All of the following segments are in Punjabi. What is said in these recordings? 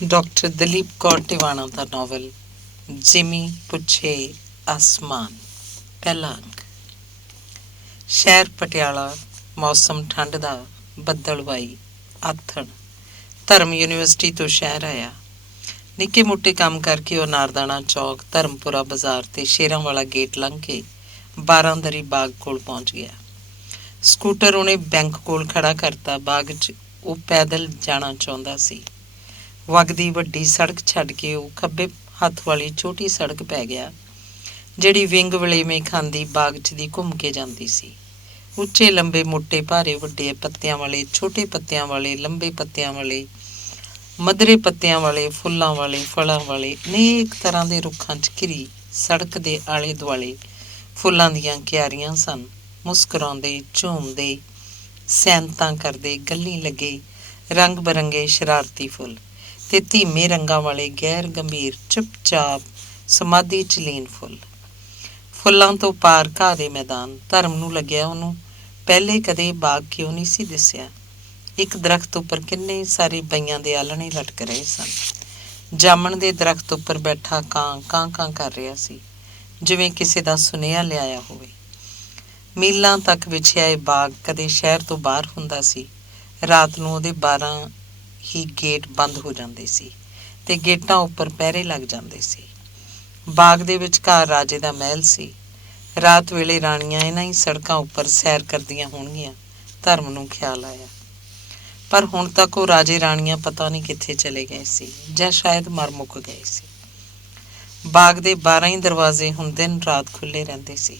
ਡਾਕਟਰ ਦਲੀਪ ਕੌਰ ਟਿਵਾਣਾ ਦਾ ਨਾਵਲ ਜਿਮੀ ਪੁੱਛੇ ਆਸਮਾਨ। ਪਹਿਲਾ ਅੰਕ। ਸ਼ਹਿਰ ਪਟਿਆਲਾ, ਮੌਸਮ ਠੰਡ ਦਾ, ਬੱਦਲਵਾਈ, ਆਥਣ। ਧਰਮ ਯੂਨੀਵਰਸਿਟੀ ਤੋਂ ਸ਼ਹਿਰ ਆਇਆ। ਨਿੱਕੇ ਮੋਟੇ ਕੰਮ ਕਰਕੇ ਉਹ ਨਾਰਦਾਣਾ ਚੌਕ, ਧਰਮਪੁਰਾ ਬਾਜ਼ਾਰ ਤੇ ਸ਼ੇਰਾਂ ਵਾਲਾ ਗੇਟ ਲੰਘ ਕੇ ਬਾਰਾਂਦਰੀ ਬਾਗ ਕੋਲ ਪਹੁੰਚ ਗਿਆ। ਸਕੂਟਰ ਉਹਨੇ ਬੈਂਕ ਕੋਲ ਖੜਾ ਕਰਤਾ। ਬਾਗ 'ਚ ਉਹ ਪੈਦਲ ਜਾਣਾ ਚਾਹੁੰਦਾ ਸੀ। ਵਗਦੀ ਵੱਡੀ ਸੜਕ ਛੱਡ ਕੇ ਉਹ ਖੱਬੇ ਹੱਥ ਵਾਲੀ ਛੋਟੀ ਸੜਕ ਪੈ ਗਿਆ, ਜਿਹੜੀ ਵਿੰਗ ਵਲੇਵੇਂ ਖਾਂਦੀ ਬਾਗ 'ਚ ਦੀ ਘੁੰਮ ਕੇ ਜਾਂਦੀ ਸੀ। ਉੱਚੇ ਲੰਬੇ ਮੋਟੇ ਭਾਰੇ ਵੱਡੇ ਪੱਤਿਆਂ ਵਾਲੇ, ਛੋਟੇ ਪੱਤਿਆਂ ਵਾਲੇ, ਲੰਬੇ ਪੱਤਿਆਂ ਵਾਲੇ, ਮਧਰੇ ਪੱਤਿਆਂ ਵਾਲੇ, ਫੁੱਲਾਂ ਵਾਲੇ, ਫਲਾਂ ਵਾਲੇ ਅਨੇਕ ਤਰ੍ਹਾਂ ਦੇ ਰੁੱਖਾਂ 'ਚ ਘਿਰੀ ਸੜਕ ਦੇ ਆਲੇ ਦੁਆਲੇ ਫੁੱਲਾਂ ਦੀਆਂ ਕਿਆਰੀਆਂ ਸਨ। ਮੁਸਕਰਾਉਂਦੇ, ਝੂਮਦੇ, ਸੈਨਤਾਂ ਕਰਦੇ, ਗੱਲੀਂ ਲੱਗੇ ਰੰਗ ਬਰੰਗੇ ਸ਼ਰਾਰਤੀ ਫੁੱਲ ਤੇ ਧੀਮੇ ਰੰਗਾਂ ਵਾਲੇ ਗੈਰ ਗੰਭੀਰ ਚੁੱਪਚਾਪ ਸਮਾਧੀ 'ਚ ਲੀਨ ਫੁੱਲ। ਫੁੱਲਾਂ ਤੋਂ ਪਾਰ ਘਾਹ ਦੇ ਮੈਦਾਨ। ਧਰਮ ਨੂੰ ਲੱਗਿਆ ਉਹਨੂੰ ਪਹਿਲੇ ਕਦੇ ਬਾਗ ਕਿਉਂ ਨਹੀਂ ਸੀ ਦਿਸਿਆ। ਇੱਕ ਦਰਖਤ ਉੱਪਰ ਕਿੰਨੇ ਸਾਰੇ ਬਈਆਂ ਦੇ ਆਲਣੇ ਲਟਕ ਰਹੇ ਸਨ। ਜਾਮਣ ਦੇ ਦਰਖਤ ਉੱਪਰ ਬੈਠਾ ਕਾਂ ਕਾਂ ਕਾਂ ਕਰ ਰਿਹਾ ਸੀ, ਜਿਵੇਂ ਕਿਸੇ ਦਾ ਸੁਨੇਹਾ ਲਿਆਇਆ ਹੋਵੇ। ਮੀਲਾਂ ਤੱਕ ਵਿਛਿਆ ਇਹ ਬਾਗ ਕਦੇ ਸ਼ਹਿਰ ਤੋਂ ਬਾਹਰ ਹੁੰਦਾ ਸੀ। ਰਾਤ ਨੂੰ ਉਹਦੇ 12 ਹੀ ਗੇਟ ਬੰਦ ਹੋ ਜਾਂਦੇ ਸੀ ਤੇ ਗੇਟਾਂ ਉੱਪਰ ਪਹਿਰੇ ਲੱਗ ਜਾਂਦੇ ਸੀ। ਬਾਗ ਦੇ ਵਿਚਕਾਰ ਰਾਜੇ ਦਾ ਮਹਿਲ ਸੀ। ਰਾਤ ਵੇਲੇ ਰਾਣੀਆਂ ਇਹਨਾਂ ਹੀ ਸੜਕਾਂ ਉੱਪਰ ਸੈਰ ਕਰਦੀਆਂ ਹੋਣਗੀਆਂ, ਧਰਮ ਨੂੰ ਖਿਆਲ ਆਇਆ। ਪਰ ਹੁਣ ਤੱਕ ਉਹ ਰਾਜੇ ਰਾਣੀਆਂ ਪਤਾ ਨਹੀਂ ਕਿੱਥੇ ਚਲੇ ਗਏ ਸੀ, ਜਾਂ ਸ਼ਾਇਦ ਮਰ ਮੁੱਕ ਗਏ ਸੀ। ਬਾਗ ਦੇ 12 ਹੀ ਦਰਵਾਜ਼ੇ ਹੁਣ ਦਿਨ ਰਾਤ ਖੁੱਲ੍ਹੇ ਰਹਿੰਦੇ ਸੀ।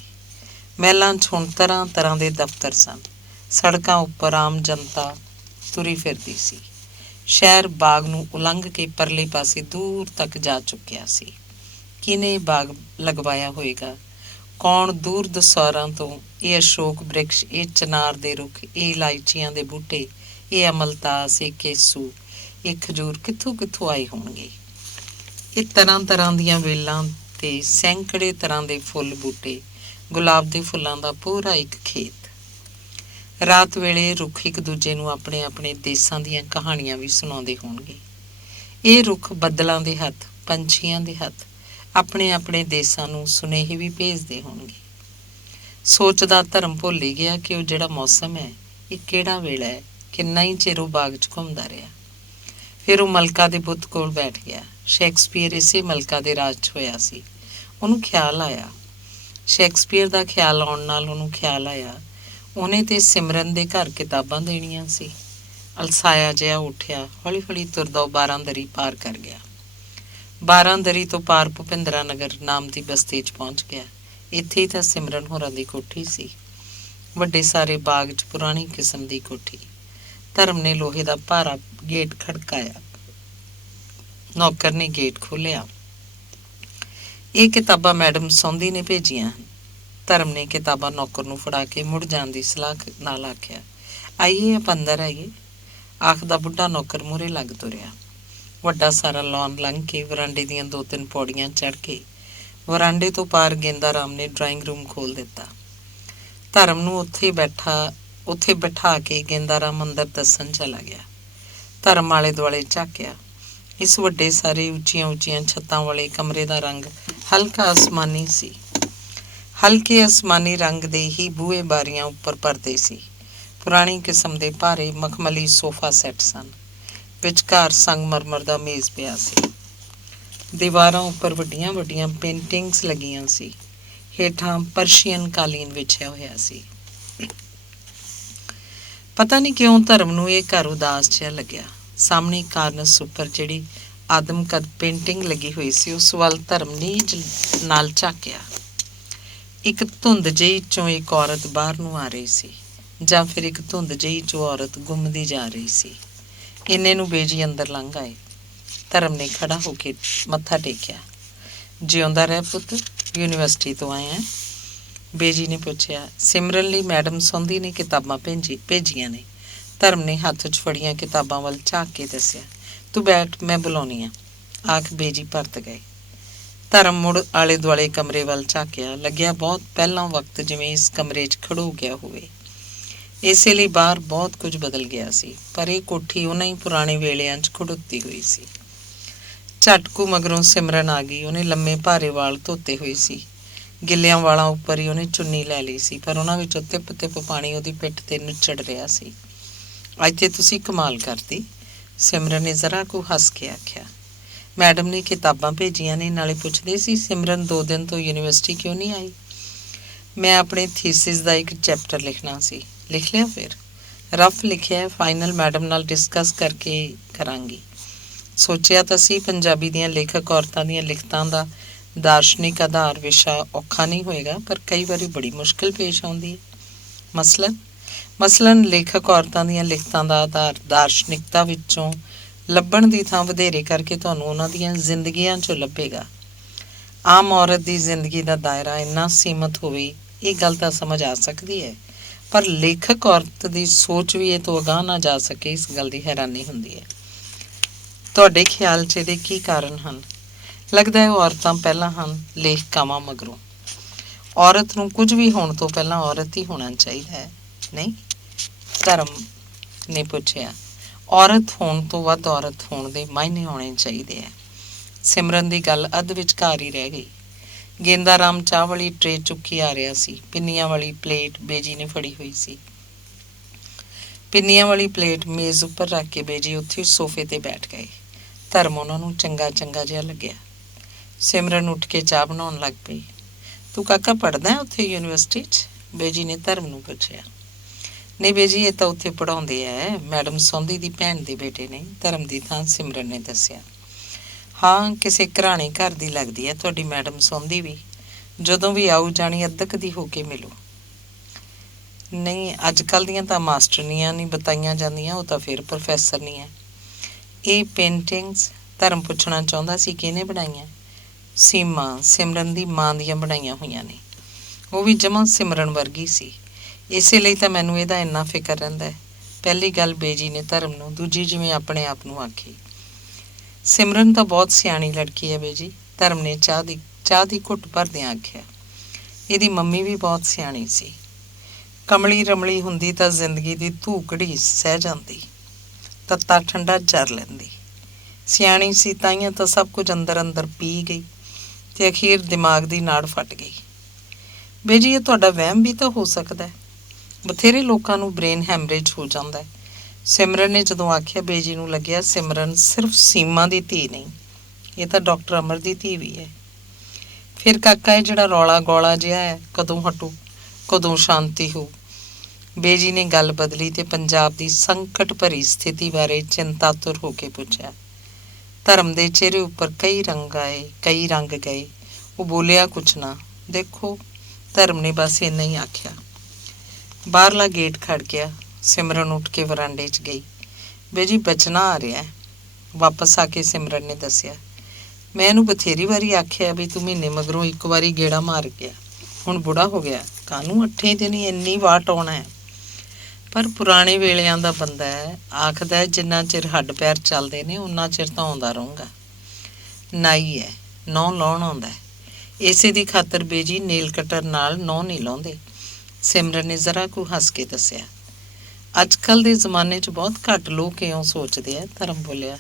ਮਹਿਲਾਂ 'ਚ ਹੁਣ ਤਰ੍ਹਾਂ ਤਰ੍ਹਾਂ ਦੇ ਦਫ਼ਤਰ ਸਨ। ਸੜਕਾਂ ਉੱਪਰ ਆਮ ਜਨਤਾ ਤੁਰੀ ਫਿਰਦੀ ਸੀ। ਸ਼ਹਿਰ ਬਾਗ ਨੂੰ ਉਲੰਘ ਕੇ ਪਰਲੇ ਪਾਸੇ ਦੂਰ ਤੱਕ ਜਾ ਚੁੱਕਿਆ ਸੀ। ਕਿਹਨੇ ਬਾਗ ਲਗਵਾਇਆ ਹੋਏਗਾ? ਕੌਣ ਦੂਰ ਦਸੌਰਾਂ ਤੋਂ ਇਹ ਅਸ਼ੋਕ ਬ੍ਰਿਕਸ਼, ਇਹ ਚਨਾਰ ਦੇ ਰੁੱਖ, ਇਹ ਇਲਾਇਚੀਆਂ ਦੇ ਬੂਟੇ, ਇਹ ਅਮਲਤਾਸ, ਇਹ ਕੇਸੂ, ਇਹ ਖਜੂਰ ਕਿੱਥੋਂ ਕਿੱਥੋਂ ਆਏ ਹੋਣਗੇ? ਇਹ ਤਰ੍ਹਾਂ ਤਰ੍ਹਾਂ ਦੀਆਂ ਵੇਲਾਂ ਤੇ ਸੈਂਕੜੇ ਤਰ੍ਹਾਂ ਦੇ ਫੁੱਲ ਬੂਟੇ, ਗੁਲਾਬ ਦੇ ਫੁੱਲਾਂ ਦਾ ਪੂਰਾ ਇੱਕ ਖੇਤ। ਰਾਤ ਵੇਲੇ ਰੁੱਖ ਇੱਕ ਦੂਜੇ ਨੂੰ ਆਪਣੇ ਆਪਣੇ ਦੇਸਾਂ ਦੀਆਂ ਕਹਾਣੀਆਂ ਵੀ ਸੁਣਾਉਂਦੇ ਹੋਣਗੇ। ਇਹ ਰੁੱਖ ਬੱਦਲਾਂ ਦੇ ਹੱਥ, ਪੰਛੀਆਂ ਦੇ ਹੱਥ ਆਪਣੇ ਆਪਣੇ ਦੇਸਾਂ ਨੂੰ ਸੁਨੇਹੇ ਵੀ ਭੇਜਦੇ ਹੋਣਗੇ। ਸੋਚਦਾ ਧਰਮ ਭੁੱਲ ਹੀ ਗਿਆ ਕਿ ਉਹ ਜਿਹੜਾ ਮੌਸਮ ਹੈ, ਇਹ ਕਿਹੜਾ ਵੇਲਾ ਹੈ। ਕਿੰਨਾ ਹੀ ਚਿਰ ਉਹ ਬਾਗ 'ਚ ਘੁੰਮਦਾ ਰਿਹਾ। ਫਿਰ ਉਹ ਮਲਕਾ ਦੇ ਬੁੱਤ ਕੋਲ ਬੈਠ ਗਿਆ। ਸ਼ੇਕਸਪੀਅਰ ਇਸੇ ਮਲਕਾ ਦੇ ਰਾਜ 'ਚ ਹੋਇਆ ਸੀ। ਉਹਨੂੰ ਖਿਆਲ ਆਇਆ। ਸ਼ੇਕਸਪੀਅਰ ਦਾ ਖਿਆਲ ਆਉਣ ਨਾਲ ਉਹਨੂੰ ਖਿਆਲ ਆਇਆ, ਉਹਨੇ ਤੇ ਸਿਮਰਨ ਦੇ ਘਰ ਕਿਤਾਬਾਂ ਦੇਣੀਆਂ ਸੀ। ਅਲਸਾਇਆ ਜਿਹਾ ਉੱਠਿਆ, ਹੌਲੀ ਹੌਲੀ ਤੁਰਦਾ ਉਹ ਬਾਰਾਂਦਰੀ ਪਾਰ ਕਰ ਗਿਆ। ਬਾਰਾਂਦਰੀ ਤੋਂ ਪਾਰ ਭੁਪਿੰਦਰਾ ਨਗਰ ਨਾਮ ਦੀ ਬਸਤੀ 'ਚ ਪਹੁੰਚ ਗਿਆ। ਇੱਥੇ ਹੀ ਤਾਂ ਸਿਮਰਨ ਹੋਰਾਂ ਦੀ ਕੋਠੀ ਸੀ। ਵੱਡੇ ਸਾਰੇ ਬਾਗ 'ਚ ਪੁਰਾਣੀ ਕਿਸਮ ਦੀ ਕੋਠੀ। ਧਰਮ ਨੇ ਲੋਹੇ ਦਾ ਭਾਰਾ ਗੇਟ ਖੜਕਾਇਆ। ਨੌਕਰ ਨੇ ਗੇਟ ਖੋਲ੍ਹਿਆ। ਇਹ ਕਿਤਾਬਾਂ ਮੈਡਮ ਸੌਂਦੀ ਨੇ ਭੇਜੀਆਂ ਹਨ। ਧਰਮ ਨੇ ਕਿਤਾਬਾਂ ਨੌਕਰ ਨੂੰ ਫੜਾ ਕੇ ਮੁੜ ਜਾਣ ਦੀ ਸਲਾਹ ਨਾਲ ਆਖਿਆ। ਆਈਏ, ਆਪਾਂ ਅੰਦਰ ਆਈਏ, ਆਖਦਾ ਬੁੱਢਾ ਨੌਕਰ ਮੂਹਰੇ ਲੱਗ ਤੁਰਿਆ। ਵੱਡਾ ਸਾਰਾ ਲੌਨ ਲੰਘ ਕੇ ਵਰਾਂਡੇ ਦੀਆਂ 2-3 ਪੌੜੀਆਂ ਚੜ੍ਹ ਕੇ ਵਰਾਂਡੇ ਤੋਂ ਪਾਰ ਗੇਂਦਾ ਰਾਮ ਨੇ ਡਰਾਇੰਗ ਰੂਮ ਖੋਲ੍ਹ ਦਿੱਤਾ। ਧਰਮ ਨੂੰ ਉੱਥੇ ਬਿਠਾ ਕੇ ਗੇਂਦਾ ਰਾਮ ਅੰਦਰ ਦੱਸਣ ਚਲਾ ਗਿਆ। ਧਰਮ ਆਲੇ ਦੁਆਲੇ ਝਾਕਿਆ। ਇਸ ਵੱਡੇ ਸਾਰੇ ਉੱਚੀਆਂ ਉੱਚੀਆਂ ਛੱਤਾਂ ਵਾਲੇ ਕਮਰੇ ਦਾ ਰੰਗ ਹਲਕਾ ਅਸਮਾਨੀ ਸੀ। ਹਲਕੇ ਅਸਮਾਨੀ ਰੰਗ ਦੇ ਹੀ ਬੂਹੇ ਬਾਰੀਆਂ ਉੱਪਰ ਪਰਦੇ ਸੀ। ਪੁਰਾਣੀ ਕਿਸਮ ਦੇ ਭਾਰੇ ਮਖਮਲੀ ਸੋਫਾ ਸੈੱਟ ਸਨ। ਵਿਚਕਾਰ ਸੰਗਮਰਮਰ ਦਾ ਮੇਜ਼ ਪਿਆ ਸੀ। ਦੀਵਾਰਾਂ ਉੱਪਰ ਵੱਡੀਆਂ ਵੱਡੀਆਂ ਪੇਂਟਿੰਗਸ ਲੱਗੀਆਂ ਸੀ। ਹੇਠਾਂ ਪਰਸ਼ੀਅਨ ਕਾਲੀਨ ਵਿਛਿਆ ਹੋਇਆ ਸੀ। ਪਤਾ ਨਹੀਂ ਕਿਉਂ ਧਰਮ ਨੂੰ ਇਹ ਘਰ ਉਦਾਸ ਜਿਹਾ ਲੱਗਿਆ। ਸਾਹਮਣੇ ਕਾਰਨਸ ਉੱਪਰ ਜਿਹੜੀ ਆਦਮਕਦ ਪੇਂਟਿੰਗ ਲੱਗੀ ਹੋਈ ਸੀ, ਉਸ ਵੱਲ ਧਰਮ ਨੀਝ ਨਾਲ ਝਾਕਿਆ। ਇੱਕ ਧੁੰਦ ਜਿਹੀ 'ਚੋਂ ਇੱਕ ਔਰਤ ਬਾਹਰ ਨੂੰ ਆ ਰਹੀ ਸੀ, ਜਾਂ ਫਿਰ ਇੱਕ ਧੁੰਦ ਜਿਹੀ 'ਚੋਂ ਔਰਤ ਗੁੰਮਦੀ ਜਾ ਰਹੀ ਸੀ। ਇੰਨੇ ਨੂੰ ਬੇਜੀ ਅੰਦਰ ਲੰਘ ਆਏ। ਧਰਮ ਨੇ ਖੜਾ ਹੋ ਕੇ ਮੱਥਾ ਟੇਕਿਆ। ਜਿਉਂਦਾ ਰਹਿ ਪੁੱਤ, ਯੂਨੀਵਰਸਿਟੀ ਤੋਂ ਆਏ ਹੈਂ? ਬੇਜੀ ਨੇ ਪੁੱਛਿਆ। ਸਿਮਰਨ ਲਈ ਮੈਡਮ ਸੌਂਦੀ ਨੇ ਕਿਤਾਬਾਂ ਭੇਜੀਆਂ ਨੇ। ਧਰਮ ਨੇ ਹੱਥ 'ਚ ਫੜੀਆਂ ਕਿਤਾਬਾਂ ਵੱਲ ਝਾਕ ਕੇ ਦੱਸਿਆ। ਤੂੰ ਬੈਠ, ਮੈਂ ਬੁਲਾਉਣੀ ਆ, ਆਖ ਬੇਜੀ ਪਰਤ ਗਏ। ਧਰਮ ਮੁੜ ਆਲੇ ਦੁਆਲੇ ਕਮਰੇ ਵੱਲ ਝਾਕਿਆ। ਲੱਗਿਆ ਬਹੁਤ ਪਹਿਲਾਂ ਵਕਤ ਜਿਵੇਂ ਇਸ ਕਮਰੇ 'ਚ ਖੜੋ ਗਿਆ ਹੋਵੇ। ਇਸੇ ਲਈ ਬਾਹਰ ਬਹੁਤ ਕੁਝ ਬਦਲ ਗਿਆ ਸੀ, ਪਰ ਇਹ ਕੋਠੀ ਉਹਨਾਂ ਹੀ ਪੁਰਾਣੇ ਵੇਲਿਆਂ 'ਚ ਖੜੁੱਤੀ ਹੋਈ ਸੀ। ਝਟਕੂ ਮਗਰੋਂ ਸਿਮਰਨ ਆ ਗਈ। ਉਹਨੇ ਲੰਮੇ ਭਾਰੇ ਵਾਲ ਧੋਤੇ ਹੋਏ ਸੀ। ਗਿੱਲਿਆਂ ਵਾਲਾਂ ਉੱਪਰ ਹੀ ਉਹਨੇ ਚੁੰਨੀ ਲੈ ਲਈ ਸੀ, ਪਰ ਉਹਨਾਂ ਵਿੱਚੋਂ ਤਿਪ ਤਿਪ ਪਾਣੀ ਉਹਦੀ ਪਿੱਠ ਤੇ ਨੁੱਚੜ ਰਿਹਾ ਸੀ। ਅੱਜ ਤੇ ਤੁਸੀਂ ਕਮਾਲ ਕਰਤੀ, ਸਿਮਰਨ ਨੇ ਜ਼ਰਾ ਕੁ ਹੱਸ ਕੇ ਆਖਿਆ। ਮੈਡਮ ਨੇ ਕਿਤਾਬਾਂ ਭੇਜੀਆਂ ਨੇ, ਨਾਲੇ ਪੁੱਛਦੇ ਸੀ ਸਿਮਰਨ 2 ਦਿਨ ਤੋਂ ਯੂਨੀਵਰਸਿਟੀ ਕਿਉਂ ਨਹੀਂ ਆਈ। ਮੈਂ ਆਪਣੇ ਥੀਸਿਸ ਦਾ ਇੱਕ ਚੈਪਟਰ ਲਿਖਣਾ ਸੀ। ਲਿਖ ਲਿਆ ਫਿਰ? ਰਫ ਲਿਖਿਆ, ਫਾਈਨਲ ਮੈਡਮ ਨਾਲ ਡਿਸਕਸ ਕਰਕੇ ਕਰਾਂਗੀ। ਸੋਚਿਆ ਤਾਂ ਸੀ ਪੰਜਾਬੀ ਦੀਆਂ ਲੇਖਕ ਔਰਤਾਂ ਦੀਆਂ ਲਿਖਤਾਂ ਦਾ ਦਾਰਸ਼ਨਿਕ ਆਧਾਰ ਵਿਸ਼ਾ ਔਖਾ ਨਹੀਂ ਹੋਏਗਾ, ਪਰ ਕਈ ਵਾਰੀ ਬੜੀ ਮੁਸ਼ਕਿਲ ਪੇਸ਼ ਆਉਂਦੀ ਹੈ। ਮਸਲਨ ਲੇਖਕ ਔਰਤਾਂ ਦੀਆਂ ਲਿਖਤਾਂ ਦਾ ਆਧਾਰ ਦਾਰਸ਼ਨਿਕਤਾ ਵਿੱਚੋਂ ਲੱਭਣ ਦੀ ਥਾਂ ਵਧੇਰੇ ਕਰਕੇ ਤੁਹਾਨੂੰ ਉਹਨਾਂ ਦੀਆਂ ਜ਼ਿੰਦਗੀਆਂ 'ਚੋਂ ਲੱਭੇਗਾ। ਆਮ ਔਰਤ ਦੀ ਜ਼ਿੰਦਗੀ ਦਾ ਦਾਇਰਾ ਇੰਨਾ ਸੀਮਤ ਹੋਵੇ, ਇਹ ਗੱਲ ਤਾਂ ਸਮਝ ਆ ਸਕਦੀ ਹੈ, ਪਰ ਲੇਖਕ ਔਰਤ ਦੀ ਸੋਚ ਵੀ ਇਹ ਤੋਂ ਅਗਾਂਹ ਨਾ ਜਾ ਸਕੇ, ਇਸ ਗੱਲ ਦੀ ਹੈਰਾਨੀ ਹੁੰਦੀ ਹੈ। ਤੁਹਾਡੇ ਖਿਆਲ 'ਚ ਇਹਦੇ ਕੀ ਕਾਰਨ ਹਨ? ਲੱਗਦਾ ਹੈ ਉਹ ਔਰਤਾਂ ਪਹਿਲਾਂ ਹਨ, ਲੇਖਕਾਵਾਂ ਮਗਰੋਂ। ਔਰਤ ਨੂੰ ਕੁਝ ਵੀ ਹੋਣ ਤੋਂ ਪਹਿਲਾਂ ਔਰਤ ਹੀ ਹੋਣਾ ਚਾਹੀਦਾ ਹੈ, ਨਹੀਂ? ਧਰਮ ਨੇ ਪੁੱਛਿਆ। ਔਰਤ ਹੋਣ ਤੋਂ ਵੱਧ ਔਰਤ ਹੋਣ ਦੇ ਮਾਇਨੇ ਹੋਣੇ ਚਾਹੀਦੇ ਹੈ। ਸਿਮਰਨ ਦੀ ਗੱਲ ਅੱਧ ਵਿਚਕਾਰ ਹੀ ਰਹਿ ਗਈ। ਗੇਂਦਾ ਰਾਮ ਚਾਹ ਵਾਲੀ ਟਰੇ ਚੁੱਕੀ ਆ ਰਿਹਾ ਸੀ। ਪਿੰਨੀਆਂ ਵਾਲੀ ਪਲੇਟ ਬੇਜੀ ਨੇ ਫੜੀ ਹੋਈ ਸੀ। ਪਿੰਨੀਆਂ ਵਾਲੀ ਪਲੇਟ ਮੇਜ਼ ਉੱਪਰ ਰੱਖ ਕੇ ਬੇਜੀ ਉੱਥੇ ਸੋਫੇ ਤੇ ਬੈਠ ਗਏ। ਧਰਮ ਉਹਨਾਂ ਨੂੰ ਚੰਗਾ ਚੰਗਾ ਜਿਹਾ ਲੱਗਿਆ। ਸਿਮਰਨ ਉੱਠ ਕੇ ਚਾਹ ਬਣਾਉਣ ਲੱਗ ਪਈ। ਤੂੰ ਕਾਕਾ ਪੜ੍ਹਦਾ ਉੱਥੇ ਯੂਨੀਵਰਸਿਟੀ 'ਚ? ਬੇਜੀ ਨੇ ਧਰਮ ਨੂੰ ਪੁੱਛਿਆ। ਨਹੀਂ ਬੇਜੀ, ਇਹ ਤਾਂ ਉੱਥੇ ਪੜ੍ਹਾਉਂਦੇ ਹੈ, ਮੈਡਮ ਸੌਂਦੀ ਦੀ ਭੈਣ ਦੇ ਬੇਟੇ ਨੇ, ਧਰਮ ਦੀ ਥਾਂ ਸਿਮਰਨ ਨੇ ਦੱਸਿਆ। ਹਾਂ, ਕਿਸੇ ਘਰਾਣੇ ਘਰ ਦੀ ਲੱਗਦੀ ਹੈ ਤੁਹਾਡੀ ਮੈਡਮ ਸੌਂਦੀ ਵੀ। ਜਦੋਂ ਵੀ ਆਊ ਜਾਣੀ ਅੱਧਕ ਦੀ ਹੋ ਕੇ ਮਿਲੋ। ਨਹੀਂ, ਅੱਜ ਕੱਲ੍ਹ ਦੀਆਂ ਤਾਂ ਮਾਸਟਰਨੀਆਂ ਨਹੀਂ ਬਤਾਈਆਂ ਜਾਂਦੀਆਂ, ਉਹ ਤਾਂ ਫਿਰ ਪ੍ਰੋਫੈਸਰ ਨਹੀਂ ਹੈ। ਇਹ ਪੇਂਟਿੰਗਸ? ਧਰਮ ਪੁੱਛਣਾ ਚਾਹੁੰਦਾ ਸੀ ਕਿਹਨੇ ਬਣਾਈਆਂ। ਸੀਮਾ, ਸਿਮਰਨ ਦੀ ਮਾਂ ਦੀਆਂ ਬਣਾਈਆਂ ਹੋਈਆਂ ਨੇ। ਉਹ ਵੀ ਜਮਾਂ ਸਿਮਰਨ ਵਰਗੀ ਸੀ, ਇਸੇ ਲਈ ਤਾਂ ਮੈਨੂੰ ਇਹਦਾ ਇੰਨਾ ਫਿਕਰ ਰਹਿੰਦਾ ਹੈ। ਪਹਿਲੀ ਗੱਲ ਬੇਜੀ ਨੇ ਧਰਮ ਨੂੰ, ਦੂਜੀ ਜਿਵੇਂ ਆਪਣੇ ਆਪ ਨੂੰ ਆਖੀ। ਸਿਮਰਨ ਤਾਂ ਬਹੁਤ ਸਿਆਣੀ ਲੜਕੀ ਹੈ ਬੇਜੀ, ਧਰਮ ਨੇ ਚਾਹ ਦੀ ਘੁੱਟ ਭਰਦਿਆਂ ਆਖਿਆ। ਇਹਦੀ ਮੰਮੀ ਵੀ ਬਹੁਤ ਸਿਆਣੀ ਸੀ। ਕਮਲੀ ਰਮਲੀ ਹੁੰਦੀ ਤਾਂ ਜ਼ਿੰਦਗੀ ਦੀ ਧੂਕੜੀ ਸਹਿ ਜਾਂਦੀ, ਤੱਤਾ ਠੰਡਾ ਜਰ ਲੈਂਦੀ। ਸਿਆਣੀ ਸੀ ਤਾਈਆਂ ਤਾਂ ਸਭ ਕੁਝ ਅੰਦਰ ਅੰਦਰ ਪੀ ਗਈ ਤੇ ਅਖੀਰ ਦਿਮਾਗ ਦੀ ਨਾੜ ਫਟ ਗਈ। ਬੇਜੀ, ਇਹ ਤੁਹਾਡਾ ਵਹਿਮ ਵੀ ਤਾਂ ਹੋ ਸਕਦਾ ਹੈ। ਬਥੇਰੇ ਲੋਕਾਂ ਨੂੰ ਬ੍ਰੇਨ ਹੈਮਰੇਜ ਹੋ ਜਾਂਦਾ ਹੈ। ਸਿਮਰਨ ਨੇ ਜਦੋਂ ਆਖਿਆ, ਬੇਜੀ ਨੂੰ ਲੱਗਿਆ ਸਿਮਰਨ ਸਿਰਫ ਸੀਮਾ ਦੀ ਧੀ ਨਹੀਂ, ਇਹ ਤਾਂ ਡਾਕਟਰ ਅਮਰ ਦੀ ਧੀ ਵੀ ਹੈ। ਫਿਰ ਕਾਕਾ ਇਹ ਜਿਹੜਾ ਰੌਲਾ ਗੌਲਾ ਜਿਹਾ ਹੈ, ਕਦੋਂ ਹਟੂ, ਕਦੋਂ ਸ਼ਾਂਤੀ ਹੋ? ਬੇਜੀ ਨੇ ਗੱਲ ਬਦਲੀ ਤੇ ਪੰਜਾਬ ਦੀ ਸੰਕਟ ਭਰੀ ਸਥਿਤੀ ਬਾਰੇ ਚਿੰਤਾਤੁਰ ਹੋ ਕੇ ਪੁੱਛਿਆ। ਧਰਮ ਦੇ ਚਿਹਰੇ ਉੱਪਰ ਕਈ ਰੰਗ ਗਏ। ਉਹ ਬੋਲਿਆ ਕੁਛ ਨਾ। ਦੇਖੋ, ਧਰਮ ਨੇ ਬਸ ਇੰਨਾ ਹੀ ਆਖਿਆ। ਬਾਹਰਲਾ ਗੇਟ ਖੜ ਗਿਆ। ਸਿਮਰਨ ਉੱਠ ਕੇ ਵਰਾਂਡੇ 'ਚ ਗਈ। ਬੇਜੀ, ਬਚਣਾ ਆ ਰਿਹਾ। ਵਾਪਸ ਆ ਕੇ ਸਿਮਰਨ ਨੇ ਦੱਸਿਆ। ਮੈਂ ਇਹਨੂੰ ਬਥੇਰੀ ਵਾਰੀ ਆਖਿਆ ਵੀ ਤੂੰ ਮਹੀਨੇ ਮਗਰੋਂ ਇੱਕ ਵਾਰੀ ਗੇੜਾ ਮਾਰ ਗਿਆ, ਹੁਣ ਬੁੜਾ ਹੋ ਗਿਆ, ਕਾਹਨੂੰ 8 ਦਿਨ ਇੰਨੀ ਵਾਟ ਆਉਣਾ ਹੈ। ਪਰ ਪੁਰਾਣੇ ਵੇਲਿਆਂ ਦਾ ਬੰਦਾ ਹੈ, ਆਖਦਾ ਜਿੰਨਾ ਚਿਰ ਹੱਡ ਪੈਰ ਚੱਲਦੇ ਨੇ ਉਨਾ ਚਿਰ ਤਾਂ ਆਉਂਦਾ ਰਹੂੰਗਾ। ਨਾਈ ਹੈ, ਨਹੁੰ ਲਾਉਣ ਆਉਂਦਾ। ਇਸੇ ਦੀ ਖਾਤਰ ਬੇਜੀ ਨੇਲ ਕਟਰ ਨਾਲ ਨਹੁੰ ਨਹੀਂ ਲਾਉਂਦੇ, ਸਿਮਰਨ ਨੇ ਜ਼ਰਾ ਕੁ ਹੱਸ ਕੇ ਦੱਸਿਆ। ਅੱਜ ਕੱਲ੍ਹ ਦੇ ਜ਼ਮਾਨੇ 'ਚ ਬਹੁਤ ਘੱਟ ਲੋਕ ਇਉਂ ਸੋਚਦੇ ਆ, ਧਰਮ ਬੋਲਿਆ।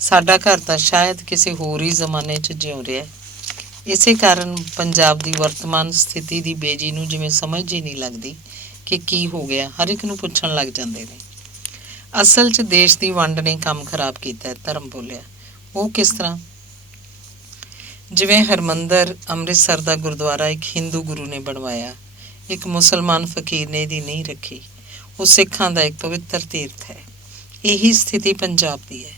ਸਾਡਾ ਘਰ ਤਾਂ ਸ਼ਾਇਦ ਕਿਸੇ ਹੋਰ ਹੀ ਜ਼ਮਾਨੇ 'ਚ ਜਿਉ ਰਿਹਾ। ਇਸੇ ਕਾਰਨ ਪੰਜਾਬ ਦੀ ਵਰਤਮਾਨ ਸਥਿਤੀ ਦੀ ਬੇਜੀ ਨੂੰ ਜਿਵੇਂ ਸਮਝ ਹੀ ਨਹੀਂ ਲੱਗਦੀ ਕਿ ਕੀ ਹੋ ਗਿਆ। ਹਰ ਇੱਕ ਨੂੰ ਪੁੱਛਣ ਲੱਗ ਜਾਂਦੇ ਨੇ। ਅਸਲ 'ਚ ਦੇਸ਼ ਦੀ ਵੰਡ ਨੇ ਕੰਮ ਖਰਾਬ ਕੀਤਾ, ਧਰਮ ਬੋਲਿਆ। ਉਹ ਕਿਸ ਤਰ੍ਹਾਂ? ਜਿਵੇਂ ਹਰਿਮੰਦਰ ਅੰਮ੍ਰਿਤਸਰ ਦਾ ਗੁਰਦੁਆਰਾ ਇੱਕ ਹਿੰਦੂ ਗੁਰੂ ਨੇ ਬਣਵਾਇਆ, ਇੱਕ ਮੁਸਲਮਾਨ ਫਕੀਰ ਨੇ ਇਹਦੀ ਨੀਂਹ ਰੱਖੀ। ਉਹ ਸਿੱਖਾਂ ਦਾ ਇੱਕ ਪਵਿੱਤਰ ਤੀਰਥ ਹੈ। ਇਹੀ ਸਥਿਤੀ ਪੰਜਾਬ ਦੀ ਹੈ।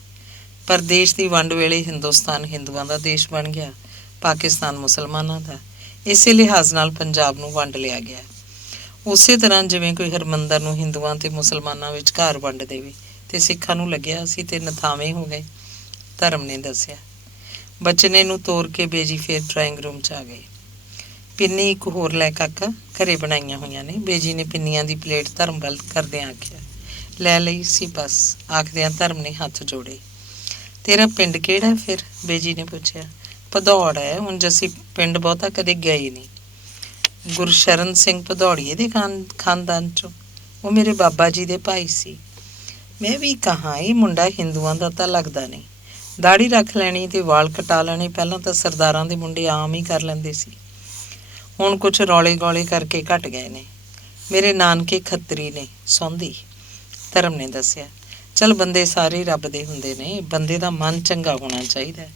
ਪਰ ਦੇਸ਼ ਦੀ ਵੰਡ ਵੇਲੇ ਹਿੰਦੁਸਤਾਨ ਹਿੰਦੂਆਂ ਦਾ ਦੇਸ਼ ਬਣ ਗਿਆ, ਪਾਕਿਸਤਾਨ ਮੁਸਲਮਾਨਾਂ ਦਾ। ਇਸੇ ਲਿਹਾਜ਼ ਨਾਲ ਪੰਜਾਬ ਨੂੰ ਵੰਡ ਲਿਆ ਗਿਆ। ਉਸੇ ਤਰ੍ਹਾਂ ਜਿਵੇਂ ਕੋਈ ਹਰਿਮੰਦਰ ਨੂੰ ਹਿੰਦੂਆਂ ਤੇ ਮੁਸਲਮਾਨਾਂ ਵਿਚਕਾਰ ਵੰਡ ਦੇਵੇ ਤੇ ਸਿੱਖਾਂ ਨੂੰ ਲੱਗਿਆ ਅਸੀਂ ਤੇ ਨਥਾਵੇਂ ਹੋ ਗਏ, ਧਰਮ ਨੇ ਦੱਸਿਆ। ਬਚਨੇ ਨੂੰ ਤੋਰ ਕੇ ਬੇਜੀ ਫੇਰ ਡਰਾਇੰਗ ਰੂਮ 'ਚ ਆ ਗਏ। ਪਿੰਨੀ ਇੱਕ ਹੋਰ ਲੈ ਕਾਕਾ, ਘਰੇ ਬਣਾਈਆਂ ਹੋਈਆਂ ਨੇ। ਬੇਜੀ ਨੇ ਪਿੰਨੀਆਂ ਦੀ ਪਲੇਟ ਧਰਮ ਵੱਲ ਕਰਦਿਆਂ ਆਖਿਆ। ਲੈ ਲਈ ਸੀ ਬਸ, ਆਖਦਿਆਂ ਧਰਮ ਨੇ ਹੱਥ ਜੋੜੇ। ਤੇਰਾ ਪਿੰਡ ਕਿਹੜਾ ਫਿਰ? ਬੇਜੀ ਨੇ ਪੁੱਛਿਆ। ਭਦੌੜ ਹੈ, ਉਂਝ ਅਸੀਂ ਪਿੰਡ ਬਹੁਤਾ ਕਦੇ ਗਏ ਨਹੀਂ। ਗੁਰਸ਼ਰਨ ਸਿੰਘ ਭਦੌੜੀਏ ਦੇ ਖਾਨਦਾਨ 'ਚੋਂ? ਉਹ ਮੇਰੇ ਬਾਬਾ ਜੀ ਦੇ ਭਾਈ ਸੀ। ਮੈਂ ਵੀ ਕਹਾਂ ਇਹ ਮੁੰਡਾ ਹਿੰਦੂਆਂ ਦਾ ਤਾਂ ਲੱਗਦਾ ਨਹੀਂ। ਦਾੜੀ ਰੱਖ ਲੈਣੀ ਤੇ ਵਾਲ ਕਟਾ ਲੈਣੇ ਪਹਿਲਾਂ ਤਾਂ ਸਰਦਾਰਾਂ ਦੇ ਮੁੰਡੇ ਆਮ ਹੀ ਕਰ ਲੈਂਦੇ ਸੀ। ਹੁਣ ਕੁਛ ਰੌਲੇ ਗੌਲੇ ਕਰਕੇ ਘਟ ਗਏ ਨੇ। ਮੇਰੇ ਨਾਨਕੇ ਖੱਤਰੀ ਨੇ, ਸੌਂਦੀ, ਧਰਮ ਨੇ ਦੱਸਿਆ। ਚੱਲ ਬੰਦੇ ਸਾਰੇ ਰੱਬ ਦੇ ਹੁੰਦੇ ਨੇ, ਬੰਦੇ ਦਾ ਮਨ ਚੰਗਾ ਹੋਣਾ ਚਾਹੀਦਾ।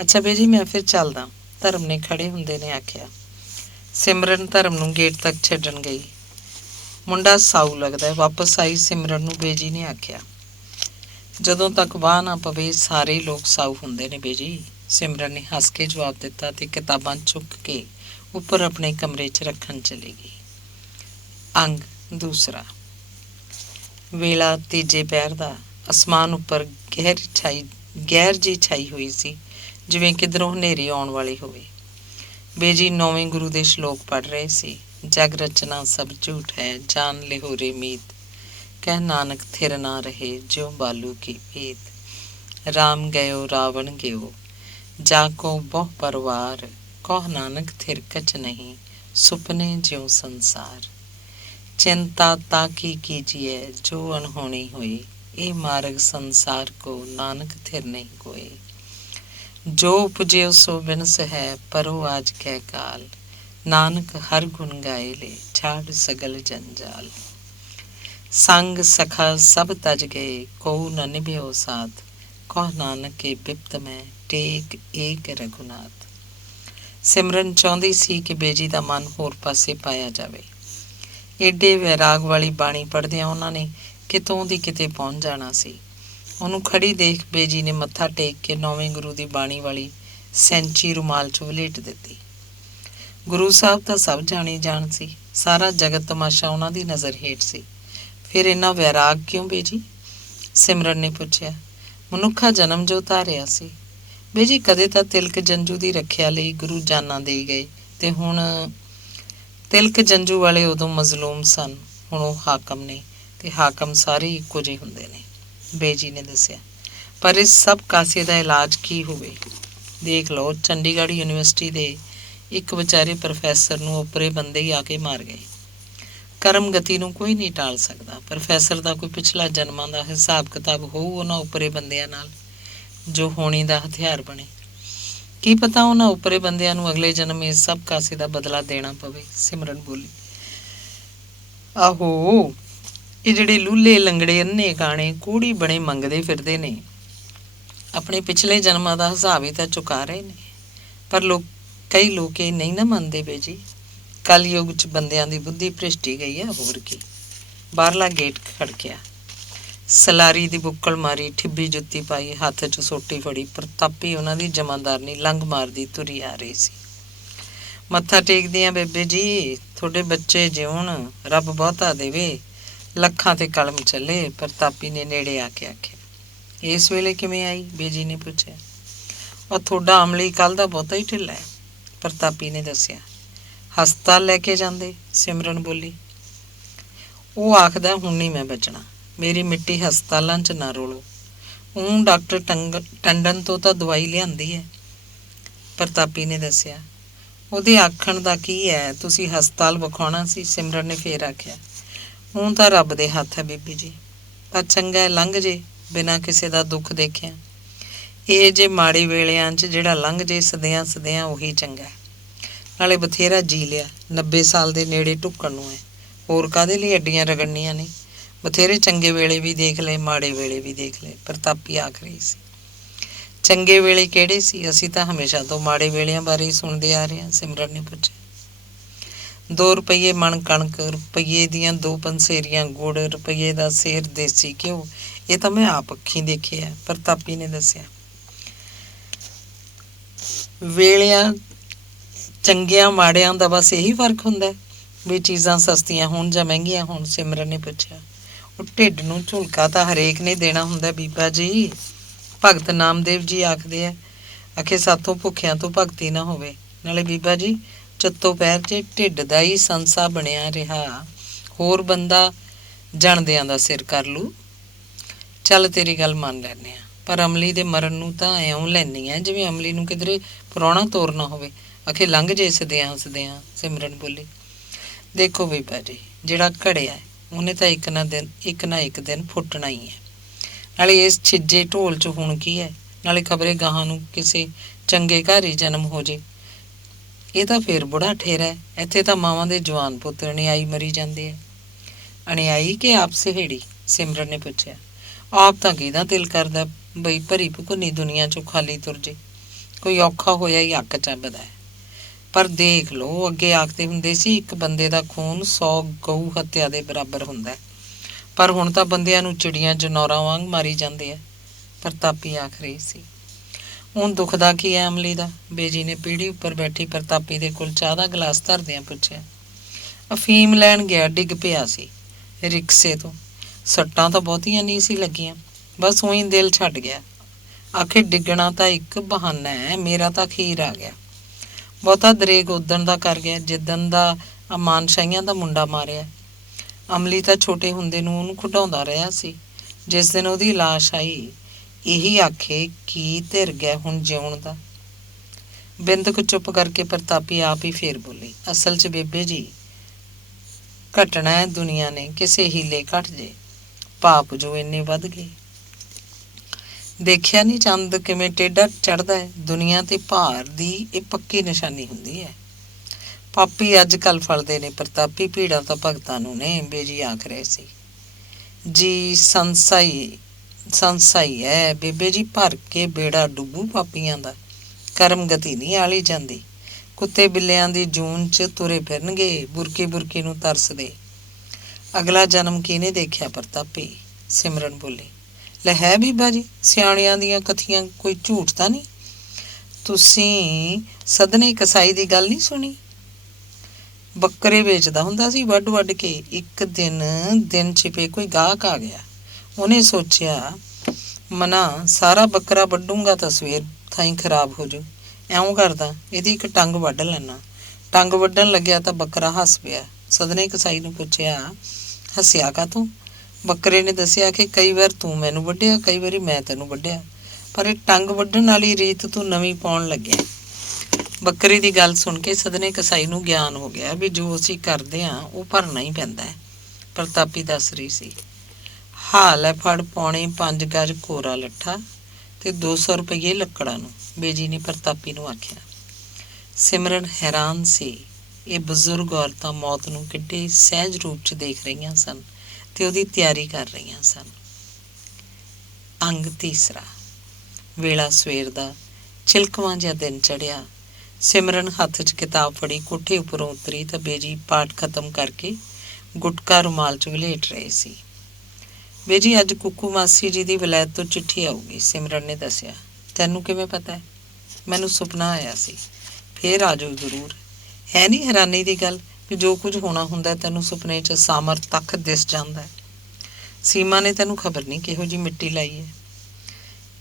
ਅੱਛਾ ਬੇਜੀ ਮੈਂ ਫਿਰ ਚੱਲਦਾ, ਧਰਮ ਨੇ ਖੜੇ ਹੁੰਦੇ ਨੇ ਆਖਿਆ। ਸਿਮਰਨ ਧਰਮ ਨੂੰ ਗੇਟ ਤੱਕ ਛੱਡਣ ਗਈ। ਮੁੰਡਾ ਸਾਊ ਲੱਗਦਾ। ਵਾਪਸ ਆਈ ਸਿਮਰਨ ਨੂੰ ਬੇਜੀ ਨੇ ਆਖਿਆ। ਜਦੋਂ ਤੱਕ ਵਾਹ ਨਾ ਪਵੇ ਸਾਰੇ ਲੋਕ ਸਾਊ ਹੁੰਦੇ ਨੇ ਬੇਜੀ, ਸਿਮਰਨ ਨੇ ਹੱਸ ਕੇ ਜਵਾਬ ਦਿੱਤਾ ਤੇ ਕਿਤਾਬਾਂ ਚੁੱਕ ਕੇ ਉੱਪਰ ਆਪਣੇ ਕਮਰੇ 'ਚ ਰੱਖਣ ਚਲੀ ਗਈ। ਅੰਗ ਦੂਸਰਾ। ਵੇਲਾ ਤੀਜੇ ਪਹਿਰ ਦਾ। ਅਸਮਾਨ ਉੱਪਰ ਗਹਿਰ ਜਿਹੀ ਛਾਈ ਹੋਈ ਸੀ, ਜਿਵੇਂ ਕਿਧਰੋਂ ਹਨੇਰੀ ਆਉਣ ਵਾਲੀ ਹੋਵੇ। ਬੇਜੀ 9ਵੇਂ ਗੁਰੂ ਦੇ ਸ਼ਲੋਕ ਪੜ੍ਹ ਰਹੇ ਸੀ। ਜਗ ਰਚਨਾ ਸਭ ਝੂਠ ਹੈ, ਜਾਨ ਲਿਹੋਰੇ ਮੀਤ, ਕਹਿ ਨਾਨਕ ਥਿਰ ਨਾ ਰਹੇ ਜਿਉ ਬਾਲੂ ਕੀ ਪੀਤ। ਰਾਮ ਗਇਓ ਰਾਵਣ ਗਿਓ, ਜਾ ਕੋ ਬਹੁ ਪਰਵਾਰ, ਕਹੁ ਨਾਨਕ ਥਿਰ ਕਛ ਨਹੀਂ, ਸੁਪਨੇ ਜਿਉ ਸੰਸਾਰ। चिंता ताकी कीजिए जो अनहोनी हुई, ए मार्ग संसार को नानक थिर नहीं कोई। जो उपजियो सो बिनस है, परो आज कै काल, नानक हर गुण गाए ले, छाड़ सगल जंजाल। संग सखा सब तज गए, को न निभ्यो साथ, कह नानक के बिपत में टेक एक रघुनाथ। सिमरन चाਹੁੰਦੀ ਸੀ ਕਿ ਬੇਜੀ ਦਾ ਮਨ ਹੋਰ ਪਾਸੇ ਪਾਇਆ ਜਾਵੇ। ਏਡੇ ਵੈਰਾਗ ਵਾਲੀ ਬਾਣੀ ਪੜ੍ਹਦਿਆਂ ਉਹਨਾਂ ਨੇ ਕਿਤੋਂ ਦੀ ਕਿਤੇ ਪਹੁੰਚ ਜਾਣਾ ਸੀ। ਉਹਨੂੰ ਖੜੀ ਦੇਖ ਬੇਜੀ ਨੇ ਮੱਥਾ ਟੇਕ ਕੇ 9ਵੇਂ ਗੁਰੂ ਦੀ ਬਾਣੀ ਵਾਲੀ ਸੈਂਚੀ ਰੁਮਾਲ 'ਚ ਵਲੇਟ ਦਿੱਤੀ। ਗੁਰੂ ਸਾਹਿਬ ਤਾਂ ਸਭ ਜਾਣੀ ਜਾਣ ਸੀ, ਸਾਰਾ ਜਗਤ ਤਮਾਸ਼ਾ ਉਹਨਾਂ ਦੀ ਨਜ਼ਰ ਹੇਠ ਸੀ। ਫਿਰ ਇੰਨਾ ਵੈਰਾਗ ਕਿਉਂ ਬੇਜੀ? ਸਿਮਰਨ ਨੇ ਪੁੱਛਿਆ। ਮਨੁੱਖਾ ਜਨਮ ਜੋ ਧਾਰਿਆ ਸੀ ਬੇਜੀ, ਕਦੇ ਤਾਂ ਤਿਲਕ ਜੰਜੂ ਦੀ ਰੱਖਿਆ ਲਈ ਗੁਰੂ ਜਾਨਾਂ ਦੇ ਗਏ ਤੇ ਹੁਣ ਤਿਲਕ ਜੰਜੂ ਵਾਲੇ ਉਦੋਂ ਮਜ਼ਲੂਮ ਸਨ, ਹੁਣ ਉਹ ਹਾਕਮ ਨੇ ਤੇ ਹਾਕਮ ਸਾਰੇ ਇੱਕੋ ਜਿਹੇ ਹੁੰਦੇ ਨੇ, ਬੇਜੀ ਨੇ ਦੱਸਿਆ। ਪਰ ਇਸ ਸਭ ਕਾਸੇ ਦਾ ਇਲਾਜ ਕੀ ਹੋਵੇ? ਦੇਖ ਲਓ, ਚੰਡੀਗੜ੍ਹ ਯੂਨੀਵਰਸਿਟੀ ਦੇ ਇੱਕ ਵਿਚਾਰੇ ਪ੍ਰੋਫੈਸਰ ਨੂੰ ਓਪਰੇ ਬੰਦੇ ਹੀ ਆ ਕੇ ਮਾਰ ਗਏ। ਕਰਮ ਗਤੀ ਨੂੰ ਕੋਈ ਨਹੀਂ ਟਾਲ ਸਕਦਾ। ਪ੍ਰੋਫੈਸਰ ਦਾ ਕੋਈ ਪਿਛਲਾ ਜਨਮਾਂ ਦਾ ਹਿਸਾਬ ਕਿਤਾਬ ਹੋਊ ਉਹਨਾਂ ਓਪਰੇ ਬੰਦਿਆਂ ਨਾਲ ਜੋ ਹੋਣੀ ਦਾ ਹਥਿਆਰ ਬਣੇ। ਕੀ ਪਤਾ ਉਹਨਾਂ ਉੱਪਰੇ ਬੰਦਿਆਂ ਨੂੰ ਅਗਲੇ ਜਨਮ ਇਸ ਸਭ ਕਾਸੇ ਦਾ ਬਦਲਾ ਦੇਣਾ ਪਵੇ। ਸਿਮਰਨ ਬੋਲੀ। ਆਹੋ, ਇਹ ਜਿਹੜੇ ਲੂਲੇ ਲੰਗੜੇ ਅੰਨੇ ਕਾਣੇ ਕੂੜੀ ਬਣੇ ਮੰਗਦੇ ਫਿਰਦੇ ਨੇ, ਆਪਣੇ ਪਿਛਲੇ ਜਨਮਾਂ ਦਾ ਹਿਸਾਬ ਹੀ ਤਾਂ ਚੁਕਾ ਰਹੇ ਨੇ। ਪਰ ਕਈ ਲੋਕ ਇਹ ਨਹੀਂ ਨਾ ਮੰਨਦੇ ਬੇਜੀ। ਕਲਯੁੱਗ 'ਚ ਬੰਦਿਆਂ ਦੀ ਬੁੱਧੀ ਭ੍ਰਿਸ਼ਟੀ ਗਈ ਆ, ਹੋਰ ਕੀ। ਬਾਹਰਲਾ ਗੇਟ ਖੜਕਿਆ। ਸਲਾਰੀ ਦੀ ਬੁੱਕਲ ਮਾਰੀ, ਠਿੱਬੀ ਜੁੱਤੀ ਪਾਈ, ਹੱਥ 'ਚ ਸੋਟੀ ਫੜੀ, ਪ੍ਰਤਾਪੀ ਉਹਨਾਂ ਦੀ ਜਮਾਂਦਾਰਨੀ ਲੰਘ ਮਾਰਦੀ ਤੁਰੀ ਆ ਰਹੀ ਸੀ। ਮੱਥਾ ਟੇਕਦੀਆਂ ਬੇਬੇ ਜੀ, ਤੁਹਾਡੇ ਬੱਚੇ ਜਿਉਣ, ਰੱਬ ਬਹੁਤਾ ਦੇਵੇ, ਲੱਖਾਂ ਤੇ ਕਲਮ ਚੱਲੇ, ਪ੍ਰਤਾਪੀ ਨੇ ਨੇੜੇ ਆ ਕੇ ਆਖਿਆ। ਇਸ ਵੇਲੇ ਕਿਵੇਂ ਆਈ? ਬੇਜੀ ਨੇ ਪੁੱਛਿਆ। ਉਹ ਤੁਹਾਡਾ ਅਮਲੀ ਕੱਲ੍ਹ ਦਾ ਬਹੁਤਾ ਹੀ ਢਿੱਲਾ ਹੈ, ਪ੍ਰਤਾਪੀ ਨੇ ਦੱਸਿਆ। ਹਸਪਤਾਲ ਲੈ ਕੇ ਜਾਂਦੇ? ਸਿਮਰਨ ਬੋਲੀ। ਉਹ ਆਖਦਾ ਹੁਣ ਨਹੀਂ ਮੈਂ ਬਚਣਾ, ਮੇਰੀ ਮਿੱਟੀ ਹਸਪਤਾਲਾਂ 'ਚ ਨਾ ਰੋਲੋ। ਊਂ ਡਾਕਟਰ ਟੰਡਨ ਤੋਂ ਤਾਂ ਦਵਾਈ ਲਿਆਂਦੀ ਹੈ, ਪ੍ਰਤਾਪੀ ਨੇ ਦੱਸਿਆ। ਉਹਦੇ ਆਖਣ ਦਾ ਕੀ ਹੈ, ਤੁਸੀਂ ਹਸਪਤਾਲ ਵਿਖਾਉਣਾ ਸੀ, ਸਿਮਰਨ ਨੇ ਫੇਰ ਆਖਿਆ। ਊਂ ਤਾਂ ਰੱਬ ਦੇ ਹੱਥ ਹੈ ਬੀਬੀ ਜੀ, ਪਰ ਚੰਗਾ ਲੰਘ ਜੇ ਬਿਨਾਂ ਕਿਸੇ ਦਾ ਦੁੱਖ ਦੇਖਿਆ। ਇਹ ਜੇ ਮਾੜੇ ਵੇਲਿਆਂ 'ਚ ਜਿਹੜਾ ਲੰਘ ਜੇ ਸਦਿਆਂ ਸਦਿਆਂ ਉਹੀ ਚੰਗਾ। ਨਾਲੇ ਬਥੇਰਾ ਜੀ ਲਿਆ, 90 ਸਾਲ ਦੇ ਨੇੜੇ ਢੁੱਕਣ ਨੂੰ ਹੈ, ਹੋਰ ਕਾਹਦੇ ਲਈ ਅੱਡੀਆਂ ਰਗੜਨੀਆਂ ਨੇ। ਬਥੇਰੇ ਚੰਗੇ ਵੇਲੇ ਵੀ ਦੇਖ ਲਏ, ਮਾੜੇ ਵੇਲੇ ਵੀ ਦੇਖ ਲਏ, ਪ੍ਰਤਾਪੀ ਆਖ ਰਹੀ ਸੀ। ਚੰਗੇ ਵੇਲੇ ਕਿਹੜੇ ਸੀ? ਅਸੀਂ ਤਾਂ ਹਮੇਸ਼ਾ ਤੋਂ ਮਾੜੇ ਵੇਲਿਆਂ ਬਾਰੇ ਹੀ ਸੁਣਦੇ ਆ ਰਹੇ ਹਾਂ, ਸਿਮਰਨ ਨੇ ਪੁੱਛਿਆ। 2 ਰੁਪਈਏ ਮਣ ਕਣਕ, ਰੁਪਈਏ ਦੀਆਂ 2 ਪੰਸੇਰੀਆਂ ਗੁੜ, ਰੁਪਈਏ ਦਾ ਸੇਰ ਦੇਸੀ ਘਿਓ, ਇਹ ਤਾਂ ਮੈਂ ਆਪ ਅੱਖੀਂ ਦੇਖਿਆ, ਪ੍ਰਤਾਪੀ ਨੇ ਦੱਸਿਆ। ਵੇਲਿਆਂ ਚੰਗਿਆਂ ਮਾੜਿਆਂ ਦਾ ਬਸ ਇਹੀ ਫਰਕ ਹੁੰਦਾ ਵੀ ਚੀਜ਼ਾਂ ਸਸਤੀਆਂ ਹੋਣ ਜਾਂ ਮਹਿੰਗੀਆਂ ਹੋਣ, ਸਿਮਰਨ ਨੇ ਪੁੱਛਿਆ। ਉਹ ਢਿੱਡ ਨੂੰ ਝੁਲਕਾ ਤਾਂ ਹਰੇਕ ਨੇ ਦੇਣਾ ਹੁੰਦਾ ਬੀਬਾ ਜੀ। ਭਗਤ ਨਾਮਦੇਵ ਜੀ ਆਖਦੇ ਆ, ਆਖੇ ਸਾਥੋਂ ਭੁੱਖਿਆਂ ਤੋਂ ਭਗਤੀ ਨਾ ਹੋਵੇ। ਨਾਲੇ ਬੀਬਾ ਜੀ, ਚੱਤੋ ਪੈਰ 'ਚ ਢਿੱਡ ਦਾ ਹੀ ਸੰਸਾ ਬਣਿਆ ਰਿਹਾ, ਹੋਰ ਬੰਦਾ ਜਣਦਿਆਂ ਦਾ ਸਿਰ ਕਰ ਲੂ। ਚੱਲ ਤੇਰੀ ਗੱਲ ਮੰਨ ਲੈਂਦੇ ਹਾਂ, ਪਰ ਅਮਲੀ ਦੇ ਮਰਨ ਨੂੰ ਤਾਂ ਇਉਂ ਲੈਂਦੀ ਆ ਜਿਵੇਂ ਅਮਲੀ ਨੂੰ ਕਿਧਰੇ ਪ੍ਰਾਹੁਣਾ ਤੋਰਨਾ ਹੋਵੇ। ਆਖੇ ਲੰਘ ਜੇ ਹੱਸਦਿਆਂ ਹੱਸਦਿਆਂ, ਸਿਮਰਨ ਬੋਲੀ। ਦੇਖੋ ਬੀਬਾ ਜੀ, ਜਿਹੜਾ ਘੜਿਆ ਉਹਨੇ ਤਾਂ ਇੱਕ ਨਾ ਇੱਕ ਦਿਨ ਫੁੱਟਣਾ ਹੀ ਹੈ। ਨਾਲੇ ਇਸ ਛਿੱਜੇ ਢੋਲ 'ਚ ਹੁਣ ਕੀ ਹੈ, ਨਾਲੇ ਖਬਰੇ ਗਾਹਾਂ ਨੂੰ ਕਿਸੇ ਚੰਗੇ ਘਰ ਹੀ ਜਨਮ ਹੋ ਜੇ। ਇਹ ਤਾਂ ਫੇਰ ਬੁੜਾ ਠੇਰਾ ਹੈ। ਇੱਥੇ ਤਾਂ ਮਾਵਾਂ ਦੇ ਜਵਾਨ ਪੁੱਤ ਅਣਿਆਈ ਮਰੀ ਜਾਂਦੇ ਹੈ। ਅਣਿਆਈ ਕਿ ਆਪ ਸਹੇੜੀ? ਸਿਮਰਨ ਨੇ ਪੁੱਛਿਆ। ਆਪ ਤਾਂ ਕਿਹਦਾ ਦਿਲ ਕਰਦਾ ਬਈ ਭਰੀ ਭੁਕੁੰਨੀ ਦੁਨੀਆ ਚੋਂ ਖਾਲੀ ਤੁਰ ਜੇ। ਕੋਈ ਔਖਾ ਹੋਇਆ ਹੀ ਅੱਕ ਚੱਬਦਾ ਹੈ। ਪਰ ਦੇਖ ਲਓ, ਅੱਗੇ ਆਖਦੇ ਹੁੰਦੇ ਸੀ ਇੱਕ ਬੰਦੇ ਦਾ ਖੂਨ 100 ਗਊ ਹੱਤਿਆ ਦੇ ਬਰਾਬਰ ਹੁੰਦਾ ਹੈ। ਪਰ ਹੁਣ ਤਾਂ ਬੰਦਿਆਂ ਨੂੰ ਚਿੜੀਆਂ ਜਨੌਰਾਂ ਵਾਂਗ ਮਾਰੀ ਜਾਂਦੇ ਆ। ਪ੍ਰਤਾਪੀ ਆਖ ਰਹੀ ਸੀ। ਹੁਣ ਦੁਖਦਾ ਕੀ ਹੈ ਅਮਲੀ ਦਾ? ਬੇਜੀ ਨੇ ਪੀੜੀ ਉੱਪਰ ਬੈਠੀ ਪ੍ਰਤਾਪੀ ਦੇ ਕੋਲ ਚਾਹ ਦਾ ਗਲਾਸ ਧਰਦਿਆਂ ਪੁੱਛਿਆ। ਅਫੀਮ ਲੈਣ ਗਿਆ, ਡਿੱਗ ਪਿਆ ਸੀ ਰਿਕਸ਼ੇ ਤੋਂ। ਸੱਟਾਂ ਤਾਂ ਬਹੁਤੀਆਂ ਨਹੀਂ ਸੀ ਲੱਗੀਆਂ, ਬਸ ਊਂ ਹੀ ਦਿਲ ਛੱਡ ਗਿਆ। ਆਖਿਰ ਡਿੱਗਣਾ ਤਾਂ ਇੱਕ ਬਹਾਨਾ ਹੈ, ਮੇਰਾ ਤਾਂ ਅਖੀਰ ਆ ਗਿਆ। ਬਹੁਤਾ ਦਰੇਗ ਉਦਣ ਦਾ ਕਰ ਗਿਆ ਜਿੱਦਣ ਦਾ ਮਾਨਸ਼ਾਹੀਆਂ ਦਾ ਮੁੰਡਾ ਮਾਰਿਆ। ਅਮਲੀ ਤਾਂ ਛੋਟੇ ਹੁੰਦੇ ਨੂੰ ਉਹਨੂੰ ਖੁਡਾਉਂਦਾ ਰਿਹਾ ਸੀ। ਜਿਸ ਦਿਨ ਉਹਦੀ ਲਾਸ਼ ਆਈ, ਇਹੀ ਆਖੇ ਕੀ ਧਿਰ ਗਿਆ ਹੁਣ ਜਿਉਣ ਦਾ। ਬਿੰਦਕ ਚੁੱਪ ਕਰਕੇ ਪ੍ਰਤਾਪੀ ਆਪ ਹੀ ਫੇਰ ਬੋਲੀ। ਅਸਲ 'ਚ ਬੇਬੇ ਜੀ, ਘਟਣਾ ਹੈ ਦੁਨੀਆ ਨੇ, ਕਿਸੇ ਹੀਲੇ ਘਟ ਜੇ। ਪਾਪ ਜੋ ਇੰਨੇ ਵੱਧ ਗਏ। ਦੇਖਿਆ ਨਹੀਂ ਚੰਦ ਕਿਵੇਂ ਟੇਢਾ ਚੜ੍ਹਦਾ ਹੈ? ਦੁਨੀਆ ਤੇ ਭਾਰ ਦੀ ਇਹ ਪੱਕੀ ਨਿਸ਼ਾਨੀ ਹੁੰਦੀ ਹੈ। ਪਾਪੀ ਅੱਜ ਕੱਲ੍ਹ ਫਲਦੇ ਨੇ ਪ੍ਰਤਾਪੀ, ਭੀੜਾਂ ਤਾਂ ਭਗਤਾਂ ਨੂੰ ਨੇ। ਬੇਜੀ ਆਖ ਰਹੇ ਸੀ। ਜੀ ਸੰਸਾਈ ਹੈ ਬੇਬੇ ਜੀ, ਭਰ ਕੇ ਬੇੜਾ ਡੁੱਬੂ ਪਾਪੀਆਂ ਦਾ। ਕਰਮ ਗਤੀ ਨਹੀਂ ਆਲੀ ਜਾਂਦੀ। ਕੁੱਤੇ ਬਿੱਲਿਆਂ ਦੀ ਜੂਨ 'ਚ ਤੁਰੇ ਫਿਰਨਗੇ, ਬੁਰਕੀ ਬੁਰਕੀ ਨੂੰ ਤਰਸਦੇ। ਅਗਲਾ ਜਨਮ ਕਿਹਨੇ ਦੇਖਿਆ ਪ੍ਰਤਾਪੀ? ਸਿਮਰਨ ਬੋਲੀ। ਲੈ ਹੈ ਬੀਬਾ ਜੀ, ਸਿਆਣਿਆਂ ਦੀਆਂ ਕਥੀਆਂ ਕੋਈ ਝੂਠ ਤਾਂ ਨਹੀਂ? ਤੁਸੀਂ ਸਦਨੇ ਕਸਾਈ ਦੀ ਗੱਲ ਨਹੀਂ ਸੁਣੀ? ਬੱਕਰੇ ਵੇਚਦਾ ਹੁੰਦਾ ਸੀ ਵੱਢ ਵੱਢ ਕੇ। ਇੱਕ ਦਿਨ ਛਿਪੇ ਕੋਈ ਗਾਹਕ ਆ ਗਿਆ। ਉਹਨੇ ਸੋਚਿਆ ਮਨਾ ਸਾਰਾ ਬੱਕਰਾ ਵੱਢੂੰਗਾ ਤਾਂ ਸਵੇਰ ਥਾਈਂ ਖਰਾਬ ਹੋ ਜੂ। ਇਉਂ ਕਰਦਾ, ਇਹਦੀ ਇੱਕ ਟੰਗ ਵੱਢ ਲੈਣਾ। ਟੰਗ ਵੱਢਣ ਲੱਗਿਆ ਤਾਂ ਬੱਕਰਾ ਹੱਸ ਪਿਆ। ਸਦਨੇ ਕਸਾਈ ਨੂੰ ਪੁੱਛਿਆ, ਹੱਸਿਆ ਕਾਹਤੋਂ? ਬੱਕਰੇ ਨੇ ਦੱਸਿਆ ਕਿ ਕਈ ਵਾਰ ਤੂੰ ਮੈਨੂੰ ਵੱਢਿਆ, ਕਈ ਵਾਰੀ ਮੈਂ ਤੈਨੂੰ ਵੱਢਿਆ, ਪਰ ਇਹ ਟੰਗ ਵੱਢਣ ਵਾਲੀ ਰੀਤ ਤੂੰ ਨਵੀਂ ਪਾਉਣ ਲੱਗਿਆ। ਬੱਕਰੀ ਦੀ ਗੱਲ ਸੁਣ ਕੇ ਸਦਨੇ ਕਸਾਈ ਨੂੰ ਗਿਆਨ ਹੋ ਗਿਆ ਵੀ ਜੋ ਅਸੀਂ ਕਰਦੇ ਹਾਂ ਉਹ ਭਰਨਾ ਹੀ ਪੈਂਦਾ ਹੈ। ਪ੍ਰਤਾਪੀ ਦੱਸ ਰਹੀ ਸੀ। ਹਾਲ ਹੈ, ਫੜ ਪੌਣੇ 5 ਗਜ਼ ਕੋਰਾ ਲੱਠਾ ਤੇ 200 ਰੁਪਈਏ ਲੱਕੜਾਂ ਨੂੰ, ਬੇਜੀ ਨੇ ਪ੍ਰਤਾਪੀ ਨੂੰ ਆਖਿਆ। ਸਿਮਰਨ ਹੈਰਾਨ ਸੀ। ਇਹ ਬਜ਼ੁਰਗ ਔਰਤਾਂ ਮੌਤ ਨੂੰ ਕਿੱਡੇ ਸਹਿਜ ਰੂਪ 'ਚ ਦੇਖ ਰਹੀਆਂ ਸਨ ਤੇ ਉਹਦੀ ਤਿਆਰੀ ਕਰ ਰਹੀਆਂ ਸਨ। ਅੰਗ ਤੀਸਰਾ। ਵੇਲਾ ਸਵੇਰ ਦਾ ਚਿਲਕਵਾਂ ਜਿਹਾ ਦਿਨ ਚੜ੍ਹਿਆ। ਸਿਮਰਨ ਹੱਥ 'ਚ ਕਿਤਾਬ ਫੜੀ ਕੋਠੇ ਉੱਪਰੋਂ ਉਤਰੀ ਤਾਂ ਬੇਜੀ ਪਾਠ ਖਤਮ ਕਰਕੇ ਗੁਟਕਾ ਰੁਮਾਲ 'ਚ ਵਲੇਟ ਰਹੇ ਸੀ। ਬੇਜੀ, ਅੱਜ ਕੁੱਕੂ ਮਾਸੀ ਜੀ ਦੀ ਵਲੈਤ ਤੋਂ ਚਿੱਠੀ ਆਊਗੀ, ਸਿਮਰਨ ਨੇ ਦੱਸਿਆ। ਤੈਨੂੰ ਕਿਵੇਂ ਪਤਾ ਹੈ? ਮੈਨੂੰ ਸੁਪਨਾ ਆਇਆ ਸੀ। ਫੇਰ ਆ ਜਾਓ ਜ਼ਰੂਰ। ਹੈ ਨਹੀਂ ਹੈਰਾਨੀ ਦੀ ਗੱਲ ਕਿ ਜੋ ਕੁਝ ਹੋਣਾ ਹੁੰਦਾ ਤੈਨੂੰ ਸੁਪਨੇ 'ਚ ਸਾਮਰ ਤੱਕ ਦਿਸ ਜਾਂਦਾ ਹੈ। ਸੀਮਾ ਨੇ ਤੈਨੂੰ ਖਬਰ ਨਹੀਂ ਕਿਹੋ ਜਿਹੀ ਮਿੱਟੀ ਲਾਈ ਹੈ।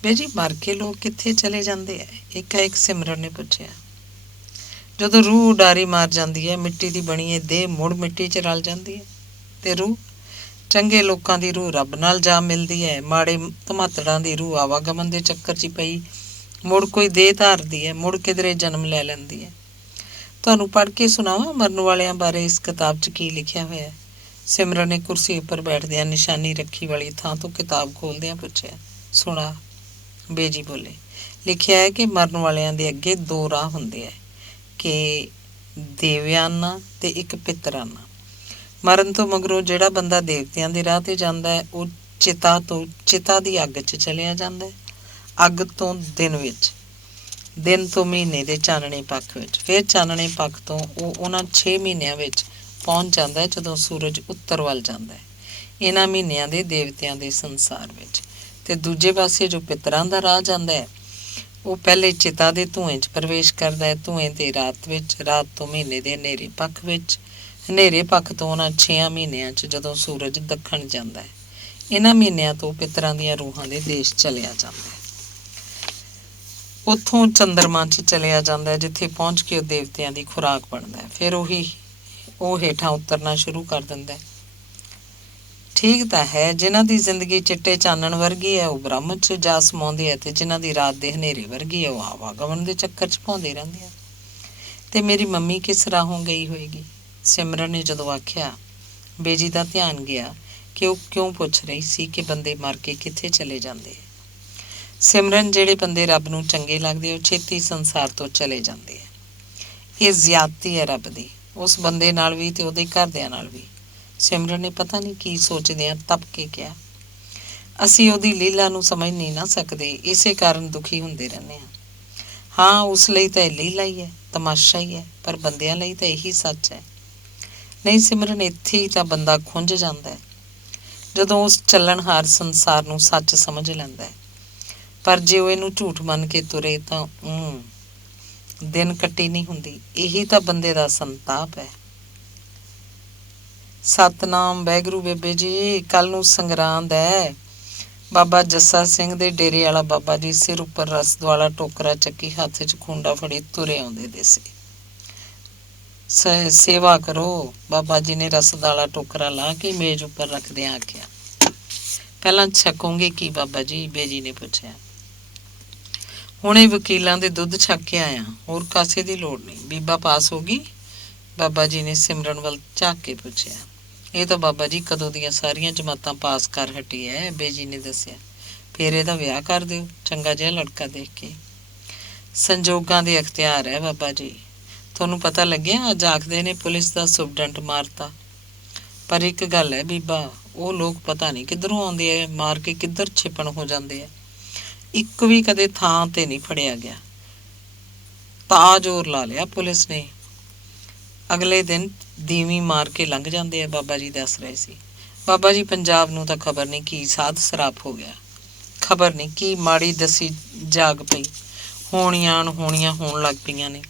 ਬੇਜੀ, ਮਰ ਕੇ ਲੋਕ ਕਿੱਥੇ ਚਲੇ ਜਾਂਦੇ ਹੈ? ਇੱਕ ਸਿਮਰਨ ਨੇ ਪੁੱਛਿਆ। ਜਦੋਂ ਰੂਹ ਉਡਾਰੀ ਮਾਰ ਜਾਂਦੀ ਹੈ, ਮਿੱਟੀ ਦੀ ਬਣੀ ਇਹ ਦੇਹ ਮੁੜ ਮਿੱਟੀ 'ਚ ਰਲ ਜਾਂਦੀ ਹੈ। ਤੇ ਰੂਹ? ਚੰਗੇ ਲੋਕਾਂ ਦੀ ਰੂਹ ਰੱਬ ਨਾਲ ਜਾ ਮਿਲਦੀ ਹੈ। ਮਾੜੇ ਧਮਾਤੜਾਂ ਦੀ ਰੂਹ ਆਵਾਗਮਨ ਦੇ ਚੱਕਰ 'ਚ ਪਈ ਮੁੜ ਕੋਈ ਦੇਹ ਧਾਰਦੀ ਹੈ, ਮੁੜ ਕਿਧਰੇ ਜਨਮ ਲੈ ਲੈਂਦੀ ਹੈ। ਤੁਹਾਨੂੰ ਪੜ੍ਹ ਕੇ ਸੁਣਾਵਾਂ ਮਰਨ ਵਾਲਿਆਂ ਬਾਰੇ ਇਸ ਕਿਤਾਬ 'ਚ ਕੀ ਲਿਖਿਆ ਹੋਇਆ? ਸਿਮਰਨ ਨੇ ਕੁਰਸੀ ਉੱਪਰ ਬੈਠਦਿਆਂ ਨਿਸ਼ਾਨੀ ਰੱਖੀ ਵਾਲੀ ਥਾਂ ਤੋਂ ਕਿਤਾਬ ਖੋਲ੍ਹਦਿਆਂ ਪੁੱਛਿਆ। ਸੁਣਾ, ਬੇਜੀ ਬੋਲੇ। ਲਿਖਿਆ ਹੈ ਕਿ ਮਰਨ ਵਾਲਿਆਂ ਦੇ ਅੱਗੇ 2 ਰਾਹ ਹੁੰਦੇ ਹੈ, ਕਿ ਦੇਵਿਆਨਾ ਤੇ ਇੱਕ ਪਿਤਰਾਨਾ। ਮਰਨ ਤੋਂ ਮਗਰੋਂ ਜਿਹੜਾ ਬੰਦਾ ਦੇਵਤਿਆਂ ਦੇ ਰਾਹ ਤੇ ਜਾਂਦਾ ਹੈ ਉਹ ਚਿਤਾ ਦੀ ਅੱਗ 'ਚ ਚਲਿਆ ਜਾਂਦਾ ਹੈ। ਅੱਗ ਤੋਂ ਦਿਨ ਤੋਂ ਮਹੀਨੇ ਦੇ ਚਾਨਣੇ ਪੱਖ ਵਿੱਚ, ਫਿਰ ਚਾਨਣੇ ਪੱਖ ਤੋਂ ਉਹ ਉਹਨਾਂ 6 ਮਹੀਨਿਆਂ ਵਿੱਚ ਪਹੁੰਚ ਜਾਂਦਾ ਹੈ ਜਦੋਂ ਸੂਰਜ ਉੱਤਰ ਵੱਲ ਜਾਂਦਾ ਹੈ, ਇਹਨਾਂ ਮਹੀਨਿਆਂ ਦੇ ਦੇਵਤਿਆਂ ਦੇ ਸੰਸਾਰ ਵਿੱਚ। ਤੇ ਦੂਜੇ ਪਾਸੇ ਜੋ ਪਿਤਰਾਂ ਦਾ ਰਾਹ ਜਾਂਦਾ ਹੈ ਉਹ ਪਹਿਲੇ ਚਿਤਾ ਦੇ ਧੂੰਏਂ 'ਚ ਪ੍ਰਵੇਸ਼ ਕਰਦਾ ਹੈ, ਧੂੰਏਂ ਤੇ ਰਾਤ ਵਿੱਚ, ਰਾਤ ਤੋਂ ਮਹੀਨੇ ਦੇ ਹਨੇਰੇ ਪੱਖ ਵਿੱਚ, ਹਨੇਰੇ ਪੱਖ ਤੋਂ ਉਹਨਾਂ 6 ਮਹੀਨਿਆਂ 'ਚ ਜਦੋਂ ਸੂਰਜ ਦੱਖਣ ਜਾਂਦਾ ਹੈ। ਇਹਨਾਂ ਮਹੀਨਿਆਂ ਤੋਂ ਪਿਤਰਾਂ ਦੀਆਂ ਰੂਹਾਂ ਦੇ ਦੇਸ਼ ਚਲਿਆ ਜਾਂਦਾ ਹੈ। ਉੱਥੋਂ ਚੰਦਰਮਾ 'ਚ ਚਲਿਆ ਜਾਂਦਾ ਹੈ, ਜਿੱਥੇ ਪਹੁੰਚ ਕੇ ਉਹ ਦੇਵਤਿਆਂ ਦੀ ਖੁਰਾਕ ਬਣਦਾ ਹੈ। ਫਿਰ ਉਹ ਹੇਠਾਂ ਉਤਰਨਾ ਸ਼ੁਰੂ ਕਰ ਦਿੰਦਾ ਹੈ। ਠੀਕ ਤਾਂ ਹੈ, ਜਿਨ੍ਹਾਂ ਦੀ ਜ਼ਿੰਦਗੀ ਚਿੱਟੇ ਚਾਨਣ ਵਰਗੀ ਹੈ ਉਹ ਬ੍ਰਹਮ 'ਚ ਜਾ ਸਮਾਉਂਦੇ ਹੈ, ਤੇ ਜਿਨ੍ਹਾਂ ਦੀ ਰਾਤ ਦੇ ਹਨੇਰੇ ਵਰਗੀ ਹੈ ਉਹ ਆਵਾਗਮਨ ਦੇ ਚੱਕਰ 'ਚ ਪਾਉਂਦੇ ਰਹਿੰਦੇ ਆ। ਤੇ ਮੇਰੀ ਮੰਮੀ ਕਿਸ ਰਾਹੋਂ ਗਈ ਹੋਏਗੀ? ਸਿਮਰਨ ਨੇ ਜਦੋਂ ਆਖਿਆ, ਬੇਜੀ ਦਾ ਧਿਆਨ ਗਿਆ ਕਿ ਉਹ ਕਿਉਂ ਪੁੱਛ ਰਹੀ ਸੀ ਕਿ ਬੰਦੇ ਮਰ ਕੇ ਕਿੱਥੇ ਚਲੇ ਜਾਂਦੇ ਹੈ। ਸਿਮਰਨ ਜਿਹੜੇ ਬੰਦੇ ਰੱਬ ਨੂੰ ਚੰਗੇ ਲੱਗਦੇ ਉਹ ਛੇਤੀ ਸੰਸਾਰ ਤੋਂ ਚਲੇ ਜਾਂਦੇ ਆ। ਇਹ ਜ਼ਿਆਦਤੀ ਹੈ ਰੱਬ ਦੀ, ਉਸ ਬੰਦੇ ਨਾਲ ਵੀ ਤੇ ਉਹਦੇ ਘਰਦਿਆਂ ਨਾਲ ਵੀ। ਸਿਮਰਨ ਨੇ ਪਤਾ ਨਹੀਂ ਕੀ ਸੋਚਦੇ ਆ ਤਪ ਕੇ ਕਿਹਾ, ਅਸੀਂ ਉਹਦੀ ਲੀਲਾ ਨੂੰ ਸਮਝ ਨਹੀਂ ਨਾ ਸਕਦੇ, ਇਸੇ ਕਾਰਨ ਦੁਖੀ ਹੁੰਦੇ ਰਹਿੰਦੇ ਹਾਂ। ਹਾਂ, ਉਸ ਲਈ ਤਾਂ ਇਹ ਲੀਲਾ ਹੀ ਹੈ, ਤਮਾਸ਼ਾ ਹੀ ਹੈ, ਪਰ ਬੰਦਿਆਂ ਲਈ ਤਾਂ ਇਹੀ ਸੱਚ ਹੈ। ਨਹੀਂ ਸਿਮਰਨ, ਇੱਥੇ ਹੀ ਤਾਂ ਬੰਦਾ ਖੁੰਝ ਜਾਂਦਾ ਹੈ, ਜਦੋਂ ਉਸ ਚੱਲਣਹਾਰ ਸੰਸਾਰ ਨੂੰ ਸੱਚ ਸਮਝ ਲੈਂਦਾ ਹੈ। ਪਰ ਜੇ ਉਹ ਇਹਨੂੰ ਝੂਠ ਮੰਨ ਕੇ ਤੁਰੇ ਤਾਂ ਦਿਨ ਕੱਟੀ ਨਹੀਂ ਹੁੰਦੀ। ਇਹੀ ਤਾਂ ਬੰਦੇ ਦਾ ਸੰਤਾਪ ਹੈ। ਸਤਨਾਮ ਵਾਹਿਗੁਰੂ। ਬੇਬੇ ਜੀ, ਕੱਲ ਨੂੰ ਸੰਗਰਾਂਦ ਹੈ। ਬਾਬਾ ਜੱਸਾ ਸਿੰਘ ਦੇ ਡੇਰੇ ਵਾਲਾ ਬਾਬਾ ਜੀ ਸਿਰ ਉੱਪਰ ਰਸ ਵਾਲਾ ਟੋਕਰਾ ਚੱਕੀ, ਹੱਥ 'ਚ ਖੂੰਡਾ ਫੜੀ ਤੁਰੇ ਆਉਂਦੇ ਦੇ ਸੀ। ਸੇਵਾ ਕਰੋ। ਬਾਬਾ ਜੀ ਨੇ ਰਸ ਵਾਲਾ ਟੋਕਰਾ ਲਾ ਕੇ ਮੇਜ਼ ਉੱਪਰ ਰੱਖਦਿਆਂ ਆਖਿਆ। ਪਹਿਲਾਂ ਛਕੋਗੇ ਕੀ ਬਾਬਾ ਜੀ? ਬੇਜੀ ਨੇ ਪੁੱਛਿਆ। ਹੁਣੇ ਵਕੀਲਾਂ ਦੇ ਦੁੱਧ ਛਕ ਕੇ ਆਇਆ, ਹੋਰ ਕਾਸੇ ਦੀ ਲੋੜ ਨਹੀਂ। ਬੀਬਾ ਪਾਸ ਹੋ ਗਈ? ਬਾਬਾ ਜੀ ਨੇ ਸਿਮਰਨ ਵੱਲ ਝਾਕ ਕੇ ਪੁੱਛਿਆ। ਇਹ ਤਾਂ ਬਾਬਾ ਜੀ ਕਦੋਂ ਦੀਆਂ ਸਾਰੀਆਂ ਜਮਾਤਾਂ ਪਾਸ ਕਰ ਹਟੀ ਹੈ, ਬੇਜੀ ਨੇ ਦੱਸਿਆ। ਫਿਰ ਇਹਦਾ ਵਿਆਹ ਕਰ ਦਿਓ, ਚੰਗਾ ਜਿਹਾ ਲੜਕਾ ਦੇਖ ਕੇ। ਸੰਜੋਗਾਂ ਦੇ ਅਖਤਿਆਰ ਹੈ ਬਾਬਾ ਜੀ। ਤੁਹਾਨੂੰ ਪਤਾ ਲੱਗਿਆ ਅੱਜ ਆਖਦੇ ਨੇ ਪੁਲਿਸ ਦਾ ਸੁਪਰਡੈਂਟ ਮਾਰਤਾ। ਪਰ ਇੱਕ ਗੱਲ ਹੈ ਬੀਬਾ, ਉਹ ਲੋਕ ਪਤਾ ਨਹੀਂ ਕਿੱਧਰੋਂ ਆਉਂਦੇ ਆ, ਮਾਰ ਕੇ ਕਿੱਧਰ ਛਿਪਣ ਹੋ ਜਾਂਦੇ ਆ। ਇੱਕ ਵੀ ਕਦੇ ਥਾਂ ਤੇ ਨਹੀਂ ਫੜਿਆ ਗਿਆ। ਤਾਂ ਜ਼ੋਰ ਲਾ ਲਿਆ ਪੁਲਿਸ ਨੇ, ਅਗਲੇ ਦਿਨ ਦੀਵੀਂ ਮਾਰ ਕੇ ਲੰਘ ਜਾਂਦੇ ਆ, ਬਾਬਾ ਜੀ ਦੱਸ ਰਹੇ ਸੀ। ਬਾਬਾ ਜੀ, ਪੰਜਾਬ ਨੂੰ ਤਾਂ ਖਬਰ ਨਹੀਂ ਕੀ ਸਾਧ ਸਰਾਪ ਹੋ ਗਿਆ, ਖਬਰ ਨਹੀਂ ਕੀ ਮਾੜੀ ਦਸੀ ਜਾਗ ਪਈ, ਹੋਣੀਆਂ ਅਣਹੋਣੀਆਂ ਹੋਣ ਲੱਗ ਪਈਆਂ ਨੇ।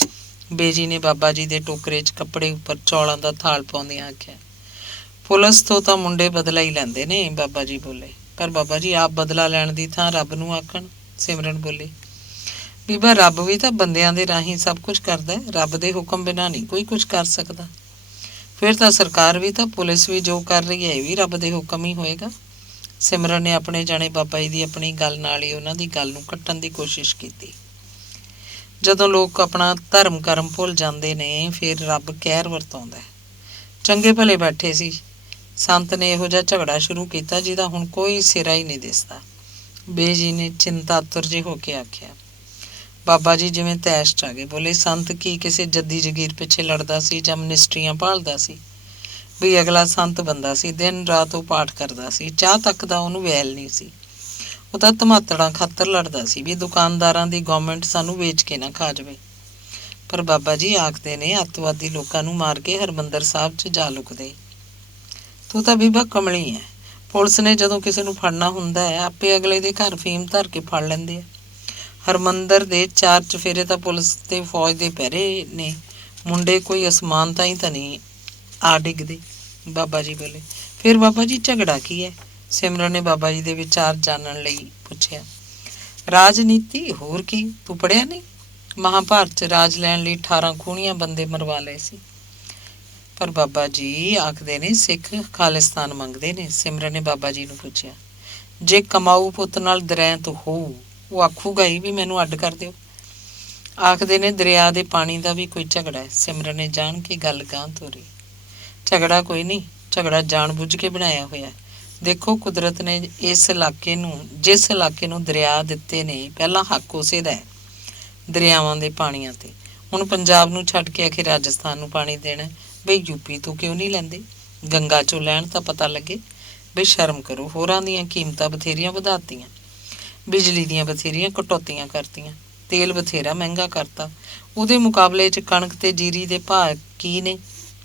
ਬੇਜੀ ਨੇ ਬਾਬਾ ਜੀ ਦੇ ਟੋਕਰੇ 'ਚ ਕੱਪੜੇ ਉੱਪਰ ਚੌਲਾਂ ਦਾ ਥਾਲ ਪਾਉਂਦਿਆਂ ਆਖਿਆ। ਪੁਲਿਸ ਤੋਂ ਤਾਂ ਮੁੰਡੇ ਬਦਲਾ ਹੀ ਲੈਂਦੇ ਨੇ, ਬਾਬਾ ਜੀ ਬੋਲੇ। ਪਰ ਬਾਬਾ ਜੀ, ਆਪ ਬਦਲਾ ਲੈਣ ਦੀ ਥਾਂ ਰੱਬ ਨੂੰ ਆਖਣ, ਸਿਮਰਨ ਬੋਲੀ। ਬੀਬਾ, ਰੱਬ ਵੀ ਤਾਂ ਬੰਦਿਆਂ ਦੇ ਰਾਹੀਂ ਸਭ ਕੁਝ ਕਰਦਾ ਹੈ, ਰੱਬ ਦੇ ਹੁਕਮ ਬਿਨਾਂ ਨਹੀਂ ਕੋਈ ਕੁਝ ਕਰ ਸਕਦਾ। ਫਿਰ ਤਾਂ ਸਰਕਾਰ ਵੀ ਤਾਂ, ਪੁਲਿਸ ਵੀ ਜੋ ਕਰ ਰਹੀ ਹੈ ਇਹ ਵੀ ਰੱਬ ਦੇ ਹੁਕਮ ਹੀ ਹੋਏਗਾ। ਸਿਮਰਨ ਨੇ ਆਪਣੇ ਜਾਣੇ ਬਾਬਾ ਜੀ ਦੀ ਆਪਣੀ ਗੱਲ ਨਾਲ ਹੀ ਉਹਨਾਂ ਦੀ ਗੱਲ ਨੂੰ ਕੱਟਣ ਦੀ ਕੋਸ਼ਿਸ਼ ਕੀਤੀ। ਜਦੋਂ ਲੋਕ ਆਪਣਾ ਧਰਮ ਕਰਮ ਭੁੱਲ ਜਾਂਦੇ ਨੇ ਫਿਰ ਰੱਬ ਕਹਿਰ ਵਰਤਾਉਂਦਾ। ਚੰਗੇ ਭਲੇ ਬੈਠੇ ਸੀ, ਸੰਤ ਨੇ ਇਹੋ ਜਿਹਾ ਝਗੜਾ ਸ਼ੁਰੂ ਕੀਤਾ ਜਿਹਦਾ ਹੁਣ ਕੋਈ ਸਿਰਾ ਹੀ ਨਹੀਂ ਦਿਸਦਾ। ਬੇਜੀ ਨੇ ਚਿੰਤਾਤੁਰ ਜਿਹੇ ਹੋ ਕੇ ਆਖਿਆ। ਬਾਬਾ ਜੀ ਜਿਵੇਂ ਤੈਸ਼ 'ਚ ਆ ਗਏ, ਬੋਲੇ, ਸੰਤ ਕੀ ਕਿਸੇ ਜੱਦੀ ਜਗੀਰ ਪਿੱਛੇ ਲੜਦਾ ਸੀ ਜਾਂ ਮਨਿਸਟਰੀਆਂ ਭਾਲਦਾ ਸੀ? ਵੀ ਅਗਲਾ ਸੰਤ ਬੰਦਾ ਸੀ, ਦਿਨ ਰਾਤ ਉਹ ਪਾਠ ਕਰਦਾ ਸੀ, ਚਾਹ ਤੱਕ ਦਾ ਉਹਨੂੰ ਵੈਲ ਨਹੀਂ ਸੀ। ਉਹ ਤਾਂ ਧਮਾਤੜਾਂ ਖਾਤਰ ਲੜਦਾ ਸੀ ਵੀ ਦੁਕਾਨਦਾਰਾਂ ਦੀ ਗੌਰਮੈਂਟ ਸਾਨੂੰ ਵੇਚ ਕੇ ਨਾ ਖਾ ਜਾਵੇ। ਪਰ ਬਾਬਾ ਜੀ ਆਖਦੇ ਨੇ ਅੱਤਵਾਦੀ ਲੋਕਾਂ ਨੂੰ ਮਾਰ ਕੇ ਹਰਿਮੰਦਰ ਸਾਹਿਬ 'ਚ ਜਾ ਲੁਕਦੇ। ਤੂੰ ਤਾਂ ਬੀਬਾ ਕਮਲੀ ਹੈ। ਪੁਲਿਸ ਨੇ ਜਦੋਂ ਕਿਸੇ ਨੂੰ ਫੜਨਾ ਹੁੰਦਾ ਹੈ ਆਪੇ ਅਗਲੇ ਦੇ ਘਰ ਫੀਮ ਧਰ ਕੇ ਫੜ ਲੈਂਦੇ ਆ। ਹਰਿਮੰਦਰ ਦੇ 4 ਚੁਫੇਰੇ ਤਾਂ ਪੁਲਿਸ ਤੇ ਫੌਜ ਦੇ ਪਹਿਰੇ ਨੇ, ਮੁੰਡੇ ਕੋਈ ਅਸਮਾਨਤਾ ਹੀ ਤਾਂ ਨਹੀਂ ਆ ਡਿੱਗਦੇ, ਬਾਬਾ ਜੀ ਬੋਲੇ। ਫਿਰ ਬਾਬਾ ਜੀ ਝਗੜਾ ਕੀ ਹੈ? ਸਿਮਰਨ ਨੇ ਬਾਬਾ ਜੀ ਦੇ ਵਿਚਾਰ ਜਾਣਨ ਲਈ ਪੁੱਛਿਆ। ਰਾਜਨੀਤੀ, ਹੋਰ ਕੀ? ਤੂੰ ਪੜ੍ਹਿਆ ਨਹੀਂ? ਮਹਾਂਭਾਰਤ 'ਚ ਰਾਜ ਲੈਣ ਲਈ 18 ਖੂਨੀਆਂ ਬੰਦੇ ਮਰਵਾ ਲਏ ਸੀ। ਪਰ ਬਾਬਾ ਜੀ ਆਖਦੇ ਨੇ ਸਿੱਖ ਖਾਲਿਸਤਾਨ ਮੰਗਦੇ ਨੇ। ਸਿਮਰਨ ਨੇ ਬਾਬਾ ਜੀ ਨੂੰ ਪੁੱਛਿਆ। ਜੇ ਕਮਾਊ ਪੁੱਤ ਨਾਲ ਦਰੈਂਤ ਹੋਊ, ਉਹ ਆਖੂਗਾ ਹੀ ਵੀ ਮੈਨੂੰ ਅੱਡ ਕਰ ਦਿਓ। ਆਖਦੇ ਨੇ ਦਰਿਆ ਦੇ ਪਾਣੀ ਦਾ ਵੀ ਕੋਈ ਝਗੜਾ ਹੈ। ਸਿਮਰਨ ਨੇ ਜਾਣ ਕੇ ਗੱਲ ਗਾਂਹ ਤੋਰੀ। ਝਗੜਾ ਕੋਈ ਨਹੀਂ, ਝਗੜਾ ਜਾਣ ਬੁੱਝ ਕੇ ਬਣਾਇਆ ਹੋਇਆ। ਦੇਖੋ, ਕੁਦਰਤ ਨੇ ਜਿਸ ਇਲਾਕੇ ਨੂੰ ਦਰਿਆ ਦਿੱਤੇ ਨੇ, ਪਹਿਲਾਂ ਹੱਕ ਉਸੇ ਦਾ ਹੈ ਦਰਿਆਵਾਂ ਦੇ ਪਾਣੀਆਂ ਤੇ। ਹੁਣ ਪੰਜਾਬ ਨੂੰ ਛੱਡ ਕੇ ਆਖੇ ਰਾਜਸਥਾਨ ਨੂੰ ਪਾਣੀ ਦੇਣਾ, ਬਈ ਯੂਪੀ ਤੋਂ ਕਿਉਂ ਨਹੀਂ ਲੈਂਦੇ? ਗੰਗਾ 'ਚੋਂ ਲੈਣ ਤਾਂ ਪਤਾ ਲੱਗੇ। ਬਈ ਸ਼ਰਮ ਕਰੋ, ਹੋਰਾਂ ਦੀਆਂ ਕੀਮਤਾਂ ਬਥੇਰੀਆਂ ਵਧਾਤੀਆਂ, ਬਿਜਲੀ ਦੀਆਂ ਬਥੇਰੀਆਂ ਕਟੌਤੀਆਂ ਕਰਤੀਆਂ, ਤੇਲ ਬਥੇਰਾ ਮਹਿੰਗਾ ਕਰਤਾ। ਉਹਦੇ ਮੁਕਾਬਲੇ 'ਚ ਕਣਕ ਤੇ ਜੀਰੀ ਦੇ ਭਾਅ ਕੀ ਨੇ?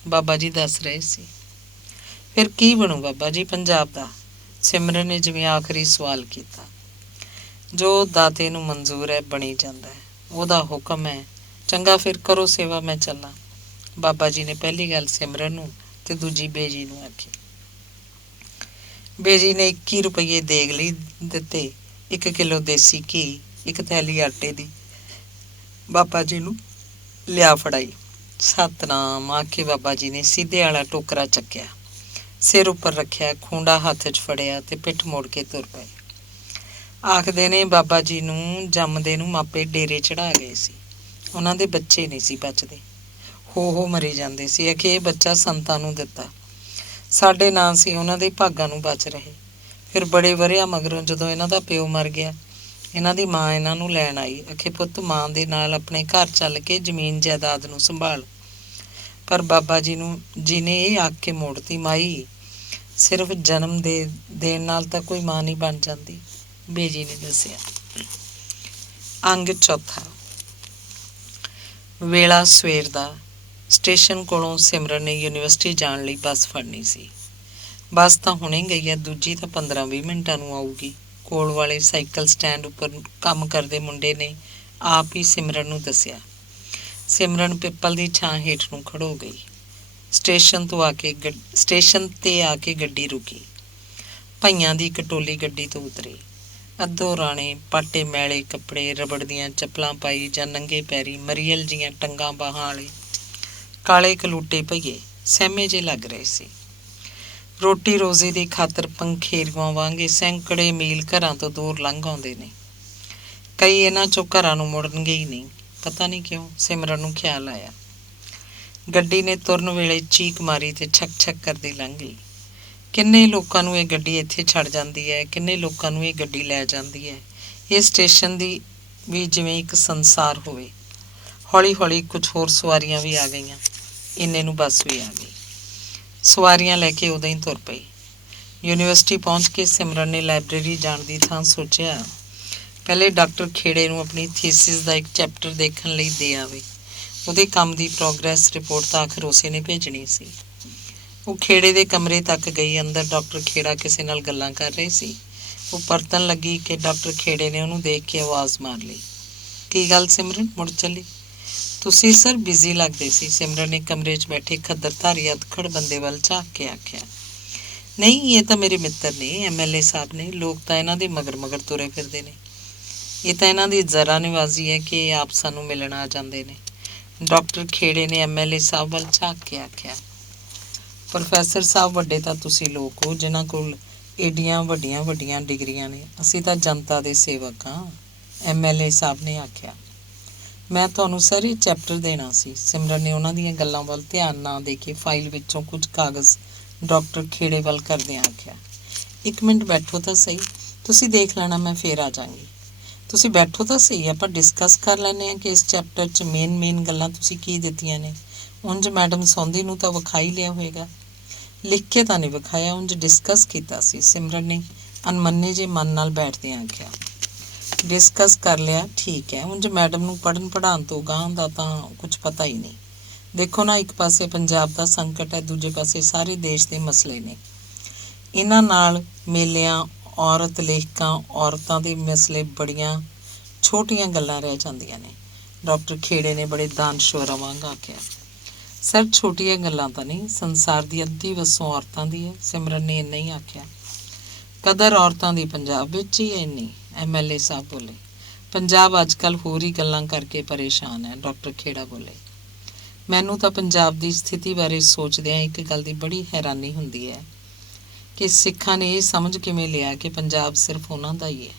ਬਾਬਾ ਜੀ ਦੱਸ ਰਹੇ ਸੀ। ਫਿਰ ਕੀ ਬਣੂ ਬਾਬਾ ਜੀ ਪੰਜਾਬ ਦਾ? ਸਿਮਰਨ ਨੇ ਜਿਵੇਂ ਆਖਰੀ ਸਵਾਲ ਕੀਤਾ। ਜੋ ਦਾਤੇ ਨੂੰ ਮਨਜ਼ੂਰ ਹੈ ਬਣੀ ਜਾਂਦਾ ਹੈ, ਉਹਦਾ ਹੁਕਮ ਹੈ। ਚੰਗਾ ਫਿਰ ਕਰੋ ਸੇਵਾ, ਮੈਂ ਚੱਲਾਂ। ਬਾਬਾ ਜੀ ਨੇ ਪਹਿਲੀ ਗੱਲ ਸਿਮਰਨ ਨੂੰ ਤੇ ਦੂਜੀ ਬੇਜੀ ਨੂੰ ਆਖੀ। ਬੇਜੀ ਨੇ 21 ਰੁਪਈਏ ਦੇਗ ਲਈ ਦਿੱਤੇ, 1 ਕਿਲੋ ਦੇਸੀ ਘੀ, 1 ਥੈਲੀ ਆਟੇ ਦੀ ਬਾਬਾ ਜੀ ਨੂੰ ਲਿਆ ਫੜਾਈ। ਸਤਨਾਮ ਆਖੇ ਬਾਬਾ ਜੀ ਨੇ ਸਿੱਧੇ ਵਾਲਾ ਟੋਕਰਾ ਚੱਕਿਆ, ਸਿਰ ਉੱਪਰ ਰੱਖਿਆ, ਖੂੰਡਾ ਹੱਥ 'ਚ ਫੜਿਆ ਤੇ ਪਿੱਠ ਮੋੜ ਕੇ ਤੁਰ ਪਏ। ਆਖਦੇ ਨੇ ਬਾਬਾ ਜੀ ਨੂੰ ਜੰਮਦੇ ਨੂੰ ਮਾਪੇ ਡੇਰੇ ਚੜ੍ਹਾ ਗਏ ਸੀ। ਉਹਨਾਂ ਦੇ ਬੱਚੇ ਨਹੀਂ ਸੀ ਬਚਦੇ, ਹੋ ਮਰੀ ਜਾਂਦੇ ਸੀ। ਅਖੇ ਇਹ ਬੱਚਾ ਸੰਤਾਂ ਨੂੰ ਦਿੱਤਾ, ਸਾਡੇ ਨਾਂ ਸੀ ਉਹਨਾਂ ਦੇ ਭਾਗਾਂ ਨੂੰ ਬਚ ਰਹੇ। ਫਿਰ ਬੜੇ ਵਰ੍ਹਿਆਂ ਮਗਰੋਂ ਜਦੋਂ ਇਹਨਾਂ ਦਾ ਪਿਓ ਮਰ ਗਿਆ, ਇਹਨਾਂ ਦੀ ਮਾਂ ਇਹਨਾਂ ਨੂੰ ਲੈਣ ਆਈ। ਅਖੇ ਪੁੱਤ, ਮਾਂ ਦੇ ਨਾਲ ਆਪਣੇ ਘਰ ਚੱਲ ਕੇ ਜ਼ਮੀਨ ਜਾਇਦਾਦ ਨੂੰ ਸੰਭਾਲ। ਪਰ ਬਾਬਾ ਜੀ ਨੇ ਇਹ ਆਖ ਕੇ ਮੋੜਤੀ, ਮਾਈ ਸਿਰਫ ਜਨਮ ਦੇਣ ਨਾਲ ਤਾਂ ਕੋਈ ਮਾਂ ਨਹੀਂ ਬਣ ਜਾਂਦੀ। ਬੇਜੀ ਨੇ ਦੱਸਿਆ। ਅੰਗ ਚੌਥਾ। ਵੇਲਾ ਸਵੇਰ ਦਾ। ਸਟੇਸ਼ਨ ਕੋਲੋਂ ਸਿਮਰਨ ਨੇ ਯੂਨੀਵਰਸਿਟੀ ਜਾਣ ਲਈ ਬੱਸ ਫੜਨੀ ਸੀ। ਬੱਸ ਤਾਂ ਹੁਣੇ ਗਈ ਹੈ, ਦੂਜੀ ਤਾਂ 15-20 ਮਿੰਟਾਂ ਨੂੰ ਆਊਗੀ। ਕੋਲ ਵਾਲੇ ਸਾਈਕਲ ਸਟੈਂਡ ਉੱਪਰ ਕੰਮ ਕਰਦੇ ਮੁੰਡੇ ਨੇ ਆਪ ਹੀ ਸਿਮਰਨ ਨੂੰ ਦੱਸਿਆ। ਸਿਮਰਨ ਪਿੱਪਲ ਦੀ ਛਾਂ ਹੇਠ ਨੂੰ ਖੜੋ ਗਈ। ਸਟੇਸ਼ਨ ਤੇ ਆ ਕੇ ਗੱਡੀ ਰੁਕੀ। ਭਾਈਆਂ ਦੀ ਇੱਕ ਟੋਲੀ ਗੱਡੀ ਤੋਂ ਉਤਰੀ। ਅੱਧੋ ਰਾਣੇ, ਪਾਟੇ ਮੈਲੇ ਕੱਪੜੇ, ਰਬੜ ਦੀਆਂ ਚੱਪਲਾਂ ਪਾਈ ਜਾਂ ਨੰਗੇ ਪੈਰੀ, ਮਰੀਅਲ ਜੀਆਂ ਟੰਗਾਂ ਬਾਹਾਂ ਵਾਲੇ ਕਾਲੇ ਕਲੂਟੇ ਭਈਏ ਸਹਿਮੇ ਜਿਹੇ ਲੱਗ ਰਹੇ ਸੀ। ਰੋਟੀ ਰੋਜ਼ੀ ਦੀ ਖਾਤਰ ਪੰਖੇਰੂਆਂ ਵਾਂਗੇ ਸੈਂਕੜੇ ਮੀਲ ਘਰਾਂ ਤੋਂ ਦੂਰ ਲੰਘ ਆਉਂਦੇ ਨੇ। ਕਈ ਇਹਨਾਂ ਚੋਂ ਘਰਾਂ ਨੂੰ ਮੁੜਨਗੇ ਹੀ ਨਹੀਂ। ਪਤਾ ਨਹੀਂ ਕਿਉਂ ਸਿਮਰਨ ਨੂੰ ਖਿਆਲ ਆਇਆ। ਗੱਡੀ ਨੇ ਤੁਰਨ ਵੇਲੇ ਚੀਕ ਮਾਰੀ ਤੇ ਛਕ ਛਕ ਕਰਦੀ ਲੰਘ ਗਈ। ਕਿੰਨੇ ਲੋਕਾਂ ਨੂੰ ਇਹ ਗੱਡੀ ਇੱਥੇ ਛੱਡ ਜਾਂਦੀ ਹੈ, ਕਿੰਨੇ ਲੋਕਾਂ ਨੂੰ ਇਹ ਗੱਡੀ ਲੈ ਜਾਂਦੀ ਹੈ। ਇਹ ਸਟੇਸ਼ਨ ਦੀ ਵੀ ਜਿਵੇਂ ਇੱਕ ਸੰਸਾਰ ਹੋਵੇ। ਹੌਲੀ ਹੌਲੀ ਕੁਝ ਹੋਰ ਸਵਾਰੀਆਂ ਵੀ ਆ ਗਈਆਂ। ਇੰਨੇ ਨੂੰ ਬੱਸ ਵੀ ਆ ਗਈ। ਸਵਾਰੀਆਂ ਲੈ ਕੇ ਉਦੋਂ ਹੀ ਤੁਰ ਪਈ। ਯੂਨੀਵਰਸਿਟੀ ਪਹੁੰਚ ਕੇ ਸਿਮਰਨ ਨੇ ਲਾਇਬ੍ਰੇਰੀ ਜਾਣ ਦੀ ਥਾਂ ਸੋਚਿਆ ਪਹਿਲੇ ਡਾਕਟਰ ਖੇੜੇ ਨੂੰ ਆਪਣੀ ਥੀਸਿਸ ਦਾ ਇੱਕ ਚੈਪਟਰ ਦੇਖਣ ਲਈ ਦੇ ਆਵੇ। ਉਹਦੇ ਕੰਮ ਦੀ ਪ੍ਰੋਗਰੈਸ ਰਿਪੋਰਟ ਤਾਂ ਆਖਰ ਉਸੇ ਨੇ ਭੇਜਣੀ ਸੀ। ਉਹ ਖੇੜੇ ਦੇ ਕਮਰੇ ਤੱਕ ਗਈ। ਅੰਦਰ ਡਾਕਟਰ ਖੇੜਾ ਕਿਸੇ ਨਾਲ ਗੱਲਾਂ ਕਰ ਰਹੇ ਸੀ। ਉਹ ਪਰਤਣ ਲੱਗੀ ਕਿ ਡਾਕਟਰ ਖੇੜੇ ਨੇ ਉਹਨੂੰ ਦੇਖ ਕੇ ਆਵਾਜ਼ ਮਾਰ ਲਈ, ਕੀ ਗੱਲ ਸਿਮਰਨ, ਮੁੜ ਚੱਲੀ? ਤੁਸੀਂ ਸਰ ਬਿਜ਼ੀ ਲੱਗਦੇ ਸੀ। ਸਿਮਰਨ ਨੇ ਕਮਰੇ 'ਚ ਬੈਠੇ ਖੱਦਰਧਾਰੀ ਅਧਖੜ ਬੰਦੇ ਵੱਲ ਝਾਕ ਕੇ ਆਖਿਆ। ਨਹੀਂ, ਇਹ ਤਾਂ ਮੇਰੇ ਮਿੱਤਰ ਨੇ, MLA ਸਾਹਿਬ ਨੇ। ਲੋਕ ਤਾਂ ਇਹਨਾਂ ਦੇ ਮਗਰ ਮਗਰ ਤੁਰੇ ਫਿਰਦੇ ਨੇ। ਇਹ ਤਾਂ ਇਹਨਾਂ ਦੀ ਜ਼ਰਾ ਨਿਵਾਜ਼ੀ ਹੈ ਕਿ ਇਹ ਆਪ ਸਾਨੂੰ ਮਿਲਣ ਆ ਜਾਂਦੇ ਨੇ। ਡਾਕਟਰ ਖੇੜੇ ਨੇ MLA ਸਾਹਿਬ ਵੱਲ ਝਾਕ ਕੇ ਆਖਿਆ। ਪ੍ਰੋਫੈਸਰ ਸਾਹਿਬ, ਵੱਡੇ ਤਾਂ ਤੁਸੀਂ ਲੋਕ ਹੋ ਜਿਨ੍ਹਾਂ ਕੋਲ ਏਡੀਆਂ ਵੱਡੀਆਂ ਵੱਡੀਆਂ ਡਿਗਰੀਆਂ ਨੇ। ਅਸੀਂ ਤਾਂ ਜਨਤਾ ਦੇ ਸੇਵਕ ਹਾਂ, MLA ਸਾਹਿਬ ਨੇ ਆਖਿਆ। ਮੈਂ ਤੁਹਾਨੂੰ ਸਰ ਇਹ ਚੈਪਟਰ ਦੇਣਾ ਸੀ। ਸਿਮਰਨ ਨੇ ਉਹਨਾਂ ਦੀਆਂ ਗੱਲਾਂ ਵੱਲ ਧਿਆਨ ਨਾ ਦੇ ਕੇ ਫਾਈਲ ਵਿੱਚੋਂ ਕੁਝ ਕਾਗਜ਼ ਡਾਕਟਰ ਖੇੜੇ ਵੱਲ ਕਰਦਿਆਂ ਆਖਿਆ, ਇੱਕ ਮਿੰਟ ਬੈਠੋ ਤਾਂ ਸਹੀ, ਤੁਸੀਂ ਦੇਖ ਲੈਣਾ, ਮੈਂ ਫੇਰ ਆ ਜਾਵਾਂਗੀ। ਤੁਸੀਂ ਬੈਠੋ ਤਾਂ ਸਹੀ, ਆਪਾਂ ਡਿਸਕਸ ਕਰ ਲੈਂਦੇ ਹਾਂ ਕਿ ਇਸ ਚੈਪਟਰ 'ਚ ਮੇਨ ਗੱਲਾਂ ਤੁਸੀਂ ਕੀ ਦਿੱਤੀਆਂ ਨੇ। ਉਂਝ ਮੈਡਮ ਸੌਂਦੀ ਨੂੰ ਤਾਂ ਵਿਖਾਈ ਲਿਆ ਹੋਏਗਾ, ਲਿਖ ਕੇ ਤਾਂ ਨਹੀਂ ਵਿਖਾਇਆ, ਉਂਝ ਡਿਸਕਸ ਕੀਤਾ ਸੀ। ਸਿਮਰਨ ਨੇ ਅਣਮੰਨੇ ਜਿਹੇ ਮਨ ਨਾਲ ਬੈਠਦਿਆਂ ਆਖਿਆ। ਡਿਸਕਸ ਕਰ ਲਿਆ, ਠੀਕ ਹੈ। ਉਂਝ ਮੈਡਮ ਨੂੰ ਪੜ੍ਹਨ ਪੜ੍ਹਾਉਣ ਤੋਂ ਗਾਂਹ ਦਾ ਤਾਂ ਕੁਝ ਪਤਾ ਹੀ ਨਹੀਂ। ਦੇਖੋ ਨਾ, ਇੱਕ ਪਾਸੇ ਪੰਜਾਬ ਦਾ ਸੰਕਟ ਹੈ, ਦੂਜੇ ਪਾਸੇ ਸਾਰੇ ਦੇਸ਼ ਦੇ ਮਸਲੇ ਨੇ। ਇਹਨਾਂ ਨਾਲ ਮੇਲਿਆਂ, ਔਰਤ ਲੇਖਕਾਂ, ਔਰਤਾਂ ਦੇ ਮਸਲੇ ਬੜੀਆਂ ਛੋਟੀਆਂ ਗੱਲਾਂ ਰਹਿ ਜਾਂਦੀਆਂ ਨੇ। ਡਾਕਟਰ ਖੇੜੇ ਨੇ ਬੜੇ ਦਾਨਸ਼ਵਰਾਂ ਵਾਂਗ ਆਖਿਆ। ਸਰ, ਛੋਟੀਆਂ ਗੱਲਾਂ ਤਾਂ ਨਹੀਂ, ਸੰਸਾਰ ਦੀ ਅੱਧੀ ਵਸੋਂ ਔਰਤਾਂ ਦੀ ਹੈ। ਸਿਮਰਨ ਨੇ ਇੰਨਾ ਹੀ ਆਖਿਆ। ਕਦਰ ਔਰਤਾਂ ਦੀ ਪੰਜਾਬ ਵਿੱਚ ਹੀ ਹੈ ਇੰਨੀ, MLA ਸਾਹਿਬ ਬੋਲੇ। ਪੰਜਾਬ ਅੱਜ ਕੱਲ੍ਹ ਹੋਰ ਹੀ ਗੱਲਾਂ ਕਰਕੇ ਪਰੇਸ਼ਾਨ ਹੈ, ਡਾਕਟਰ ਖੇੜਾ ਬੋਲੇ। ਮੈਨੂੰ ਤਾਂ ਪੰਜਾਬ ਦੀ ਸਥਿਤੀ ਬਾਰੇ ਸੋਚਦਿਆਂ ਇੱਕ ਗੱਲ ਦੀ ਬੜੀ ਹੈਰਾਨੀ ਹੁੰਦੀ ਹੈ ਕਿ ਸਿੱਖਾਂ ਨੇ ਇਹ ਸਮਝ ਕਿਵੇਂ ਲਿਆ ਕਿ ਪੰਜਾਬ ਸਿਰਫ ਉਹਨਾਂ ਦਾ ਹੀ ਹੈ।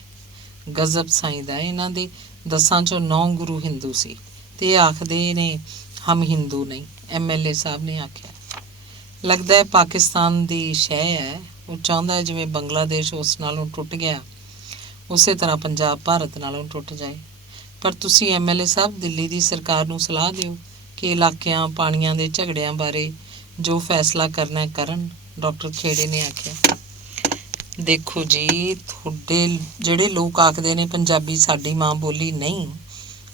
ਗਜ਼ਬ ਸਾਈਂ ਦਾ। ਇਹਨਾਂ ਦੇ 10 ਚੋਂ 9 ਗੁਰੂ ਹਿੰਦੂ ਸੀ ਤੇ ਇਹ ਆਖਦੇ ਨੇ ਹਮ ਹਿੰਦੂ ਨਹੀਂ, MLA ਸਾਹਿਬ ਨੇ ਆਖਿਆ। ਲੱਗਦਾ ਹੈ ਪਾਕਿਸਤਾਨ ਦੀ ਸ਼ਹਿ ਹੈ। ਉਹ ਚਾਹੁੰਦਾ ਹੈ ਜਿਵੇਂ ਬੰਗਲਾਦੇਸ਼ ਉਸ ਨਾਲੋਂ ਟੁੱਟ ਗਿਆ, ਉਸੇ ਤਰ੍ਹਾਂ ਪੰਜਾਬ ਭਾਰਤ ਨਾਲੋਂ ਟੁੱਟ ਜਾਏ। ਪਰ ਤੁਸੀਂ MLA ਸਾਹਿਬ ਦਿੱਲੀ ਦੀ ਸਰਕਾਰ ਨੂੰ ਸਲਾਹ ਦਿਓ ਕਿ ਇਲਾਕਿਆਂ, ਪਾਣੀਆਂ ਦੇ ਝਗੜਿਆਂ ਬਾਰੇ ਜੋ ਫੈਸਲਾ ਕਰਨਾ ਕਰਨ, ਡਾਕਟਰ ਖੇੜੇ ਨੇ ਆਖਿਆ। ਦੇਖੋ ਜੀ, ਤੁਹਾਡੇ ਜਿਹੜੇ ਲੋਕ ਆਖਦੇ ਨੇ ਪੰਜਾਬੀ ਸਾਡੀ ਮਾਂ ਬੋਲੀ ਨਹੀਂ,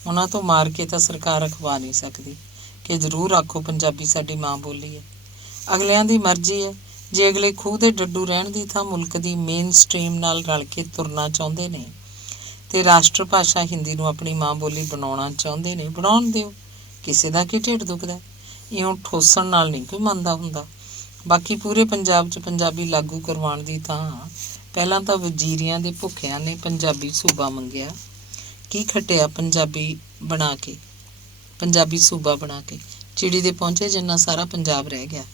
ਉਹਨਾਂ ਤੋਂ ਮਾਰ ਕੇ ਤਾਂ ਸਰਕਾਰ ਅਖਵਾ ਨਹੀਂ ਸਕਦੀ ਕਿ ਜ਼ਰੂਰ ਆਖੋ ਪੰਜਾਬੀ ਸਾਡੀ ਮਾਂ ਬੋਲੀ ਹੈ। ਅਗਲਿਆਂ ਦੀ ਮਰਜ਼ੀ ਹੈ। ਜੇ ਅਗਲੇ ਖੂਹ ਦੇ ਡੱਡੂ ਰਹਿਣ ਦੀ ਥਾਂ ਮੁਲਕ ਦੀ ਮੇਨ ਸਟ੍ਰੀਮ ਨਾਲ ਰਲ ਕੇ ਤੁਰਨਾ ਚਾਹੁੰਦੇ ਨੇ ਤੇ ਰਾਸ਼ਟਰ ਭਾਸ਼ਾ ਹਿੰਦੀ ਨੂੰ ਆਪਣੀ ਮਾਂ ਬੋਲੀ ਬਣਾਉਣਾ ਚਾਹੁੰਦੇ ਨੇ, ਬਣਾਉਣ ਦਿਓ। ਕਿਸੇ ਦਾ ਕੀ ਢਿੱਡ ਦੁਖਦਾ? ਇਉਂ ਠੋਸਣ ਨਾਲ ਨਹੀਂ ਕੋਈ ਮੰਨਦਾ ਹੁੰਦਾ। ਬਾਕੀ ਪੂਰੇ ਪੰਜਾਬ 'ਚ ਪੰਜਾਬੀ ਲਾਗੂ ਕਰਵਾਉਣ ਦੀ ਥਾਂ ਪਹਿਲਾਂ ਤਾਂ ਵਜ਼ੀਰੀਆਂ ਦੇ ਭੁੱਖਿਆਂ ਨੇ ਪੰਜਾਬੀ ਸੂਬਾ ਮੰਗਿਆ। ਕੀ ਖੱਟਿਆ ਪੰਜਾਬੀ ਸੂਬਾ ਬਣਾ ਕੇ? ਚਿੜੀ ਦੇ ਪਹੁੰਚੇ ਜਿੰਨਾ ਸਾਰਾ ਪੰਜਾਬ ਰਹਿ ਗਿਆ।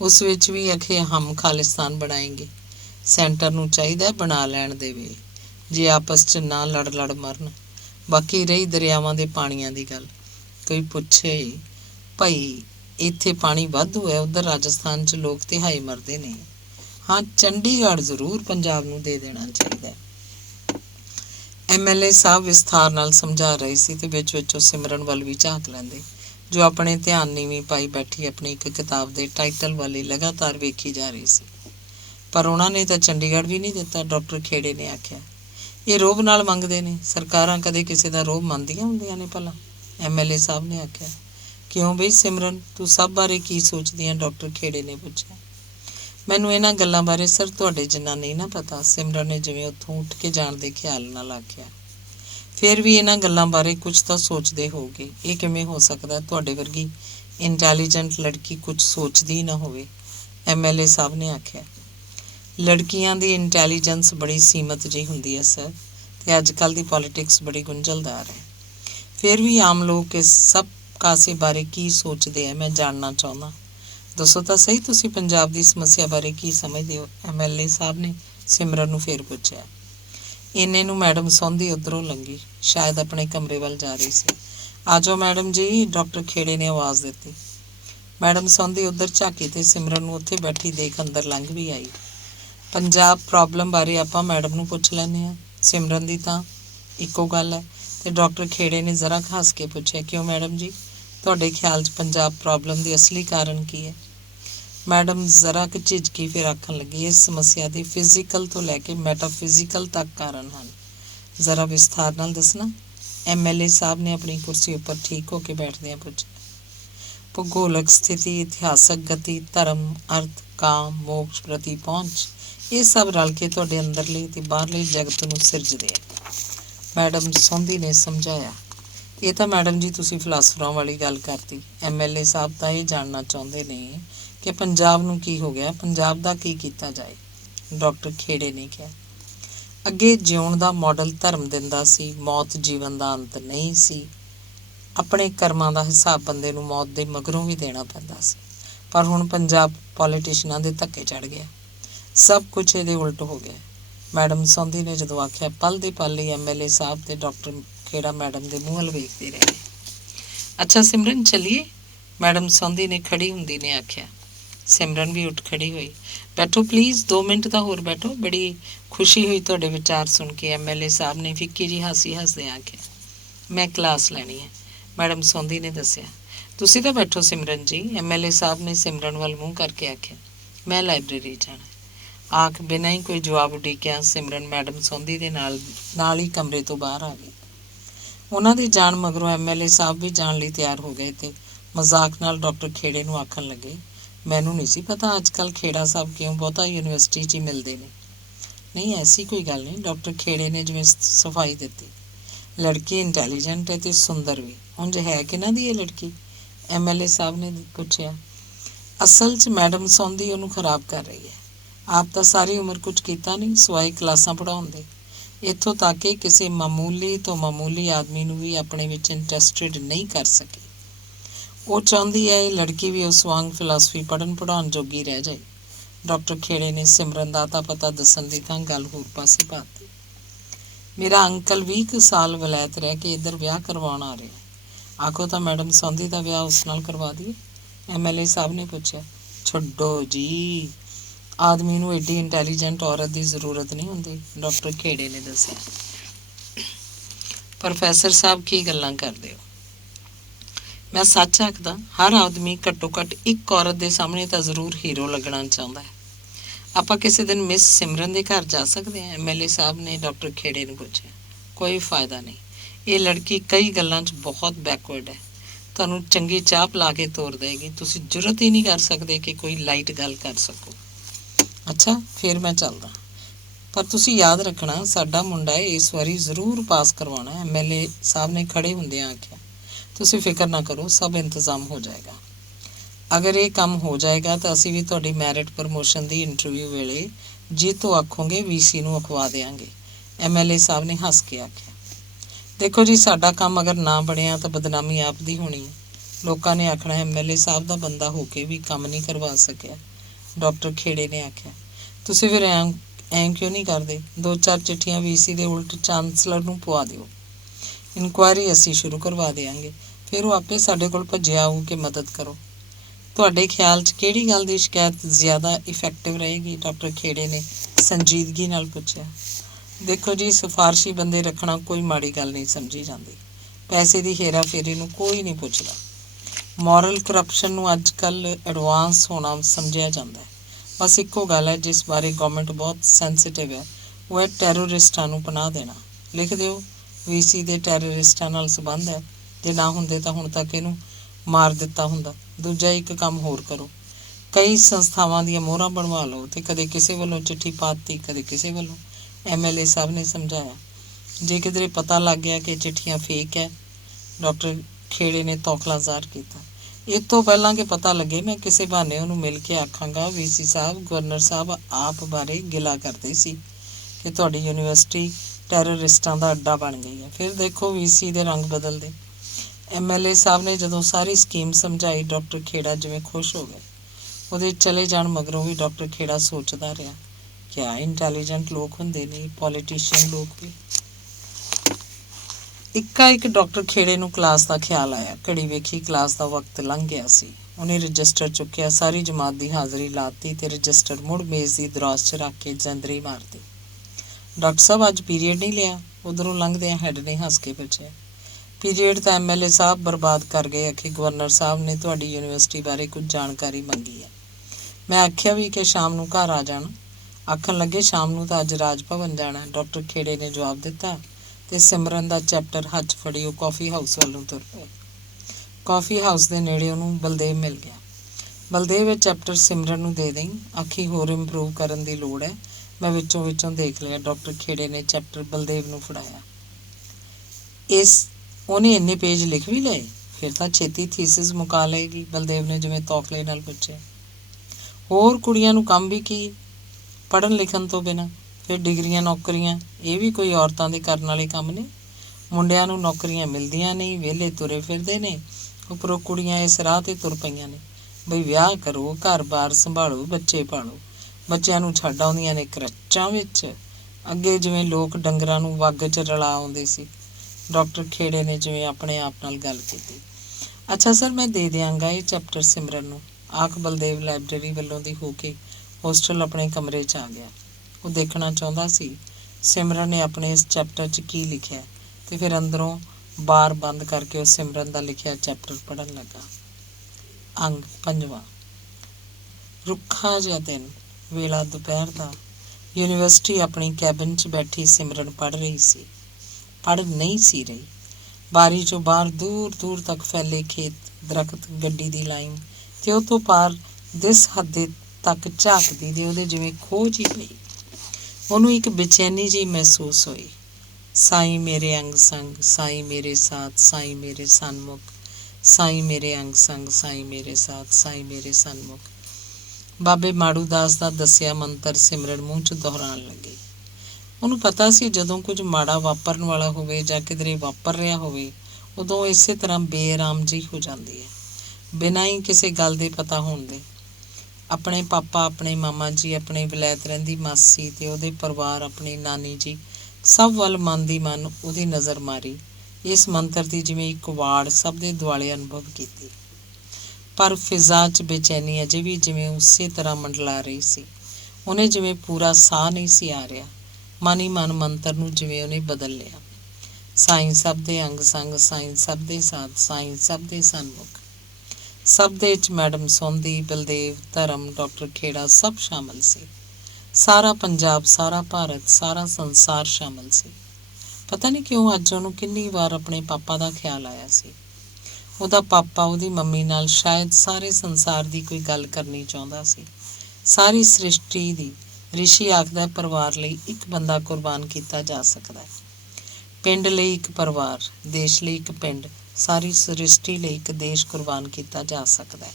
ਉਸ ਵਿੱਚ ਵੀ ਅਖੇ ਹਮ ਖਾਲਿਸਤਾਨ ਬਣਾਏਂਗੇ। ਸੈਂਟਰ ਨੂੰ ਚਾਹੀਦਾ ਬਣਾ ਲੈਣ ਦੇਵੇ, ਜੇ ਆਪਸ 'ਚ ਨਾ ਲੜ ਮਰਨ। ਬਾਕੀ ਰਹੀ ਦਰਿਆਵਾਂ ਦੇ ਪਾਣੀਆਂ ਦੀ ਗੱਲ, ਕੋਈ ਪੁੱਛੇ ਭਾਈ ਇੱਥੇ ਪਾਣੀ ਵਾਧੂ ਹੈ, ਉੱਧਰ ਰਾਜਸਥਾਨ 'ਚ ਲੋਕ ਤਿਹਾਈ ਮਰਦੇ ਨੇ। ਹਾਂ, ਚੰਡੀਗੜ੍ਹ ਜ਼ਰੂਰ ਪੰਜਾਬ ਨੂੰ ਦੇ ਦੇਣਾ ਚਾਹੀਦਾ। MLA ਸਾਹਿਬ ਵਿਸਥਾਰ ਨਾਲ ਸਮਝਾ ਰਹੇ ਸੀ ਤੇ ਵਿੱਚ ਉਹ ਸਿਮਰਨ ਵੱਲ ਵੀ ਝਾਕ ਲੈਂਦੇ, ਜੋ ਆਪਣੇ ਧਿਆਨ ਨੀਵੀਂ ਪਾਈ ਬੈਠੀ ਆਪਣੀ ਇੱਕ ਕਿਤਾਬ ਦੇ ਟਾਈਟਲ ਵਾਲੀ ਲਗਾਤਾਰ ਵੇਖੀ ਜਾ ਰਹੀ ਸੀ। ਪਰ ਉਹਨਾਂ ਨੇ ਤਾਂ ਚੰਡੀਗੜ੍ਹ ਵੀ ਨਹੀਂ ਦਿੱਤਾ, ਡਾਕਟਰ ਖੇੜੇ ਨੇ ਆਖਿਆ। ਇਹ ਰੋਹਬ ਨਾਲ ਮੰਗਦੇ ਨੇ, ਸਰਕਾਰਾਂ ਕਦੇ ਕਿਸੇ ਦਾ ਰੋਹਬ ਮੰਨਦੀਆਂ ਹੁੰਦੀਆਂ ਨੇ ਭਲਾ? MLA ਸਾਹਿਬ ਨੇ ਆਖਿਆ। ਕਿਉਂ ਬਈ ਸਿਮਰਨ, ਤੂੰ ਸਭ ਬਾਰੇ ਕੀ ਸੋਚਦੀ ਹੈ? ਡਾਕਟਰ ਖੇੜੇ ਨੇ ਪੁੱਛਿਆ। ਮੈਨੂੰ ਇਹਨਾਂ ਗੱਲਾਂ ਬਾਰੇ ਸਰ ਤੁਹਾਡੇ ਜਿੰਨਾ ਨਹੀਂ ਨਾ ਪਤਾ, ਸਿਮਰਨ ਨੇ ਜਿਵੇਂ ਉੱਥੋਂ ਉੱਠ ਕੇ ਜਾਣ ਦੇ ਖਿਆਲ ਨਾਲ ਆਖਿਆ। ਫਿਰ ਵੀ ਇਹਨਾਂ ਗੱਲਾਂ ਬਾਰੇ ਕੁਝ ਤਾਂ ਸੋਚਦੇ ਹੋਗੇ। ਇਹ ਕਿਵੇਂ ਹੋ ਸਕਦਾ ਤੁਹਾਡੇ ਵਰਗੀ ਇੰਟੈਲੀਜੈਂਟ ਲੜਕੀ ਕੁਝ ਸੋਚਦੀ ਨਾ ਹੋਵੇ? MLA ਸਾਹਿਬ ਨੇ ਆਖਿਆ। ਲੜਕੀਆਂ ਦੀ ਇੰਟੈਲੀਜੈਂਸ ਬੜੀ ਸੀਮਤ ਜਿਹੀ ਹੁੰਦੀ ਹੈ ਸਰ, ਅਤੇ ਅੱਜ ਕੱਲ੍ਹ ਦੀ ਪੋਲੀਟਿਕਸ ਬੜੀ ਗੁੰਝਲਦਾਰ ਹੈ। ਫਿਰ ਵੀ ਆਮ ਲੋਕ ਇਸ ਸਭ ਕਾਸੇ ਬਾਰੇ ਕੀ ਸੋਚਦੇ ਹੈ, ਮੈਂ ਜਾਣਨਾ ਚਾਹੁੰਦਾ। ਦੱਸੋ ਤਾਂ ਸਹੀ, ਤੁਸੀਂ ਪੰਜਾਬ ਦੀ ਸਮੱਸਿਆ ਬਾਰੇ ਕੀ ਸਮਝਦੇ ਹੋ? MLA ਸਾਹਿਬ ਨੇ ਸਿਮਰਨ ਨੂੰ ਫਿਰ ਪੁੱਛਿਆ। ਇੰਨੇ ਨੂੰ ਮੈਡਮ ਸੌਂਦੀ ਉੱਧਰੋਂ ਲੰਘੀ, ਸ਼ਾਇਦ ਆਪਣੇ ਕਮਰੇ ਵੱਲ ਜਾ ਰਹੀ ਸੀ। ਆ ਜਾਓ ਮੈਡਮ ਜੀ, ਡਾਕਟਰ ਖੇੜੇ ਨੇ ਆਵਾਜ਼ ਦਿੱਤੀ। ਮੈਡਮ ਸੌਂਦੀ ਉੱਧਰ ਝਾਕੀ ਤੇ ਸਿਮਰਨ ਨੂੰ ਉੱਥੇ ਬੈਠੀ ਦੇਖ ਅੰਦਰ ਲੰਘ ਵੀ ਆਈ। ਪੰਜਾਬ ਪ੍ਰੋਬਲਮ ਬਾਰੇ ਆਪਾਂ ਮੈਡਮ ਨੂੰ ਪੁੱਛ ਲੈਂਦੇ ਹਾਂ, ਸਿਮਰਨ ਦੀ ਤਾਂ ਇੱਕੋ ਗੱਲ ਹੈ। ਤੇ ਡਾਕਟਰ ਖੇੜੇ ਨੇ ਜ਼ਰਾ ਹੱਸ ਕੇ ਪੁੱਛਿਆ, ਕਿਉਂ ਮੈਡਮ ਜੀ, ਤੁਹਾਡੇ ਖਿਆਲ 'ਚ ਪੰਜਾਬ ਪ੍ਰੋਬਲਮ ਦੀ ਅਸਲੀ ਕਾਰਨ ਕੀ ਹੈ? ਮੈਡਮ ਜ਼ਰਾ ਕੁ ਝਿਜਕੀ, ਫਿਰ ਆਖਣ ਲੱਗੀ, ਇਸ ਸਮੱਸਿਆ ਦੇ ਫਿਜ਼ੀਕਲ ਤੋਂ ਲੈ ਕੇ ਮੈਟਾਫਿਜ਼ੀਕਲ ਤੱਕ ਕਾਰਨ ਹਨ। ਜ਼ਰਾ ਵਿਸਥਾਰ ਨਾਲ ਦੱਸਣਾ? MLA ਸਾਹਿਬ ਨੇ ਆਪਣੀ ਕੁਰਸੀ ਉੱਪਰ ਠੀਕ ਹੋ ਕੇ ਬੈਠਦਿਆਂ ਪੁੱਛਿਆ। ਭੂਗੋਲਕ ਸਥਿਤੀ, ਇਤਿਹਾਸਕ ਗਤੀ, ਧਰਮ, ਅਰਥ, ਕਾਮ, ਮੋਕਸ਼ ਪ੍ਰਤੀ ਪਹੁੰਚ, ਇਹ ਸਭ ਰਲ ਕੇ ਤੁਹਾਡੇ ਅੰਦਰਲੇ ਤੇ ਬਾਹਰਲੇ ਜਗਤ ਨੂੰ ਸਿਰਜਦੇ ਆ, ਮੈਡਮ ਸੌਂਦੀ ਨੇ ਸਮਝਾਇਆ। ਇਹ ਤਾਂ ਮੈਡਮ ਜੀ ਤੁਸੀਂ ਫਿਲਾਸਫਰਾਂ ਵਾਲੀ ਗੱਲ ਕਰਤੀ। MLA ਸਾਹਿਬ ਤਾਂ ਇਹ ਜਾਣਨਾ ਚਾਹੁੰਦੇ ਨੇ ਕਿ ਪੰਜਾਬ ਨੂੰ ਕੀ ਹੋ ਗਿਆ, ਪੰਜਾਬ ਦਾ ਕੀ ਕੀਤਾ ਜਾਏ? ਡਾਕਟਰ ਖੇੜੇ ਨੇ ਕਿਹਾ। ਅੱਗੇ ਜਿਉਣ ਦਾ ਮਾਡਲ ਧਰਮ ਦਿੰਦਾ ਸੀ, ਮੌਤ ਜੀਵਨ ਦਾ ਅੰਤ ਨਹੀਂ ਸੀ। ਆਪਣੇ ਕਰਮਾਂ ਦਾ ਹਿਸਾਬ ਬੰਦੇ ਨੂੰ ਮੌਤ ਦੇ ਮਗਰੋਂ ਵੀ ਦੇਣਾ ਪੈਂਦਾ ਸੀ। ਪਰ ਹੁਣ ਪੰਜਾਬ ਪੋਲੀਟੀਸ਼ੀਅਨਾਂ ਦੇ ਧੱਕੇ ਚੜ੍ਹ ਗਿਆ, ਸਭ ਕੁਝ ਇਹਦੇ ਉਲਟ ਹੋ ਗਿਆ। ਮੈਡਮ ਸੌਂਦੀ ਨੇ ਜਦੋਂ ਆਖਿਆ, ਪਲ ਦੇ ਪਲ ਲਈ MLA ਸਾਹਿਬ ਤੇ ਡਾਕਟਰ ਖੇੜਾ ਮੈਡਮ ਦੇ ਮੂੰਹ ਵੱਲ ਵੇਖਦੇ ਰਹੇ। ਅੱਛਾ ਸਿਮਰਨ, ਚੱਲੀਏ? ਮੈਡਮ ਸੌਂਦੀ ਨੇ ਖੜੀ ਹੁੰਦੀ ਨੇ ਆਖਿਆ। ਸਿਮਰਨ ਵੀ ਉੱਠ ਖੜੀ ਹੋਈ। ਬੈਠੋ ਪਲੀਜ਼, 2 ਮਿੰਟ ਤਾਂ ਹੋਰ ਬੈਠੋ। ਬੜੀ ਖੁਸ਼ੀ ਹੋਈ ਤੁਹਾਡੇ ਵਿਚਾਰ ਸੁਣ ਕੇ, MLA ਸਾਹਿਬ ਨੇ ਫਿੱਕੀ ਜਿਹੀ ਹਾਸੀ ਹੱਸਦੇ ਆਖਿਆ। ਮੈਂ ਕਲਾਸ ਲੈਣੀ ਹੈ, ਮੈਡਮ ਸੌਂਦੀ ਨੇ ਦੱਸਿਆ। ਤੁਸੀਂ ਤਾਂ ਬੈਠੋ ਸਿਮਰਨ ਜੀ, MLA ਸਾਹਿਬ ਨੇ ਸਿਮਰਨ ਵੱਲ ਮੂੰਹ ਕਰਕੇ ਆਖਿਆ। ਮੈਂ ਲਾਇਬ੍ਰੇਰੀ ਜਾਣਾ। ਆਖ ਬਿਨਾਂ ਹੀ ਕੋਈ ਜਵਾਬ ਉਡੀਕਿਆ ਸਿਮਰਨ ਮੈਡਮ ਸੌਂਦੀ ਦੇ ਨਾਲ ਹੀ ਕਮਰੇ ਤੋਂ ਬਾਹਰ ਆ ਗਈ। ਉਹਨਾਂ ਦੇ ਜਾਣ ਮਗਰੋਂ MLA ਸਾਹਿਬ ਵੀ ਜਾਣ ਲਈ ਤਿਆਰ ਹੋ ਗਏ ਤੇ ਮਜ਼ਾਕ ਨਾਲ ਡਾਕਟਰ ਖੇੜੇ ਨੂੰ ਆਖਣ ਲੱਗੇ, ਮੈਨੂੰ ਨਹੀਂ ਸੀ ਪਤਾ ਅੱਜ ਕੱਲ੍ਹ ਖੇੜਾ ਸਾਹਿਬ ਕਿਉਂ ਬਹੁਤਾ ਯੂਨੀਵਰਸਿਟੀ 'ਚ ਹੀ ਮਿਲਦੇ ਨੇ। ਨਹੀਂ, ਐਸੀ ਕੋਈ ਗੱਲ ਨਹੀਂ, ਡਾਕਟਰ ਖੇੜੇ ਨੇ ਜਿਵੇਂ ਸਫਾਈ ਦਿੱਤੀ। ਲੜਕੀ ਇੰਟੈਲੀਜੈਂਟ ਹੈ ਤੇ ਸੁੰਦਰ ਵੀ। ਉਂਝ ਹੈ ਕਿਹਨਾਂ ਦੀ ਇਹ ਲੜਕੀ? MLA ਸਾਹਿਬ ਨੇ ਪੁੱਛਿਆ। ਅਸਲ 'ਚ ਮੈਡਮ ਸੌਂਦੀ ਉਹਨੂੰ ਖਰਾਬ ਕਰ ਰਹੀ ਹੈ। ਆਪ ਤਾਂ ਸਾਰੀ ਉਮਰ ਕੁਝ ਕੀਤਾ ਨਹੀਂ ਸਿਵਾਏ ਕਲਾਸਾਂ ਪੜ੍ਹਾਉਣ ਦੇ। ਇੱਥੋਂ ਤੱਕ ਕਿ ਕਿਸੇ ਮਾਮੂਲੀ ਤੋਂ ਮਾਮੂਲੀ ਆਦਮੀ ਨੂੰ ਵੀ ਆਪਣੇ ਵਿੱਚ ਇੰਟਰਸਟਿਡ ਨਹੀਂ ਕਰ ਸਕੀ। ਉਹ ਚਾਹੁੰਦੀ ਹੈ ਇਹ ਲੜਕੀ ਵੀ ਉਸ ਵਾਂਗ ਫਿਲਾਸਫੀ ਪੜ੍ਹਨ ਪੜ੍ਹਾਉਣ ਜੋਗੀ ਰਹਿ ਜਾਏ। ਡਾਕਟਰ ਖੇੜੇ ਨੇ ਸਿਮਰਨ ਦਾ ਤਾਂ ਪਤਾ ਦੱਸਣ ਦੀ ਤਾਂ ਗੱਲ ਹੋਰ ਪਾਸੇ ਪਾਤੀ। ਮੇਰਾ ਅੰਕਲ 20 ਕੁ ਸਾਲ ਵਲਾਇਤ ਰਹਿ ਕੇ ਇੱਧਰ ਵਿਆਹ ਕਰਵਾਉਣ ਆ ਰਿਹਾ। ਆਖੋ ਤਾਂ ਮੈਡਮ ਸੌਂਦੀ ਦਾ ਵਿਆਹ ਉਸ ਨਾਲ ਕਰਵਾ ਦਈਏ? MLA ਸਾਹਿਬ ਨੇ ਪੁੱਛਿਆ। ਛੱਡੋ ਜੀ, ਆਦਮੀ ਨੂੰ ਐਡੀ ਇੰਟੈਲੀਜੈਂਟ ਔਰਤ ਦੀ ਜ਼ਰੂਰਤ ਨਹੀਂ ਹੁੰਦੀ, ਡਾਕਟਰ ਖੇੜੇ ਨੇ ਦੱਸਿਆ। ਪ੍ਰੋਫੈਸਰ ਸਾਹਿਬ ਕੀ ਗੱਲਾਂ ਕਰਦੇ ਹੋ? ਮੈਂ ਸੱਚ ਆਖਦਾ, ਹਰ ਆਦਮੀ ਘੱਟੋ ਘੱਟ ਇੱਕ ਔਰਤ ਦੇ ਸਾਹਮਣੇ ਤਾਂ ਜ਼ਰੂਰ ਹੀਰੋ ਲੱਗਣਾ ਚਾਹੁੰਦਾ ਹੈ। ਆਪਾਂ ਕਿਸੇ ਦਿਨ ਮਿਸ ਸਿਮਰਨ ਦੇ ਘਰ ਜਾ ਸਕਦੇ ਹਾਂ? MLA ਸਾਹਿਬ ਨੇ ਡਾਕਟਰ ਖੇੜੇ ਨੂੰ ਪੁੱਛਿਆ। ਕੋਈ ਫਾਇਦਾ ਨਹੀਂ, ਇਹ ਲੜਕੀ ਕਈ ਗੱਲਾਂ 'ਚ ਬਹੁਤ ਬੈਕਵਰਡ ਹੈ। ਤੁਹਾਨੂੰ ਚੰਗੀ ਚਾਹ ਪਿਲਾ ਕੇ ਤੋਰ ਦੇਗੀ, ਤੁਸੀਂ ਜੁਰਤ ਹੀ ਨਹੀਂ ਕਰ ਸਕਦੇ ਕਿ ਕੋਈ ਲਾਈਟ ਗੱਲ ਕਰ ਸਕੋ। ਅੱਛਾ, ਫਿਰ ਮੈਂ ਚੱਲਦਾ, ਪਰ ਤੁਸੀਂ ਯਾਦ ਰੱਖਣਾ ਸਾਡਾ ਮੁੰਡਾ ਹੈ, ਇਸ ਵਾਰੀ ਜ਼ਰੂਰ ਪਾਸ ਕਰਵਾਉਣਾ। MLA ਸਾਹਿਬ ਨੇ ਖੜੇ ਹੁੰਦਿਆਂ ਆਖਿਆ। ਤੁਸੀਂ ਫਿਕਰ ਨਾ ਕਰੋ, ਸਭ ਇੰਤਜ਼ਾਮ ਹੋ ਜਾਏਗਾ। ਅਗਰ ਇਹ ਕੰਮ ਹੋ ਜਾਏਗਾ ਤਾਂ ਅਸੀਂ ਵੀ ਤੁਹਾਡੀ ਮੈਰਿਟ ਪ੍ਰਮੋਸ਼ਨ ਦੀ ਇੰਟਰਵਿਊ ਵੇਲੇ ਜੀ ਤੋਂ ਆਖੋਗੇ VC ਨੂੰ ਅਖਵਾ ਦੇਵਾਂਗੇ। MLA ਸਾਹਿਬ ਨੇ ਹੱਸ ਕੇ ਆਖਿਆ। ਦੇਖੋ ਜੀ, ਸਾਡਾ ਕੰਮ ਅਗਰ ਨਾ ਬਣਿਆ ਤਾਂ ਬਦਨਾਮੀ ਆਪ ਦੀ ਹੋਣੀ ਹੈ। ਲੋਕਾਂ ਨੇ ਆਖਣਾ MLA ਸਾਹਿਬ ਦਾ ਬੰਦਾ ਹੋ ਕੇ ਵੀ ਕੰਮ ਨਹੀਂ ਕਰਵਾ ਸਕਿਆ। ਡਾਕਟਰ ਖੇੜੇ ਨੇ ਆਖਿਆ। ਤੁਸੀਂ ਫਿਰ ਐਂ ਕਿਉਂ ਨਹੀਂ ਕਰਦੇ? 2-4 ਚਿੱਠੀਆਂ VC ਦੇ ਉਲਟ ਚਾਂਸਲਰ ਨੂੰ ਪਵਾ ਦਿਓ। ਇਨਕੁਆਇਰੀ ਅਸੀਂ ਸ਼ੁਰੂ ਕਰਵਾ ਦੇਵਾਂਗੇ, ਫਿਰ ਉਹ ਆਪੇ ਸਾਡੇ ਕੋਲ ਭੱਜਿਆ ਆਊ ਕਿ ਮਦਦ ਕਰੋ। ਤੁਹਾਡੇ ਖਿਆਲ 'ਚ ਕਿਹੜੀ ਗੱਲ ਦੀ ਸ਼ਿਕਾਇਤ ਜ਼ਿਆਦਾ ਇਫੈਕਟਿਵ ਰਹੇਗੀ? ਡਾਕਟਰ ਖੇੜੇ ਨੇ ਸੰਜੀਦਗੀ ਨਾਲ ਪੁੱਛਿਆ। ਦੇਖੋ ਜੀ, ਸਿਫਾਰਸ਼ੀ ਬੰਦੇ ਰੱਖਣਾ ਕੋਈ ਮਾੜੀ ਗੱਲ ਨਹੀਂ ਸਮਝੀ ਜਾਂਦੀ। ਪੈਸੇ ਦੀ ਹੇਰਾ ਫੇਰੀ ਨੂੰ ਕੋਈ ਨਹੀਂ ਪੁੱਛਦਾ। ਮੋਰਲ ਕਰਪਸ਼ਨ ਨੂੰ ਅੱਜ ਕੱਲ੍ਹ ਐਡਵਾਂਸ ਹੋਣਾ ਸਮਝਿਆ ਜਾਂਦਾ ਹੈ। ਬਸ ਇੱਕੋ ਗੱਲ ਹੈ ਜਿਸ ਬਾਰੇ ਗੌਰਮੈਂਟ ਬਹੁਤ ਸੈਂਸੀਟਿਵ ਹੈ, ਉਹ ਹੈ ਟੈਰਰਿਸਟਾਂ ਨੂੰ ਪਨਾਹ ਦੇਣਾ। ਲਿਖ ਦਿਓ, VC ਦੇ ਟੈਰਰਿਸਟਾਂ ਨਾਲ ਸੰਬੰਧ ਹੈ। ਜੇ ਨਾ ਹੁੰਦੇ ਤਾਂ ਹੁਣ ਤੱਕ ਇਹਨੂੰ ਮਾਰ ਦਿੱਤਾ ਹੁੰਦਾ। ਦੂਜਾ ਇੱਕ ਕੰਮ ਹੋਰ ਕਰੋ, ਕਈ ਸੰਸਥਾਵਾਂ ਦੀਆਂ ਮੋਹਰਾਂ ਬਣਵਾ ਲਓ ਅਤੇ ਕਦੇ ਕਿਸੇ ਵੱਲੋਂ ਚਿੱਠੀ ਪਾ ਦਿੱਤੀ, ਕਦੇ ਕਿਸੇ ਵੱਲੋਂ। MLA ਸਾਹਿਬ ਨੇ ਸਮਝਾਇਆ। ਜੇ ਕਿਧਰੇ ਪਤਾ ਲੱਗ ਗਿਆ ਕਿ ਚਿੱਠੀਆਂ ਫੇਕ ਹੈ, ਡਾਕਟਰ ਖੇੜੇ ਨੇ ਤੌਖਲਾ ਜ਼ਾਹਰ ਕੀਤਾ। ਇਹ ਤੋਂ ਪਹਿਲਾਂ ਕਿ ਪਤਾ ਲੱਗੇ, ਮੈਂ ਕਿਸੇ ਬਹਾਨੇ ਉਹਨੂੰ ਮਿਲ ਕੇ ਆਖਾਂਗਾ, VC ਸਾਹਿਬ, ਗਵਰਨਰ ਸਾਹਿਬ ਆਪ ਬਾਰੇ ਗਿਲਾ ਕਰਦੇ ਸੀ ਕਿ ਤੁਹਾਡੀ ਯੂਨੀਵਰਸਿਟੀ ਟੈਰਰਿਸਟਾਂ ਦਾ ਅੱਡਾ ਬਣ ਗਈ ਹੈ। ਫਿਰ ਦੇਖੋ VC ਦੇ ਰੰਗ ਬਦਲਦੇ। MLA ਸਾਹਿਬ ਨੇ ਜਦੋਂ ਸਾਰੀ ਸਕੀਮ ਸਮਝਾਈ, ਡਾਕਟਰ ਖੇੜਾ ਜਿਵੇਂ ਖੁਸ਼ ਹੋ ਗਏ। ਉਹਦੇ ਚਲੇ ਜਾਣ ਮਗਰੋਂ ਵੀ ਡਾਕਟਰ ਖੇੜਾ ਸੋਚਦਾ ਰਿਹਾ, ਕਿਆ ਇੰਟੈਲੀਜੈਂਟ ਲੋਕ ਹੁੰਦੇ ਨੇ ਪੋਲੀਟੀਸ਼ੀਅਨ ਲੋਕ ਵੀ। ਇੱਕ ਡਾਕਟਰ ਖੇੜੇ ਨੂੰ ਕਲਾਸ ਦਾ ਖਿਆਲ ਆਇਆ। ਘੜੀ ਵੇਖੀ, ਕਲਾਸ ਦਾ ਵਕਤ ਲੰਘ ਗਿਆ ਸੀ। ਉਹਨੇ ਰਜਿਸਟਰ ਚੁੱਕਿਆ, ਸਾਰੀ ਜਮਾਤ ਦੀ ਹਾਜ਼ਰੀ ਲਾਤੀ ਅਤੇ ਰਜਿਸਟਰ ਮੁੜ ਮੇਜ਼ ਦੀ ਦਰਾਜ਼ 'ਚ ਰੱਖ ਕੇ ਜੰਦਰੀ ਮਾਰਤੀ। ਡਾਕਟਰ ਸਾਹਿਬ, ਅੱਜ ਪੀਰੀਅਡ ਨਹੀਂ ਲਿਆ? ਉੱਧਰੋਂ ਲੰਘਦਿਆਂ ਹੈੱਡ ਨੇ ਹੱਸ ਕੇ ਪੁੱਛਿਆ। ਪੀਰੀਅਡ ਤਾਂ MLA ਸਾਹਿਬ ਬਰਬਾਦ ਕਰ ਗਏ ਆ ਕਿ ਗਵਰਨਰ ਸਾਹਿਬ ਨੇ ਤੁਹਾਡੀ ਯੂਨੀਵਰਸਿਟੀ ਬਾਰੇ ਕੁਝ ਜਾਣਕਾਰੀ ਮੰਗੀ ਹੈ। ਮੈਂ ਆਖਿਆ ਵੀ ਕਿ ਸ਼ਾਮ ਨੂੰ ਘਰ ਆ ਜਾਣਾ। ਆਖਣ ਲੱਗੇ, ਸ਼ਾਮ ਨੂੰ ਤਾਂ ਅੱਜ ਰਾਜ ਭਵਨ ਜਾਣਾ। ਡਾਕਟਰ ਖੇੜੇ ਨੇ ਜਵਾਬ ਦਿੱਤਾ ਅਤੇ ਸਿਮਰਨ ਦਾ ਚੈਪਟਰ ਹੱਥ ਫੜੀ ਉਹ ਕਾਫੀ ਹਾਊਸ ਵੱਲ ਨੂੰ ਤੁਰ ਪਏ। ਕਾਫੀ ਹਾਊਸ ਦੇ ਨੇੜੇ ਉਹਨੂੰ ਬਲਦੇਵ ਮਿਲ ਗਿਆ। ਬਲਦੇਵ, ਇਹ ਚੈਪਟਰ ਸਿਮਰਨ ਨੂੰ ਦੇ ਦੇਈਂ, ਆਖੀ ਹੋਰ ਇੰਪਰੂਵ ਕਰਨ ਦੀ ਲੋੜ ਹੈ, ਮੈਂ ਵਿੱਚੋਂ ਦੇਖ ਲਿਆ। ਡਾਕਟਰ ਖੇੜੇ ਨੇ ਚੈਪਟਰ ਬਲਦੇਵ ਨੂੰ ਫੜਾਇਆ। ਉਹਨੇ ਇੰਨੇ ਪੇਜ ਲਿਖ ਵੀ ਲਏ? ਫਿਰ ਤਾਂ ਛੇਤੀ ਥੀਸਿਸ ਮੁਕਾ ਲਏਗੀ, ਬਲਦੇਵ ਨੇ ਜਿਵੇਂ ਤੌਖਲੇ ਨਾਲ ਪੁੱਛਿਆ। ਹੋਰ ਕੁੜੀਆਂ ਨੂੰ ਕੰਮ ਵੀ ਕੀ, ਪੜ੍ਹਨ ਲਿਖਣ ਤੋਂ ਬਿਨਾਂ? ਫਿਰ ਡਿਗਰੀਆਂ, ਨੌਕਰੀਆਂ, ਇਹ ਵੀ ਕੋਈ ਔਰਤਾਂ ਦੇ ਕਰਨ ਵਾਲੇ ਕੰਮ ਨੇ? ਮੁੰਡਿਆਂ ਨੂੰ ਨੌਕਰੀਆਂ ਮਿਲਦੀਆਂ ਨਹੀਂ, ਵਿਹਲੇ ਤੁਰੇ ਫਿਰਦੇ ਨੇ। ਉੱਪਰੋਂ ਕੁੜੀਆਂ ਇਸ ਰਾਹ 'ਤੇ ਤੁਰ ਪਈਆਂ ਨੇ ਬਈ ਵਿਆਹ ਕਰੋ, ਘਰ-ਬਾਰ ਸੰਭਾਲੋ, ਬੱਚੇ ਪਾਲੋ। ਬੱਚਿਆਂ ਨੂੰ ਛੱਡ ਆਉਂਦੀਆਂ ਨੇ ਕਰੱਚਾਂ ਵਿੱਚ। ਅੱਗੇ ਜਿਵੇਂ ਲੋਕ ਡੰਗਰਾਂ ਨੂੰ ਵੱਗ 'ਚ ਰਲਾ ਆਉਂਦੇ ਸੀ। ਡਾਕਟਰ ਖੇੜੇ ਨੇ ਜਿਵੇਂ ਆਪਣੇ ਆਪ ਨਾਲ ਗੱਲ ਕੀਤੀ। ਅੱਛਾ ਸਰ, ਮੈਂ ਦੇ ਦਿਆਂਗਾ ਇਹ ਚੈਪਟਰ ਸਿਮਰਨ ਨੂੰ, ਆਖ ਬਲਦੇਵ ਲਾਇਬ੍ਰੇਰੀ ਵੱਲੋਂ ਦੀ ਹੋ ਕੇ ਹੋਸਟਲ ਆਪਣੇ ਕਮਰੇ 'ਚ ਆ ਗਿਆ। ਉਹ ਦੇਖਣਾ ਚਾਹੁੰਦਾ ਸੀ ਸਿਮਰਨ ਨੇ ਆਪਣੇ ਇਸ ਚੈਪਟਰ 'ਚ ਕੀ ਲਿਖਿਆ ਅਤੇ ਫਿਰ ਅੰਦਰੋਂ ਬਾਰ ਬੰਦ ਕਰਕੇ ਉਹ ਸਿਮਰਨ ਦਾ ਲਿਖਿਆ ਚੈਪਟਰ ਪੜ੍ਹਨ ਲੱਗਾ। ਅੰਗ 5ਵਾਂ। ਰੁੱਖਾ ਜਿਹਾ ਦਿਨ, ਵੇਲਾ ਦੁਪਹਿਰ ਦਾ। ਯੂਨੀਵਰਸਿਟੀ ਆਪਣੀ ਕੈਬਿਨ 'ਚ ਬੈਠੀ ਸਿਮਰਨ ਪੜ੍ਹ ਨਹੀਂ ਸੀ ਰਹੀ। ਬਾਰੀ 'ਚੋਂ ਬਾਹਰ ਦੂਰ ਦੂਰ ਤੱਕ ਫੈਲੇ ਖੇਤ, ਦਰਖਤ, ਗੱਡੀ ਦੀ ਲਾਈਨ ਅਤੇ ਉਹ ਤੋਂ ਪਾਰ ਦਿਸ ਹੱਦੇ ਤੱਕ ਝਾਕਦੀ ਦੇ ਉਹਦੇ ਜਿਵੇਂ ਖੋਜ ਹੀ ਪਈ। ਉਹਨੂੰ ਇੱਕ ਬੇਚੈਨੀ ਜਿਹੀ ਮਹਿਸੂਸ ਹੋਈ। ਸਾਈਂ ਮੇਰੇ ਅੰਗ ਸੰਗ, ਸਾਈਂ ਮੇਰੇ ਸਾਥ, ਸਾਈਂ ਮੇਰੇ ਸਨਮੁਖ, ਸਾਈਂ ਮੇਰੇ ਅੰਗ ਸੰਗ, ਸਾਈਂ ਮੇਰੇ ਸਾਥ, ਸਾਈਂ ਮੇਰੇ ਸਨਮੁਖ। ਬਾਬੇ ਮਾੜੂ ਦਾਸ ਦਾ ਦੱਸਿਆ ਮੰਤਰ ਸਿਮਰਨ ਮੂੰਹ 'ਚ ਦੁਹਰਾਉਣ ਲੱਗੀ। ਉਹਨੂੰ ਪਤਾ ਸੀ ਜਦੋਂ ਕੁਝ ਮਾੜਾ ਵਾਪਰਨ ਵਾਲਾ ਹੋਵੇ ਜਾਂ ਕਿਧਰੇ ਵਾਪਰ ਰਿਹਾ ਹੋਵੇ, ਉਦੋਂ ਇਸੇ ਤਰ੍ਹਾਂ ਬੇਆਰਾਮ ਜਿਹੀ ਹੋ ਜਾਂਦੀ ਹੈ, ਬਿਨਾਂ ਹੀ ਕਿਸੇ ਗੱਲ ਦੇ ਪਤਾ ਹੋਣ ਦੇ। ਆਪਣੇ ਪਾਪਾ, ਆਪਣੇ ਮਾਮਾ ਜੀ, ਆਪਣੇ ਵਲੈਤ ਰਹਿੰਦੀ ਮਾਸੀ ਅਤੇ ਉਹਦੇ ਪਰਿਵਾਰ, ਆਪਣੀ ਨਾਨੀ ਜੀ, ਸਭ ਵੱਲ ਮਨ ਦੀ ਮਨ ਉਹਦੀ ਨਜ਼ਰ ਮਾਰੀ। ਇਸ ਮੰਤਰ ਦੀ ਜਿਵੇਂ ਇੱਕ ਵਾੜ ਸਭ ਦੇ ਦੁਆਲੇ ਅਨੁਭਵ ਕੀਤੀ। ਪਰ ਫਿਜ਼ਾ 'ਚ ਬੇਚੈਨੀ ਅਜੇ ਵੀ ਜਿਵੇਂ ਉਸੇ ਤਰ੍ਹਾਂ ਮੰਡਲਾ ਰਹੀ ਸੀ। ਉਹਨੇ ਜਿਵੇਂ ਪੂਰਾ ਸਾਹ ਨਹੀਂ ਸੀ ਆ ਰਿਹਾ। ਮਨ ਹੀ ਮਨ ਮੰਤਰ ਨੂੰ ਜਿਵੇਂ ਉਹਨੇ ਬਦਲ ਲਿਆ। ਸਾਈਂ ਸਭ ਦੇ ਅੰਗ ਸੰਗ, ਸਾਈਂ ਸਭ ਦੇ ਸਾਥ, ਸਾਈਂ ਸਭ ਦੇ ਸਨਮੁਖ। ਸਭ ਦੇ 'ਚ ਮੈਡਮ ਸੋਂਦੀ, ਬਲਦੇਵ, ਧਰਮ, ਡਾਕਟਰ ਖੇੜਾ ਸਭ ਸ਼ਾਮਲ ਸੀ। ਸਾਰਾ ਪੰਜਾਬ, ਸਾਰਾ ਭਾਰਤ, ਸਾਰਾ ਸੰਸਾਰ ਸ਼ਾਮਲ ਸੀ। ਪਤਾ ਨਹੀਂ ਕਿਉਂ ਅੱਜ ਉਹਨੂੰ ਕਿੰਨੀ ਵਾਰ ਆਪਣੇ ਪਾਪਾ ਦਾ ਖਿਆਲ ਆਇਆ ਸੀ। ਉਹਦਾ ਪਾਪਾ ਉਹਦੀ ਮੰਮੀ ਨਾਲ ਸ਼ਾਇਦ ਸਾਰੇ ਸੰਸਾਰ ਦੀ ਕੋਈ ਗੱਲ ਕਰਨੀ ਚਾਹੁੰਦਾ ਸੀ। ਸਾਰੀ ਸ੍ਰਿਸ਼ਟੀ ਦੀ। ਰਿਸ਼ੀ ਆਖਦਾ ਪਰਿਵਾਰ ਲਈ ਇੱਕ ਬੰਦਾ ਕੁਰਬਾਨ ਕੀਤਾ ਜਾ ਸਕਦਾ ਹੈ। ਪਿੰਡ ਲਈ ਇੱਕ ਪਰਿਵਾਰ, ਦੇਸ਼ ਲਈ ਇੱਕ ਪਿੰਡ, ਸਾਰੀ ਸ੍ਰਿਸ਼ਟੀ ਲਈ ਇੱਕ ਦੇਸ਼ ਕੁਰਬਾਨ ਕੀਤਾ ਜਾ ਸਕਦਾ ਹੈ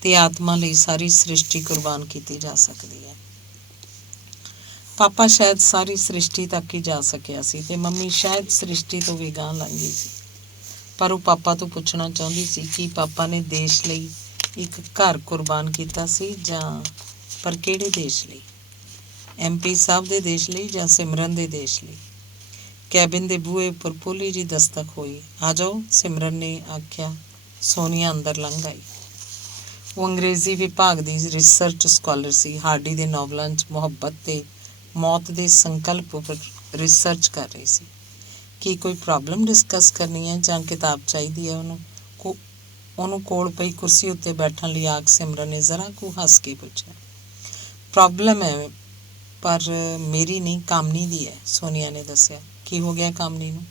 ਅਤੇ ਆਤਮਾ ਲਈ ਸਾਰੀ ਸ੍ਰਿਸ਼ਟੀ ਕੁਰਬਾਨ ਕੀਤੀ ਜਾ ਸਕਦੀ ਹੈ। ਪਾਪਾ ਸ਼ਾਇਦ ਸਾਰੀ ਸ੍ਰਿਸ਼ਟੀ ਤੱਕ ਹੀ ਜਾ ਸਕਿਆ ਸੀ ਅਤੇ ਮੰਮੀ ਸ਼ਾਇਦ ਸ੍ਰਿਸ਼ਟੀ ਤੋਂ ਵੀ ਗਾਂਹ ਲੰਘ ਗਈ ਸੀ। ਪਰ ਉਹ ਪਾਪਾ ਤੋਂ ਪੁੱਛਣਾ ਚਾਹੁੰਦੀ ਸੀ ਕਿ ਪਾਪਾ ਨੇ ਦੇਸ਼ ਲਈ ਇੱਕ ਘਰ ਕੁਰਬਾਨ ਕੀਤਾ ਸੀ ਪਰ ਕਿਹੜੇ ਦੇਸ਼ ਲਈ? MP ਸਾਹਿਬ ਦੇ ਦੇਸ਼ ਲਈ ਜਾਂ ਸਿਮਰਨ ਦੇ ਦੇਸ਼ ਲਈ? ਕੈਬਿਨ ਦੇ ਬੂਹੇ ਉੱਪਰ ਪੋਲੀ ਜੀ ਦਸਤਕ ਹੋਈ। ਆ ਜਾਓ, ਸਿਮਰਨ ਨੇ ਆਖਿਆ। ਸੋਨੀਆ ਅੰਦਰ ਲੰਘ ਆਈ। ਉਹ ਅੰਗਰੇਜ਼ੀ ਵਿਭਾਗ ਦੀ ਰਿਸਰਚ ਸਕਾਲਰ ਸੀ। ਹਾਰਡੀ ਦੇ ਨੋਵਲਾਂ 'ਚ ਮੁਹੱਬਤ ਤੇ ਮੌਤ ਦੇ ਸੰਕਲਪ ਉੱਪਰ ਰਿਸਰਚ ਕਰ ਰਹੀ ਸੀ। ਕੀ ਕੋਈ ਪ੍ਰੋਬਲਮ ਡਿਸਕਸ ਕਰਨੀ ਹੈ ਜਾਂ ਕਿਤਾਬ ਚਾਹੀਦੀ ਹੈ? ਉਹਨੂੰ ਕੋਲ ਪਈ ਕੁਰਸੀ ਉੱਤੇ ਬੈਠਣ ਲਈ ਆਖ ਸਿਮਰਨ ਨੇ ਜ਼ਰਾ ਕੁ ਹੱਸ ਕੇ ਪੁੱਛਿਆ। ਪ੍ਰੋਬਲਮ ਹੈ, ਪਰ ਮੇਰੀ ਨਹੀਂ, ਕਾਮਨੀ ਦੀ ਹੈ, ਸੋਨੀਆ ਨੇ ਦੱਸਿਆ। ਕੀ ਹੋ ਗਿਆ ਕਾਮਨੀ ਨੂੰ?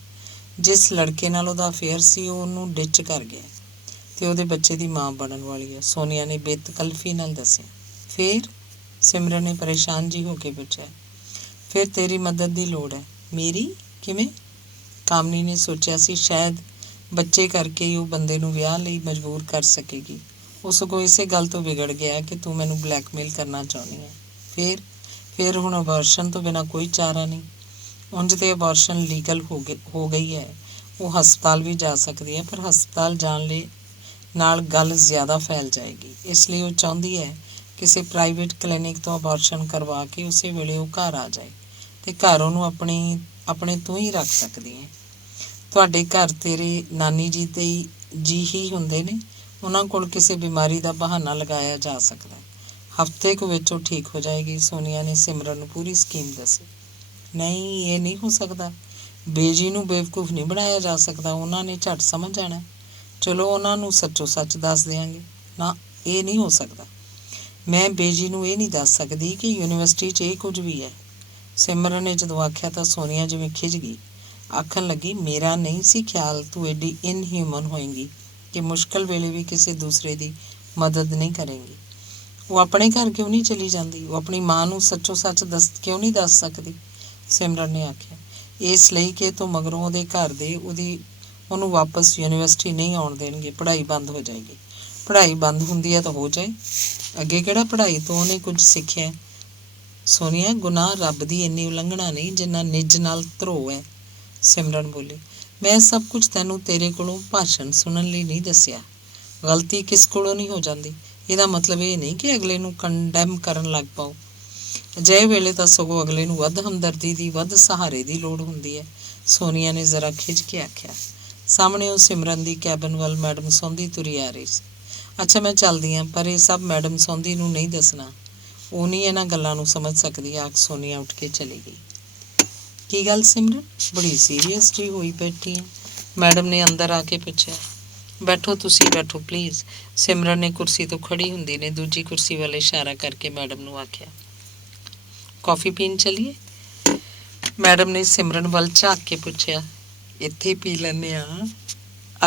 ਜਿਸ ਲੜਕੇ ਨਾਲ ਉਹਦਾ ਅਫੇਅਰ ਸੀ ਉਹ ਉਹਨੂੰ ਡਿੱਚ ਕਰ ਗਿਆ ਅਤੇ ਉਹਦੇ ਬੱਚੇ ਦੀ ਮਾਂ ਬਣਨ ਵਾਲੀ ਹੈ, ਸੋਨੀਆ ਨੇ ਬੇਤਕਲਫੀ ਨਾਲ ਦੱਸਿਆ। ਫਿਰ? ਸਿਮਰਨ ਨੇ ਪਰੇਸ਼ਾਨ ਜਿਹੀ ਹੋ ਕੇ ਪੁੱਛਿਆ। ਫਿਰ ਤੇਰੀ ਮਦਦ ਦੀ ਲੋੜ ਹੈ। ਮੇਰੀ? ਕਿਵੇਂ? ਕਾਮਨੀ ਨੇ ਸੋਚਿਆ ਸੀ ਸ਼ਾਇਦ ਬੱਚੇ ਕਰਕੇ ਹੀ ਉਹ ਬੰਦੇ ਨੂੰ ਵਿਆਹ ਲਈ ਮਜਬੂਰ ਕਰ ਸਕੇਗੀ। ਉਹ ਸਗੋਂ ਇਸੇ ਗੱਲ ਤੋਂ ਵਿਗੜ ਗਿਆ ਕਿ ਤੂੰ ਮੈਨੂੰ ਬਲੈਕਮੇਲ ਕਰਨਾ ਚਾਹੁੰਦੀ ਹੈ। ਫਿਰ ਹੁਣ ਅਬਾਰਸ਼ਨ ਤੋਂ ਬਿਨਾਂ ਕੋਈ ਚਾਰਾ ਨਹੀਂ। ਉਂਝ ਤੇ ਅਬਾਰਸ਼ਨ ਲੀਗਲ ਹੋ ਗਈ ਹੈ, ਉਹ ਹਸਪਤਾਲ ਵੀ ਜਾ ਸਕਦੀ ਹੈ, ਪਰ ਹਸਪਤਾਲ ਜਾਣ ਲਈ ਨਾਲ ਗੱਲ ਜ਼ਿਆਦਾ ਫੈਲ ਜਾਏਗੀ। ਇਸ ਲਈ ਉਹ ਚਾਹੁੰਦੀ ਹੈ ਕਿਸੇ ਪ੍ਰਾਈਵੇਟ ਕਲੀਨਿਕ ਤੋਂ ਅਬਾਰਸ਼ਨ ਕਰਵਾ ਕੇ ਉਸੇ ਵੇਲੇ ਉਹ ਘਰ ਆ ਜਾਏ ਅਤੇ ਘਰ ਉਹਨੂੰ ਆਪਣੇ ਤੋਂ ਹੀ ਰੱਖ ਸਕਦੀ ਹੈ। ਤੁਹਾਡੇ ਘਰ ਤੇਰੇ ਨਾਨੀ ਜੀ ਹੀ ਹੁੰਦੇ ਨੇ, ਉਹਨਾਂ ਕੋਲ ਕਿਸੇ ਬਿਮਾਰੀ ਦਾ ਬਹਾਨਾ ਲਗਾਇਆ ਜਾ ਸਕਦਾ। ਹਫ਼ਤੇ ਕੁ ਵਿੱਚ ਉਹ ਠੀਕ ਹੋ ਜਾਏਗੀ। ਸੋਨੀਆ ਨੇ ਸਿਮਰਨ ਨੂੰ ਪੂਰੀ ਸਕੀਮ ਦੱਸੀ। ਨਹੀਂ, ਇਹ ਨਹੀਂ ਹੋ ਸਕਦਾ। ਬੇਜੀ ਨੂੰ ਬੇਵਕੂਫ ਨਹੀਂ ਬਣਾਇਆ ਜਾ ਸਕਦਾ, ਉਹਨਾਂ ਨੇ ਝੱਟ ਸਮਝ ਜਾਣਾ। ਚਲੋ ਉਹਨਾਂ ਨੂੰ ਸੱਚੋ ਸੱਚ ਦੱਸ ਦਿਆਂਗੇ। ਨਾ, ਇਹ ਨਹੀਂ ਹੋ ਸਕਦਾ। ਮੈਂ ਬੇਜੀ ਨੂੰ ਇਹ ਨਹੀਂ ਦੱਸ ਸਕਦੀ ਕਿ ਯੂਨੀਵਰਸਿਟੀ 'ਚ ਇਹ ਕੁਝ ਵੀ ਹੈ। ਸਿਮਰਨ ਨੇ ਜਦੋਂ ਆਖਿਆ ਤਾਂ ਸੋਨੀਆ ਜਿਵੇਂ ਖਿਝ ਗਈ। ਆਖਣ ਲੱਗੀ, ਮੇਰਾ ਨਹੀਂ ਸੀ ਖਿਆਲ ਤੂੰ ਐਡੀ ਇਨਹਿਊਮਨ ਹੋਏਂਗੀ ਕਿ ਮੁਸ਼ਕਿਲ ਵੇਲੇ ਵੀ ਕਿਸੇ ਦੂਸਰੇ ਦੀ ਮਦਦ ਨਹੀਂ ਕਰੇਂਗੀ। ਉਹ ਆਪਣੇ ਘਰ ਕਿਉਂ ਨਹੀਂ ਚਲੀ ਜਾਂਦੀ? ਉਹ ਆਪਣੀ ਮਾਂ ਨੂੰ ਸੱਚੋ ਸੱਚ ਕਿਉਂ ਨਹੀਂ ਦੱਸ ਸਕਦੀ? ਸਿਮਰਨ ਨੇ ਆਖਿਆ। ਇਸ ਲਈ ਕਿ ਤੋਂ ਮਗਰੋਂ ਉਹਦੇ ਘਰ ਦੇ ਉਹਨੂੰ ਵਾਪਸ ਯੂਨੀਵਰਸਿਟੀ ਨਹੀਂ ਆਉਣ ਦੇਣਗੇ। ਪੜ੍ਹਾਈ ਬੰਦ ਹੋ ਜਾਏਗੀ। ਪੜ੍ਹਾਈ ਬੰਦ ਹੁੰਦੀ ਹੈ ਤਾਂ ਹੋ ਜਾਏ, ਅੱਗੇ ਕਿਹੜਾ ਪੜ੍ਹਾਈ ਤੋਂ ਉਹਨੇ ਕੁਝ ਸਿੱਖਿਆ? ਸੋਨੀਆ, ਗੁਨਾਹ ਰੱਬ ਦੀ ਇੰਨੀ ਉਲੰਘਣਾ ਨਹੀਂ ਜਿੰਨਾ ਨਿੱਜ ਨਾਲ ਧਰੋਹ ਹੈ। ਸਿਮਰਨ ਬੋਲੀ। ਮੈਂ ਸਭ ਕੁਝ ਤੈਨੂੰ ਤੇਰੇ ਕੋਲੋਂ ਭਾਸ਼ਣ ਸੁਣਨ ਲਈ ਨਹੀਂ ਦੱਸਿਆ। ਗਲਤੀ ਕਿਸ ਕੋਲੋਂ ਨਹੀਂ ਹੋ ਜਾਂਦੀ। ਇਹਦਾ ਮਤਲਬ ਇਹ ਨਹੀਂ ਕਿ ਅਗਲੇ ਨੂੰ ਕੰਡੈਮ ਕਰਨ ਲੱਗ ਪਾਓ। ਅਜਿਹੇ ਵੇਲੇ ਤਾਂ ਸਗੋਂ ਅਗਲੇ ਨੂੰ ਵੱਧ ਹਮਦਰਦੀ ਦੀ, ਵੱਧ ਸਹਾਰੇ ਦੀ ਲੋੜ ਹੁੰਦੀ ਹੈ, ਸੋਨੀਆ ਨੇ ਜ਼ਰਾ ਖਿੱਝ ਕੇ ਆਖਿਆ। ਸਾਹਮਣੇ ਉਹ ਸਿਮਰਨ ਦੀ ਕੈਬਨ ਵੱਲ ਮੈਡਮ ਸੌਂਦੀ ਤੁਰੀ ਆ ਰਹੀ ਸੀ। ਅੱਛਾ, ਮੈਂ ਚੱਲਦੀ ਹਾਂ, ਪਰ ਇਹ ਸਭ ਮੈਡਮ ਸੌਂਦੀ ਨੂੰ ਨਹੀਂ ਦੱਸਣਾ। ਉਹ ਨਹੀਂ ਇਹਨਾਂ ਗੱਲਾਂ ਨੂੰ ਸਮਝ ਸਕਦੀ। ਆਖ ਸੋਨੀਆ ਉੱਠ ਕੇ ਚਲੀ ਗਈ। ਕੀ ਗੱਲ ਸਿਮਰਨ, ਬੜੀ ਸੀਰੀਅਸ ਜਿਹੀ ਹੋਈ ਬੈਠੀ ਹੈ? ਮੈਡਮ ਨੇ ਅੰਦਰ ਆ ਕੇ ਪੁੱਛਿਆ। ਬੈਠੋ, ਤੁਸੀਂ ਬੈਠੋ ਪਲੀਜ਼। ਸਿਮਰਨ ਨੇ ਕੁਰਸੀ ਤੋਂ ਖੜੀ ਹੁੰਦੀ ਨੇ ਦੂਜੀ ਕੁਰਸੀ ਵੱਲ ਇਸ਼ਾਰਾ ਕਰਕੇ ਮੈਡਮ ਨੂੰ ਆਖਿਆ। ਕੌਫੀ ਪੀਣ ਚੱਲੀਏ? ਮੈਡਮ ਨੇ ਸਿਮਰਨ ਵੱਲ ਝਾਕ ਕੇ ਪੁੱਛਿਆ। ਇੱਥੇ ਪੀ ਲੈਂਦੇ ਹਾਂ,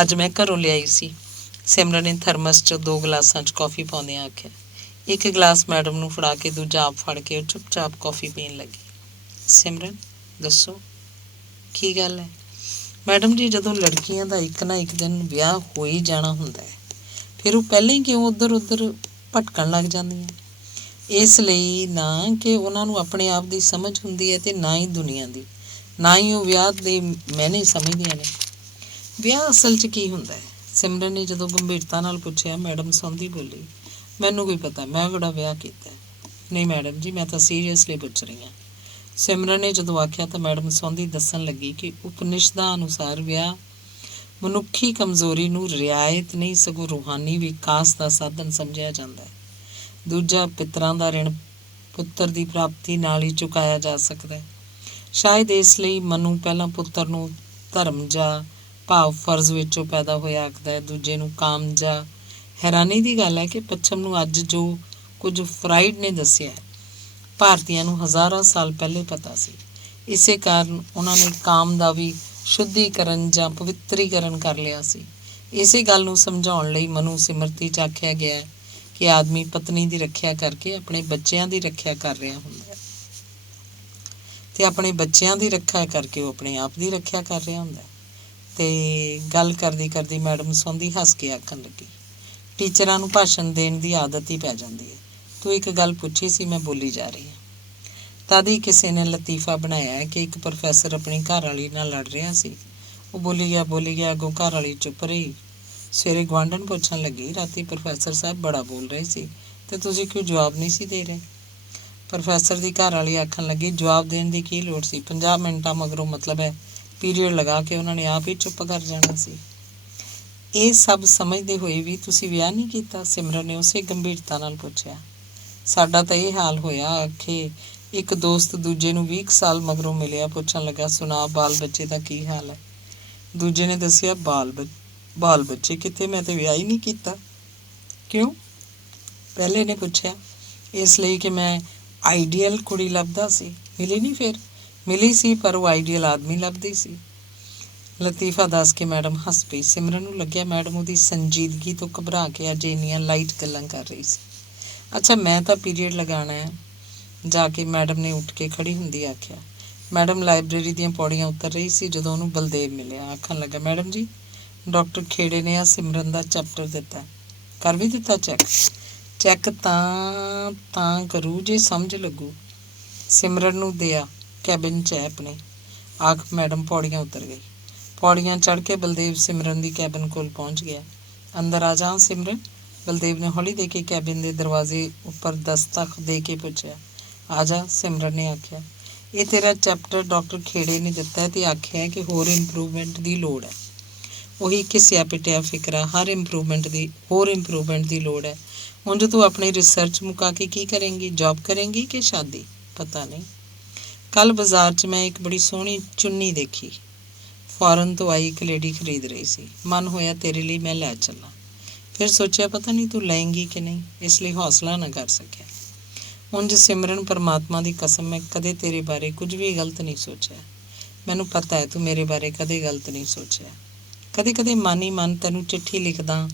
ਅੱਜ ਮੈਂ ਘਰੋਂ ਲਿਆਈ ਸੀ। ਸਿਮਰਨ ਨੇ ਥਰਮਸ 'ਚ 2 ਗਲਾਸਾਂ 'ਚ ਕੌਫੀ ਪਾਉਂਦਿਆਂ ਆਖਿਆ। ਇੱਕ ਗਲਾਸ ਮੈਡਮ ਨੂੰ ਫੜਾ ਕੇ ਦੂਜਾ ਆਪ ਫੜ ਕੇ ਉਹ ਚੁੱਪ-ਚਾਪ ਕੌਫੀ ਪੀਣ ਲੱਗੀ। ਸਿਮਰਨ, ਦੱਸੋ ਕੀ ਗੱਲ ਹੈ? ਮੈਡਮ ਜੀ, ਜਦੋਂ ਲੜਕੀਆਂ ਦਾ ਇੱਕ ਨਾ ਇੱਕ ਦਿਨ ਵਿਆਹ ਹੋ ਹੀ ਜਾਣਾ ਹੁੰਦਾ ਹੈ, ਫਿਰ ਉਹ ਪਹਿਲਾਂ ਹੀ ਕਿਉਂ ਉੱਧਰ ਭਟਕਣ ਲੱਗ ਜਾਂਦੀਆਂ? ਇਸ ਲਈ ਨਾ ਕਿ ਉਹਨਾਂ ਨੂੰ ਆਪਣੇ ਆਪ ਦੀ ਸਮਝ ਹੁੰਦੀ ਹੈ ਅਤੇ ਨਾ ਹੀ ਦੁਨੀਆ ਦੀ, ਨਾ ਹੀ ਉਹ ਵਿਆਹ ਦੇ ਮਾਇਨੇ ਸਮਝਦੀਆਂ ਨੇ। ਵਿਆਹ ਅਸਲ 'ਚ ਕੀ ਹੁੰਦਾ ਹੈ? ਸਿਮਰਨ ਨੇ ਜਦੋਂ ਗੰਭੀਰਤਾ ਨਾਲ ਪੁੱਛਿਆ। ਮੈਡਮ ਸੌਂਦੀ ਬੋਲੀ। ਮੈਨੂੰ ਕੀ ਪਤਾ, ਮੈਂ ਕਿਹੜਾ ਵਿਆਹ ਕੀਤਾ? ਨਹੀਂ ਮੈਡਮ ਜੀ, ਮੈਂ ਤਾਂ ਸੀਰੀਅਸਲੀ ਪੁੱਛ ਰਹੀ ਹਾਂ। ਸਿਮਰਨ ਨੇ ਜਦੋਂ ਆਖਿਆ ਤਾਂ ਮੈਡਮ ਸੌਂਦੀ ਦੱਸਣ ਲੱਗੀ ਕਿ ਉਪਨਿਸ਼ਦਾਂ ਅਨੁਸਾਰ ਵਿਆਹ ਮਨੁੱਖੀ ਕਮਜ਼ੋਰੀ ਨੂੰ ਰਿਆਇਤ ਨਹੀਂ ਸਗੋਂ ਰੂਹਾਨੀ ਵਿਕਾਸ ਦਾ ਸਾਧਨ ਸਮਝਿਆ ਜਾਂਦਾ ਹੈ। ਦੂਜਾ, ਪਿਤਰਾਂ ਦਾ ਰਿਣ ਪੁੱਤਰ ਦੀ ਪ੍ਰਾਪਤੀ ਨਾਲ ਹੀ ਚੁਕਾਇਆ ਜਾ ਸਕਦਾ ਹੈ। ਸ਼ਾਇਦ ਇਸ ਲਈ ਮਨੂ ਪਹਿਲਾਂ ਪੁੱਤਰ ਨੂੰ ਧਰਮ ਜਾਂ ਭਾਵ ਫਰਜ਼ ਵਿੱਚੋਂ ਪੈਦਾ ਹੋਇਆ ਆਖਦਾ ਹੈ, ਦੂਜੇ ਨੂੰ ਕਾਮ ਜਾਂ। ਹੈਰਾਨੀ ਦੀ ਗੱਲ ਹੈ ਕਿ ਪੱਛਮ ਨੂੰ ਅੱਜ ਜੋ ਕੁਝ ਫਰਾਇਡ ਨੇ ਦੱਸਿਆ ਹੈ, ਭਾਰਤੀਆਂ ਨੂੰ ਹਜ਼ਾਰਾਂ ਸਾਲ ਪਹਿਲੇ ਪਤਾ ਸੀ। ਇਸੇ ਕਾਰਨ ਉਹਨਾਂ ਨੇ ਕਾਮ ਦਾ ਵੀ ਸ਼ੁੱਧੀਕਰਨ ਜਾਂ ਪਵਿੱਤਰੀਕਰਨ ਕਰ ਲਿਆ ਸੀ। ਇਸੇ ਗੱਲ ਨੂੰ ਸਮਝਾਉਣ ਲਈ ਮਨੂ ਸਿਮਰਤੀ 'ਚ ਆਖਿਆ ਗਿਆ ਕਿ ਆਦਮੀ ਪਤਨੀ ਦੀ ਰੱਖਿਆ ਕਰਕੇ ਆਪਣੇ ਬੱਚਿਆਂ ਦੀ ਰੱਖਿਆ ਕਰ ਰਿਹਾ ਹੁੰਦਾ ਹੈ ਅਤੇ ਆਪਣੇ ਬੱਚਿਆਂ ਦੀ ਰੱਖਿਆ ਕਰਕੇ ਉਹ ਆਪਣੇ ਆਪ ਦੀ ਰੱਖਿਆ ਕਰ ਰਿਹਾ ਹੁੰਦਾ। ਅਤੇ ਗੱਲ ਕਰਦੀ ਮੈਡਮ ਸੌਂਦੀ ਹੱਸ ਕੇ ਆਖਣ ਲੱਗੀ, ਟੀਚਰਾਂ ਨੂੰ ਭਾਸ਼ਣ ਦੇਣ ਦੀ ਆਦਤ ਹੀ ਪੈ ਜਾਂਦੀ ਹੈ। ਤੂੰ ਇੱਕ ਗੱਲ ਪੁੱਛੀ ਸੀ, ਮੈਂ ਬੋਲੀ ਜਾ ਰਹੀ ਹਾਂ। ਤਦ ਹੀ ਕਿਸੇ ਨੇ ਲਤੀਫਾ ਬਣਾਇਆ ਕਿ ਇੱਕ ਪ੍ਰੋਫੈਸਰ ਆਪਣੀ ਘਰ ਵਾਲੀ ਨਾਲ ਲੜ ਰਿਹਾ ਸੀ। ਉਹ ਬੋਲੀ ਗਿਆ, ਅੱਗੋਂ ਘਰ ਵਾਲੀ ਚੁੱਪ ਰਹੀ। ਸਵੇਰੇ ਗੁਆਂਢਣ ਪੁੱਛਣ ਲੱਗੀ, ਰਾਤੀ ਪ੍ਰੋਫੈਸਰ ਸਾਹਿਬ ਬੜਾ ਬੋਲ ਰਹੇ ਸੀ ਅਤੇ ਤੁਸੀਂ ਕਿਉਂ ਜਵਾਬ ਨਹੀਂ ਸੀ ਦੇ ਰਹੇ? ਪ੍ਰੋਫੈਸਰ ਦੀ ਘਰ ਵਾਲੀ ਆਖਣ ਲੱਗੀ, ਜਵਾਬ ਦੇਣ ਦੀ ਕੀ ਲੋੜ ਸੀ? 50 ਮਿੰਟਾਂ ਮਗਰੋਂ ਮਤਲਬ ਹੈ ਪੀਰੀਅਡ ਲਗਾ ਕੇ ਉਹਨਾਂ ਨੇ ਆਪ ਹੀ ਚੁੱਪ ਕਰ ਜਾਣਾ ਸੀ। ਇਹ ਸਭ ਸਮਝਦੇ ਹੋਏ ਵੀ ਤੁਸੀਂ ਵਿਆਹ ਨਹੀਂ ਕੀਤਾ? ਸਿਮਰਨ ਨੇ ਉਸੇ ਗੰਭੀਰਤਾ ਨਾਲ ਪੁੱਛਿਆ। ਸਾਡਾ ਤਾਂ ਇਹ ਹਾਲ ਹੋਇਆ, ਆਖੇ ਇੱਕ ਦੋਸਤ ਦੂਜੇ ਨੂੰ 20 ਸਾਲ ਮਗਰੋਂ ਮਿਲਿਆ, ਪੁੱਛਣ ਲੱਗਾ, ਸੁਣਾ ਬਾਲ ਬੱਚੇ ਦਾ ਕੀ ਹਾਲ ਹੈ? ਦੂਜੇ ਨੇ ਦੱਸਿਆ, ਬਾਲ ਬੱਚੇ ਕਿੱਥੇ, ਮੈਂ ਤੇ ਵਿਆਹ ਹੀ ਨਹੀਂ ਕੀਤਾ। ਕਿਉਂ? ਪਹਿਲੇ ਨੇ ਪੁੱਛਿਆ। ਇਸ ਲਈ ਕਿ ਮੈਂ ਆਈਡੀਅਲ ਕੁੜੀ ਲੱਭਦਾ ਸੀ। ਮਿਲੀ ਨਹੀਂ ਫਿਰ? ਮਿਲੀ ਸੀ, ਪਰ ਉਹ ਆਈਡੀਅਲ ਆਦਮੀ ਲੱਭਦੀ ਸੀ। ਲਤੀਫਾ ਦੱਸ ਕੇ ਮੈਡਮ ਹੱਸ ਪਈ। ਸਿਮਰਨ ਨੂੰ ਲੱਗਿਆ ਮੈਡਮ ਉਹਦੀ ਸੰਜੀਦਗੀ ਤੋਂ ਘਬਰਾ ਕੇ ਅੱਜ ਇੰਨੀਆਂ ਲਾਈਟ ਗੱਲਾਂ ਕਰ ਰਹੀ ਸੀ। ਅੱਛਾ, ਮੈਂ ਤਾਂ ਪੀਰੀਅਡ ਲਗਾਉਣਾ ਹੈ, ਜਾ ਕੇ ਮੈਡਮ ਨੇ ਉੱਠ ਕੇ ਖੜੀ ਹੁੰਦੀ ਆਖਿਆ। ਮੈਡਮ ਲਾਇਬ੍ਰੇਰੀ ਦੀਆਂ ਪੌੜੀਆਂ ਉਤਰ ਰਹੀ ਸੀ ਜਦੋਂ ਉਹਨੂੰ ਬਲਦੇਵ ਮਿਲਿਆ। ਆਖਣ ਲੱਗਾ, ਮੈਡਮ ਜੀ, ਡਾਕਟਰ ਖੇੜੇ ਨੇ ਆ ਸਿਮਰਨ ਦਾ ਚੈਪਟਰ ਦਿੱਤਾ। ਕਰ ਵੀ ਦਿੱਤਾ ਚੈੱਕ? ਚੈੱਕ ਤਾਂ ਕਰੂ ਜੇ ਸਮਝ ਲੱਗੂ। ਸਿਮਰਨ ਨੂੰ ਦਿਆ, ਕੈਬਿਨ 'ਚ ਹੈ ਆਪਣੇ। ਆਖ ਮੈਡਮ ਪੌੜੀਆਂ ਉਤਰ ਗਈ। ਪੌੜੀਆਂ ਚੜ੍ਹ ਕੇ ਬਲਦੇਵ ਸਿਮਰਨ ਦੀ ਕੈਬਿਨ ਕੋਲ ਪਹੁੰਚ ਗਿਆ। ਅੰਦਰ ਆ ਜਾ ਸਿਮਰਨ, ਬਲਦੇਵ ਨੇ ਹੌਲੀ ਦੇ ਕੇ ਕੈਬਿਨ ਦੇ ਦਰਵਾਜ਼ੇ ਉੱਪਰ ਦਸਤਕ ਦੇ ਕੇ ਪੁੱਛਿਆ। ਆ ਜਾ, ਸਿਮਰਨ ਨੇ ਆਖਿਆ। ਇਹ ਤੇਰਾ ਚੈਪਟਰ ਡਾਕਟਰ ਖੇੜੇ ਨੇ ਦਿੱਤਾ ਅਤੇ ਆਖਿਆ ਕਿ ਹੋਰ ਇੰਪਰੂਵਮੈਂਟ ਦੀ ਲੋੜ ਹੈ। ਉਹੀ ਘਿਸਿਆ ਪਿਟਿਆ ਫਿਕਰਾ, ਹੋਰ ਇੰਪਰੂਵਮੈਂਟ ਦੀ ਲੋੜ ਹੈ। ਉਂਝ ਤੂੰ ਆਪਣੀ ਰਿਸਰਚ ਮੁਕਾ ਕੇ ਕੀ ਕਰੇਂਗੀ? ਜੌਬ ਕਰੇਂਗੀ ਕਿ ਸ਼ਾਦੀ? ਪਤਾ ਨਹੀਂ। ਕੱਲ੍ਹ ਬਾਜ਼ਾਰ 'ਚ ਮੈਂ ਇੱਕ ਬੜੀ ਸੋਹਣੀ ਚੁੰਨੀ ਦੇਖੀ। ਫੌਰਨ ਤੋਂ ਆਈ ਇੱਕ ਲੇਡੀ ਖਰੀਦ ਰਹੀ ਸੀ। ਮਨ ਹੋਇਆ ਤੇਰੇ ਲਈ ਮੈਂ ਲੈ ਚੱਲਾਂ। ਫਿਰ ਸੋਚਿਆ ਪਤਾ ਨਹੀਂ ਤੂੰ ਲਏਂਗੀ ਕਿ ਨਹੀਂ, ਇਸ ਲਈ ਹੌਸਲਾ ਨਾ ਕਰ ਸਕਿਆ। ਉਂਝ ਸਿਮਰਨ, ਪਰਮਾਤਮਾ ਦੀ ਕਸਮ, ਮੈਂ ਕਦੇ ਤੇਰੇ ਬਾਰੇ ਕੁਝ ਵੀ ਗਲਤ ਨਹੀਂ ਸੋਚਿਆ। ਮੈਨੂੰ ਪਤਾ ਹੈ ਤੂੰ ਮੇਰੇ ਬਾਰੇ ਕਦੇ ਗਲਤ ਨਹੀਂ ਸੋਚਿਆ। ਕਦੇ ਕਦੇ ਮਨ ਹੀ ਮਨ ਤੈਨੂੰ ਚਿੱਠੀ ਲਿਖਦਾ,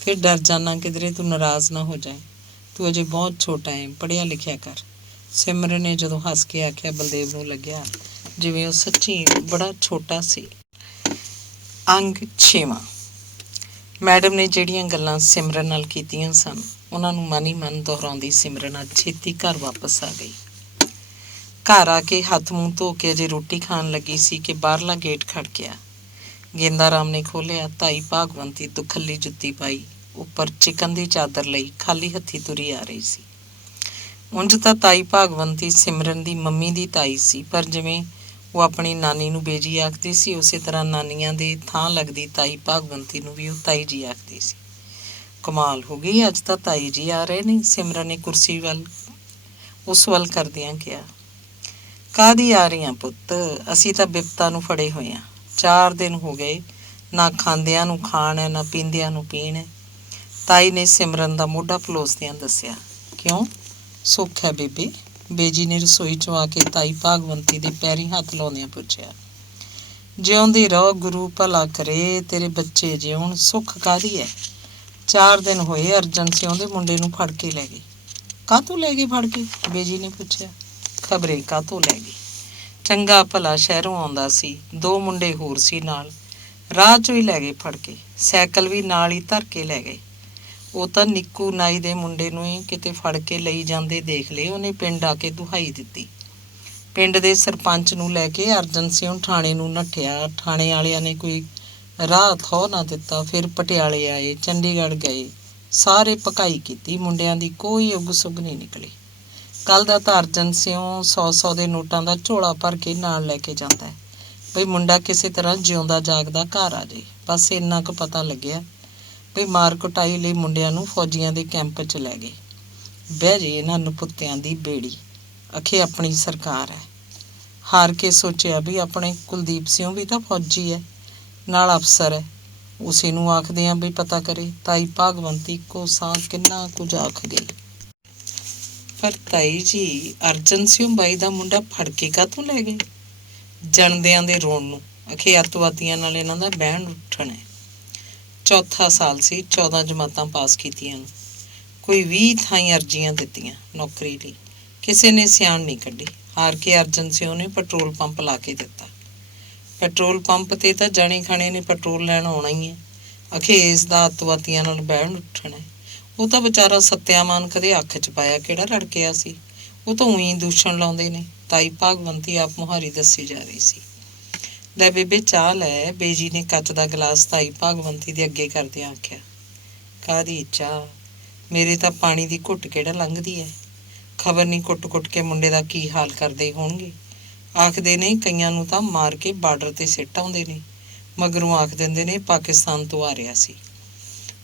ਫਿਰ ਡਰ ਜਾਂਦਾ ਕਿਧਰੇ ਤੂੰ ਨਾਰਾਜ਼ ਨਾ ਹੋ ਜਾਏ। ਤੂੰ ਅਜੇ ਬਹੁਤ ਛੋਟਾ ਹੈ, ਪੜ੍ਹਿਆ ਲਿਖਿਆ ਕਰ। ਸਿਮਰਨ ਨੇ ਜਦੋਂ ਹੱਸ ਕੇ ਆਖਿਆ, ਬਲਦੇਵ ਨੂੰ ਲੱਗਿਆ ਜਿਵੇਂ ਉਹ ਸੱਚੀ ਬੜਾ ਛੋਟਾ ਸੀ। ਅੰਗ 6ਵਾਂ। ਮੈਡਮ ਨੇ ਜਿਹੜੀਆਂ ਗੱਲਾਂ ਸਿਮਰਨ ਨਾਲ ਕੀਤੀਆਂ ਸਨ, ਉਹਨਾਂ ਨੂੰ ਮਨ ਹੀ ਮਨ ਦੁਹਰਾਉਂਦੀ ਸਿਮਰਨ ਅੱਜ ਛੇਤੀ ਘਰ ਵਾਪਸ ਆ ਗਈ। ਘਰ ਆ ਕੇ ਹੱਥ ਮੂੰਹ ਧੋ ਕੇ ਅਜੇ ਰੋਟੀ ਖਾਣ ਲੱਗੀ ਸੀ ਕਿ ਬਾਹਰਲਾ ਗੇਟ ਖੜਕਿਆ। ਗੇਂਦਾ ਰਾਮ ਨੇ ਖੋਲ੍ਹਿਆ। ਤਾਈ ਭਾਗਵੰਤੀ ਦੁਖੱਲੀ ਜੁੱਤੀ ਪਾਈ, ਉੱਪਰ ਚਿਕਨ ਦੀ ਚਾਦਰ ਲਈ ਖਾਲੀ ਹੱਥੀ ਤੁਰੀ ਆ ਰਹੀ ਸੀ। ਉਂਝ ਤਾਂ ਤਾਈ ਭਾਗਵੰਤੀ ਸਿਮਰਨ ਦੀ ਮੰਮੀ ਦੀ ਤਾਈ ਸੀ, ਪਰ ਜਿਵੇਂ ਉਹ ਆਪਣੀ ਨਾਨੀ ਨੂੰ ਬੇਜੀ ਆਖਦੀ ਸੀ, ਉਸੇ ਤਰ੍ਹਾਂ ਨਾਨੀਆਂ ਦੀ ਥਾਂ ਲੱਗਦੀ ਤਾਈ ਭਾਗਵੰਤੀ ਨੂੰ ਵੀ ਉਹ ਤਾਈ ਜੀ ਆਖਦੀ ਸੀ। ਕਮਾਲ ਹੋ ਗਈ, ਅੱਜ ਤਾਂ ਤਾਈ ਜੀ ਆ ਰਹੇ ਨੇ, ਸਿਮਰਨ ਨੇ ਕੁਰਸੀ ਉਸ ਵੱਲ ਕਰਦਿਆਂ ਕਿਹਾ। ਕਾਹਦੀ ਆ ਰਹੀਆਂ ਪੁੱਤ, ਅਸੀਂ ਤਾਂ ਬਿਪਤਾ ਨੂੰ ਫੜੇ ਹੋਏ ਹਾਂ। 4 ਦਿਨ ਹੋ ਗਏ, ਨਾ ਖਾਂਦਿਆਂ ਨੂੰ ਖਾਣ ਹੈ, ਨਾ ਪੀਂਦਿਆਂ ਨੂੰ ਪੀਣ ਹੈ। ਤਾਈ ਨੇ ਸਿਮਰਨ ਦਾ ਮੋਢਾ ਪਲੋਸਦਿਆਂ ਦੱਸਿਆ। ਕਿਉਂ? ਸੁੱਖ ਹੈ ਬੇਬੇ, ਬੇਜੀ ਨੇ ਰਸੋਈ 'ਚੋਂ ਆ ਕੇ ਤਾਈ ਭਾਗਵੰਤੀ ਦੇ ਪੈਰੀਂ ਹੱਥ ਲਾਉਂਦਿਆਂ ਪੁੱਛਿਆ। ਜਿਉਂਦੀ ਰਹੋ, ਗੁਰੂ ਭਲਾ ਕਰੇ, ਤੇਰੇ ਬੱਚੇ ਜਿਉਣ, ਸੁੱਖ ਕਾਹਦੀ ਹੈ? 4 ਦਿਨ ਹੋਏ ਅਰਜਨ ਸਿਉਂ ਦੇ ਮੁੰਡੇ ਨੂੰ ਫੜ ਕੇ ਲੈ ਗਏ। ਕਾਹਤੋਂ ਲੈ ਗਏ ਫੜ ਕੇ? ਬੇਜੀ ਨੇ ਪੁੱਛਿਆ। ਖਬਰੇ ਕਾਹਤੋਂ ਲੈ ਗਏ। ਚੰਗਾ ਭਲਾ ਸ਼ਹਿਰੋਂ ਆਉਂਦਾ ਸੀ, 2 ਮੁੰਡੇ ਹੋਰ ਸੀ ਨਾਲ, ਰਾਹ 'ਚੋਂ ਹੀ ਲੈ ਗਏ ਫੜ ਕੇ। ਸਾਈਕਲ ਵੀ ਨਾਲ ਹੀ ਧਰ ਕੇ ਲੈ ਗਏ। ਉਹ ਤਾਂ ਨਿੱਕੂ ਨਾਈ ਦੇ ਮੁੰਡੇ ਨੂੰ ਹੀ ਕਿਤੇ ਫੜ ਕੇ ਲਈ ਜਾਂਦੇ ਦੇਖ ਲਏ, ਉਹਨੇ ਪਿੰਡ ਆ ਕੇ ਦੁਹਾਈ ਦਿੱਤੀ। ਪਿੰਡ ਦੇ ਸਰਪੰਚ ਨੂੰ ਲੈ ਕੇ ਅਰਜਨ ਸਿੰਘ ਥਾਣੇ ਨੂੰ ਨੱਠਿਆ। ਥਾਣੇ ਵਾਲਿਆਂ ਨੇ ਕੋਈ ਰਾਹ ਥੋ ਨਾ ਦਿੱਤਾ। ਫਿਰ ਪਟਿਆਲੇ ਆਏ, ਚੰਡੀਗੜ੍ਹ ਗਏ, ਸਾਰੇ ਭਕਾਈ ਕੀਤੀ, ਮੁੰਡਿਆਂ ਦੀ ਕੋਈ ਉਗ ਸੁਗ ਨਹੀਂ ਨਿਕਲੀ। ਕੱਲ੍ਹ ਦਾ ਤਾਂ ਅਰਜਨ ਸਿੰਘ 100 ਦੇ ਨੋਟਾਂ ਦਾ ਝੋਲਾ ਭਰ ਕੇ ਨਾਲ ਲੈ ਕੇ ਜਾਂਦਾ ਹੈ, ਬਈ ਮੁੰਡਾ ਕਿਸੇ ਤਰ੍ਹਾਂ ਜਿਉਂਦਾ ਜਾਗਦਾ ਘਰ ਆ ਜੇ। ਬਸ ਇੰਨਾ ਕੁ ਪਤਾ ਲੱਗਿਆ ਬਈ ਮਾਰ ਕੁਟਾਈ ਲਈ ਮੁੰਡਿਆਂ ਨੂੰ ਫੌਜੀਆਂ ਦੇ ਕੈਂਪ 'ਚ ਲੈ ਗਏ। ਬਹਿ ਜੇ ਇਹਨਾਂ ਨਪੁੱਤਿਆਂ ਦੀ ਬੇੜੀ, ਅਖੇ ਆਪਣੀ ਸਰਕਾਰ ਹੈ। ਹਾਰ ਕੇ ਸੋਚਿਆ ਵੀ ਆਪਣੇ ਕੁਲਦੀਪ ਸਿੰਘ ਵੀ ਤਾਂ ਫੌਜੀ ਹੈ, ਨਾਲ ਅਫਸਰ ਹੈ, ਉਸੇ ਨੂੰ ਆਖਦੇ ਹਾਂ ਵੀ ਪਤਾ ਕਰੇ। ਤਾਈ ਭਾਗਵੰਤੀ ਇੱਕੋ ਸਾਹ ਕਿੰਨਾ ਕੁਝ ਆਖ ਗਈ। ਪਰ ਤਾਈ ਜੀ, ਅਰਜਨ ਸਿੰਘ ਬਾਈ ਦਾ ਮੁੰਡਾ ਫੜ ਕੇ ਕਾਹਤੋਂ ਲੈ ਗਏ? ਜਣਦਿਆਂ ਦੇ ਰੋਣ ਨੂੰ, ਅਖੇ ਅੱਤਵਾਦੀਆਂ ਨਾਲ ਇਹਨਾਂ ਦਾ ਬਹਿਣ ਉੱਠਣ ਹੈ। 4ਥਾ ਸਾਲ ਸੀ, 14 ਜਮਾਤਾਂ ਪਾਸ ਕੀਤੀਆਂ ਨੂੰ। ਕੋਈ 20 ਥਾਈਂ ਅਰਜ਼ੀਆਂ ਦਿੱਤੀਆਂ ਨੌਕਰੀ ਲਈ, ਕਿਸੇ ਨੇ ਸਿਆਣ ਨਹੀਂ ਕੱਢੀ। ਹਾਰ ਕੇ ਅਰਜਨ ਸਿੰਘ ਨੇ ਪੈਟਰੋਲ ਪੰਪ ਲਾ ਕੇ ਦਿੱਤਾ। ਪੈਟਰੋਲ ਪੰਪ 'ਤੇ ਤਾਂ ਜਾਣੇ ਖਾਣੇ ਨੇ ਪੈਟਰੋਲ ਲੈਣ ਆਉਣਾ ਹੀ ਹੈ, ਅਖੇ ਇਸ ਦਾ ਅੱਤਵਾਦੀਆਂ ਨਾਲ ਬਹਿਣ ਉੱਠਣਾ ਹੈ। ਉਹ ਤਾਂ ਵਿਚਾਰਾ ਸੱਤਿਆਮਾਨ ਕਦੇ ਅੱਖ 'ਚ ਪਾਇਆ ਕਿਹੜਾ ਰੜਕਿਆ ਸੀ, ਉਹ ਤਾਂ ਊਂ ਦੂਸ਼ਣ ਲਾਉਂਦੇ ਨੇ। ਤਾਈ ਭਾਗਵੰਤੀ ਆਪ ਮੁਹਾਰੀ ਦੱਸੀ ਜਾ ਰਹੀ ਸੀ। ਲੈ ਬੇਬੇ ਚਾਹ ਲੈ, ਬੇਜੀ ਨੇ ਕੱਚ ਦਾ ਗਲਾਸ ਤਾਈ ਭਾਗਵੰਤੀ ਦੇ ਅੱਗੇ ਕਰਦਿਆਂ ਆਖਿਆ। ਕਾਹਦੀ ਚਾਹ? ਮੇਰੇ ਤਾਂ ਪਾਣੀ ਦੀ ਘੁੱਟ ਕਿਹੜਾ ਲੰਘਦੀ ਹੈ। ਖਬਰ ਨਹੀਂ ਕੁੱਟ-ਕੁੱਟ ਕੇ ਮੁੰਡੇ ਦਾ ਕੀ ਹਾਲ ਕਰਦੇ ਹੋਣਗੇ। ਆਖਦੇ ਨੇ ਕਈਆਂ ਨੂੰ ਤਾਂ ਮਾਰ ਕੇ ਬਾਰਡਰ 'ਤੇ ਸਿੱਟ ਆਉਂਦੇ ਨੇ, ਮਗਰੋਂ ਆਖ ਦਿੰਦੇ ਨੇ ਪਾਕਿਸਤਾਨ ਤੋਂ ਆ ਰਿਹਾ ਸੀ।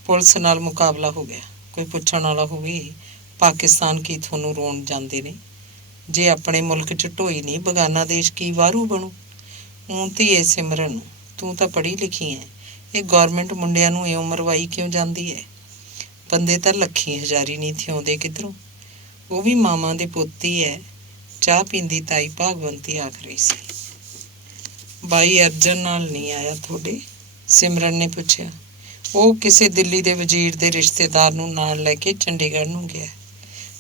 ਪੁਲਿਸ ਨਾਲ ਮੁਕਾਬਲਾ ਹੋ ਗਿਆ। ਕੋਈ ਪੁੱਛਣ ਵਾਲਾ ਹੋਵੇ, ਪਾਕਿਸਤਾਨ ਕੀ ਤੁਹਾਨੂੰ ਰੋਣ ਜਾਂਦੇ ਨੇ? ਜੇ ਆਪਣੇ ਮੁਲਕ 'ਚ ਢੋਈ ਨਹੀਂ, ਬਗਾਨਾ ਦੇਸ਼ ਕੀ ਵਾਰੂ ਬਣੂ। ਊਂ ਧੀਏ ਸਿਮਰਨ, ਤੂੰ ਤਾਂ ਪੜ੍ਹੀ ਲਿਖੀ ਐ, ਇਹ ਗੌਰਮੈਂਟ ਮੁੰਡਿਆਂ ਨੂੰ ਇਉਂ ਮਰਵਾਈ ਕਿਉਂ ਜਾਂਦੀ ਹੈ? ਬੰਦੇ ਤਾਂ ਲੱਖੀ ਹਜ਼ਾਰੀ ਨਹੀਂ ਥਿਉਂਦੇ ਕਿੱਧਰੋਂ। ਉਹ ਵੀ ਮਾਵਾਂ ਦੇ ਪੁੱਤ ਹੀ ਹੈ। ਚਾਹ ਪੀਂਦੀ ਤਾਈ ਭਾਗਵੰਤੀ ਆਖ ਰਹੀ ਸੀ। ਬਾਈ ਅਰਜਨ ਨਾਲ ਨਹੀਂ ਆਇਆ ਤੁਹਾਡੇ? ਸਿਮਰਨ ਨੇ ਪੁੱਛਿਆ। ਉਹ ਕਿਸੇ ਦਿੱਲੀ ਦੇ ਵਜ਼ੀਰ ਦੇ ਰਿਸ਼ਤੇਦਾਰ ਨੂੰ ਨਾਲ ਲੈ ਕੇ ਚੰਡੀਗੜ੍ਹ ਨੂੰ ਗਿਆ।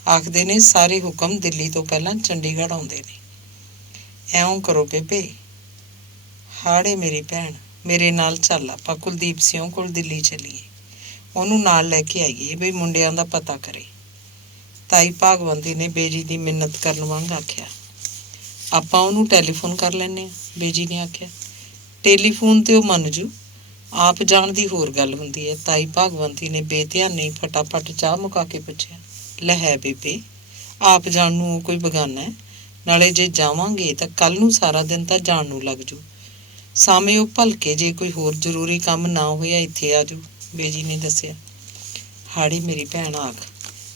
ਆਖਦੇ ਨੇ ਸਾਰੇ ਹੁਕਮ ਦਿੱਲੀ ਤੋਂ ਪਹਿਲਾਂ ਚੰਡੀਗੜ੍ਹ ਆਉਂਦੇ ਨੇ। ਇਉਂ ਕਰੋ ਬੇਬੇ, ਹਾੜੇ ਮੇਰੀ ਭੈਣ, ਮੇਰੇ ਨਾਲ ਚੱਲ, ਆਪਾਂ ਕੁਲਦੀਪ ਸਿੰਘ ਕੋਲ ਦਿੱਲੀ ਚੱਲੀਏ, ਉਹਨੂੰ ਨਾਲ ਲੈ ਕੇ ਆਈਏ ਵੀ ਮੁੰਡਿਆਂ ਦਾ ਪਤਾ ਕਰੇ। ਤਾਈ ਭਾਗਵੰਤੀ ਨੇ ਬੇਜੀ ਦੀ ਮਿੰਨਤ ਕਰਨ ਵਾਂਗ ਆਖਿਆ। ਆਪਾਂ ਉਹਨੂੰ ਟੈਲੀਫੋਨ ਕਰ ਲੈਂਦੇ ਹਾਂ, ਬੇਜੀ ਨੇ ਆਖਿਆ। ਟੈਲੀਫੋਨ ਤੇ ਉਹ ਮੰਨ ਜੂ, ਆਪ ਜਾਣ ਦੀ ਹੋਰ ਗੱਲ ਹੁੰਦੀ ਹੈ। ਤਾਈ ਭਾਗਵੰਤੀ ਨੇ ਬੇਧਿਆਨੀ ਫਟਾਫਟ ਚਾਹ ਮੁਕਾ ਕੇ ਪੁੱਛਿਆ। ਲੈ ਹੈ ਬੇਬੇ, ਆਪ ਜਾਣ ਨੂੰ ਉਹ ਕੋਈ ਬਗਾਨਾ ਹੈ? ਨਾਲੇ ਜੇ ਜਾਵਾਂਗੇ ਤਾਂ ਕੱਲ੍ਹ ਨੂੰ ਸਾਰਾ ਦਿਨ ਤਾਂ ਜਾਣ ਨੂੰ ਲੱਗ ਜੂ। ਸਾਵੇਂ ਉਹ ਭਲਕੇ ਜੇ ਕੋਈ ਹੋਰ ਜ਼ਰੂਰੀ ਕੰਮ ਨਾ ਹੋਇਆ ਇੱਥੇ ਆ ਜੂ, ਬੇਜੀ ਨੇ ਦੱਸਿਆ। ਹਾੜੀ ਮੇਰੀ ਭੈਣ ਆਖ,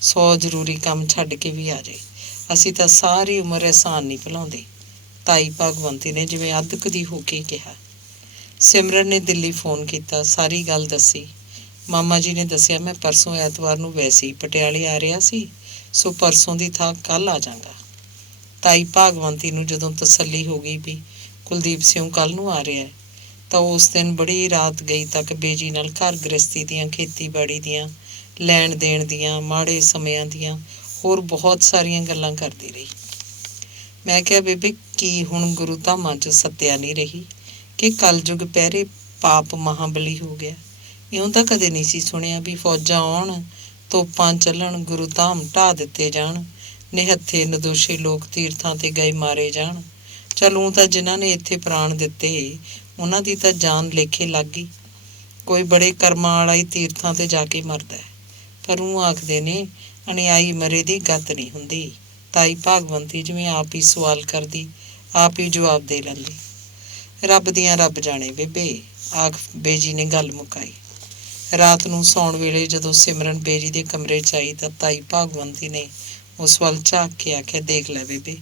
100 ਜ਼ਰੂਰੀ ਕੰਮ ਛੱਡ ਕੇ ਵੀ ਆ ਜਾਏ, ਅਸੀਂ ਤਾਂ ਸਾਰੀ ਉਮਰ ਅਹਿਸਾਨ ਨਹੀਂ ਭੁਲਾਉਂਦੇ, ਤਾਈ ਭਾਗਵੰਤੀ ਨੇ ਜਿਵੇਂ ਅੱਧਕਦੀ ਹੋ ਕੇ ਕਿਹਾ। ਸਿਮਰਨ ਨੇ ਦਿੱਲੀ ਫੋਨ ਕੀਤਾ, ਸਾਰੀ ਗੱਲ ਦੱਸੀ। ਮਾਮਾ ਜੀ ਨੇ ਦੱਸਿਆ, ਮੈਂ ਪਰਸੋਂ ਐਤਵਾਰ ਨੂੰ ਵੈਸੇ ਹੀ ਪਟਿਆਲੇ ਆ ਰਿਹਾ ਸੀ, ਸੋ ਪਰਸੋਂ ਦੀ ਥਾਂ ਕੱਲ੍ਹ ਆ ਜਾਂਗਾ। ਤਾਈ ਭਾਗਵੰਤੀ ਨੂੰ ਜਦੋਂ ਤਸੱਲੀ ਹੋ ਗਈ ਵੀ ਕੁਲਦੀਪ ਸਿੰਘ ਕੱਲ੍ਹ ਨੂੰ ਆ ਰਿਹਾ ਤਾਂ ਉਸ ਦਿਨ ਬੜੀ ਰਾਤ ਗਈ ਤੱਕ ਬੇਜੀ ਨਾਲ ਘਰ ਗ੍ਰਸਤੀ ਦੀਆਂ, ਖੇਤੀਬਾੜੀ ਦੀਆਂ, ਲੈਣ ਦੇਣ ਦੀਆਂ, ਮਾੜੇ ਸਮਿਆਂ ਦੀਆਂ ਹੋਰ ਬਹੁਤ ਸਾਰੀਆਂ ਗੱਲਾਂ ਕਰਦੀ ਰਹੀ। ਮੈਂ ਕਿਹਾ, ਬੇਬੇ ਕੀ ਹੁਣ ਗੁਰੂ ਧਾਮਾਂ 'ਚ ਸੱਤਿਆ ਨਹੀਂ ਰਹੀ ਕਿ ਕਲਯੁਗ ਪਹਿਰੇ ਪਾਪ ਮਹਾਬਲੀ ਹੋ ਗਿਆ? ਇਉਂ ਤਾਂ ਕਦੇ ਨਹੀਂ ਸੀ ਸੁਣਿਆ ਵੀ ਫੌਜਾਂ ਆਉਣ, ਤੋਪਾਂ ਚੱਲਣ, ਗੁਰੂ ਧਾਮ ਢਾਹ ਦਿੱਤੇ ਜਾਣ, ਨਿਹੱਥੇ ਨਿਰਦੋਸ਼ੀ ਲੋਕ ਤੀਰਥਾਂ 'ਤੇ ਗਏ ਮਾਰੇ ਜਾਣ। ਚੱਲ ਊਂ ਤਾਂ ਜਿਨ੍ਹਾਂ ਨੇ ਇੱਥੇ ਪ੍ਰਾਣ ਦਿੱਤੇ ਉਹਨਾਂ ਦੀ ਤਾਂ ਜਾਨ ਲੇਖੇ ਲੱਗ ਗਈ, ਕੋਈ ਬੜੇ ਕਰਮਾਂ ਵਾਲਾ ਹੀ ਤੀਰਥਾਂ 'ਤੇ ਜਾ ਕੇ ਮਰਦਾ। ਪਰ ਉਹ ਆਖਦੇ ਨੇ ਅਨਿਆਈ ਮਰੇ ਦੀ ਗੱਤ ਨਹੀਂ ਹੁੰਦੀ। ਤਾਈ ਭਾਗਵੰਤੀ ਜਿਵੇਂ ਆਪ ਹੀ ਸਵਾਲ ਕਰਦੀ, ਆਪ ਹੀ ਜਵਾਬ ਦੇ ਲੈਂਦੀ। ਰੱਬ ਦੀਆਂ ਰੱਬ ਜਾਣੇ ਬੇਬੇ, ਆਖ ਬੇਜੀ ਨੇ ਗੱਲ ਮੁਕਾਈ। ਰਾਤ ਨੂੰ ਸੌਣ ਵੇਲੇ ਜਦੋਂ ਸਿਮਰਨ ਬੇਜੀ ਦੇ ਕਮਰੇ 'ਚ ਆਈ ਤਾਂ ਤਾਈ ਭਾਗਵੰਤੀ ਨੇ ਉਸ ਵੱਲ ਝਾਕ ਕੇ ਆਖਿਆ, ਦੇਖ ਲੈ ਬੇਬੇ,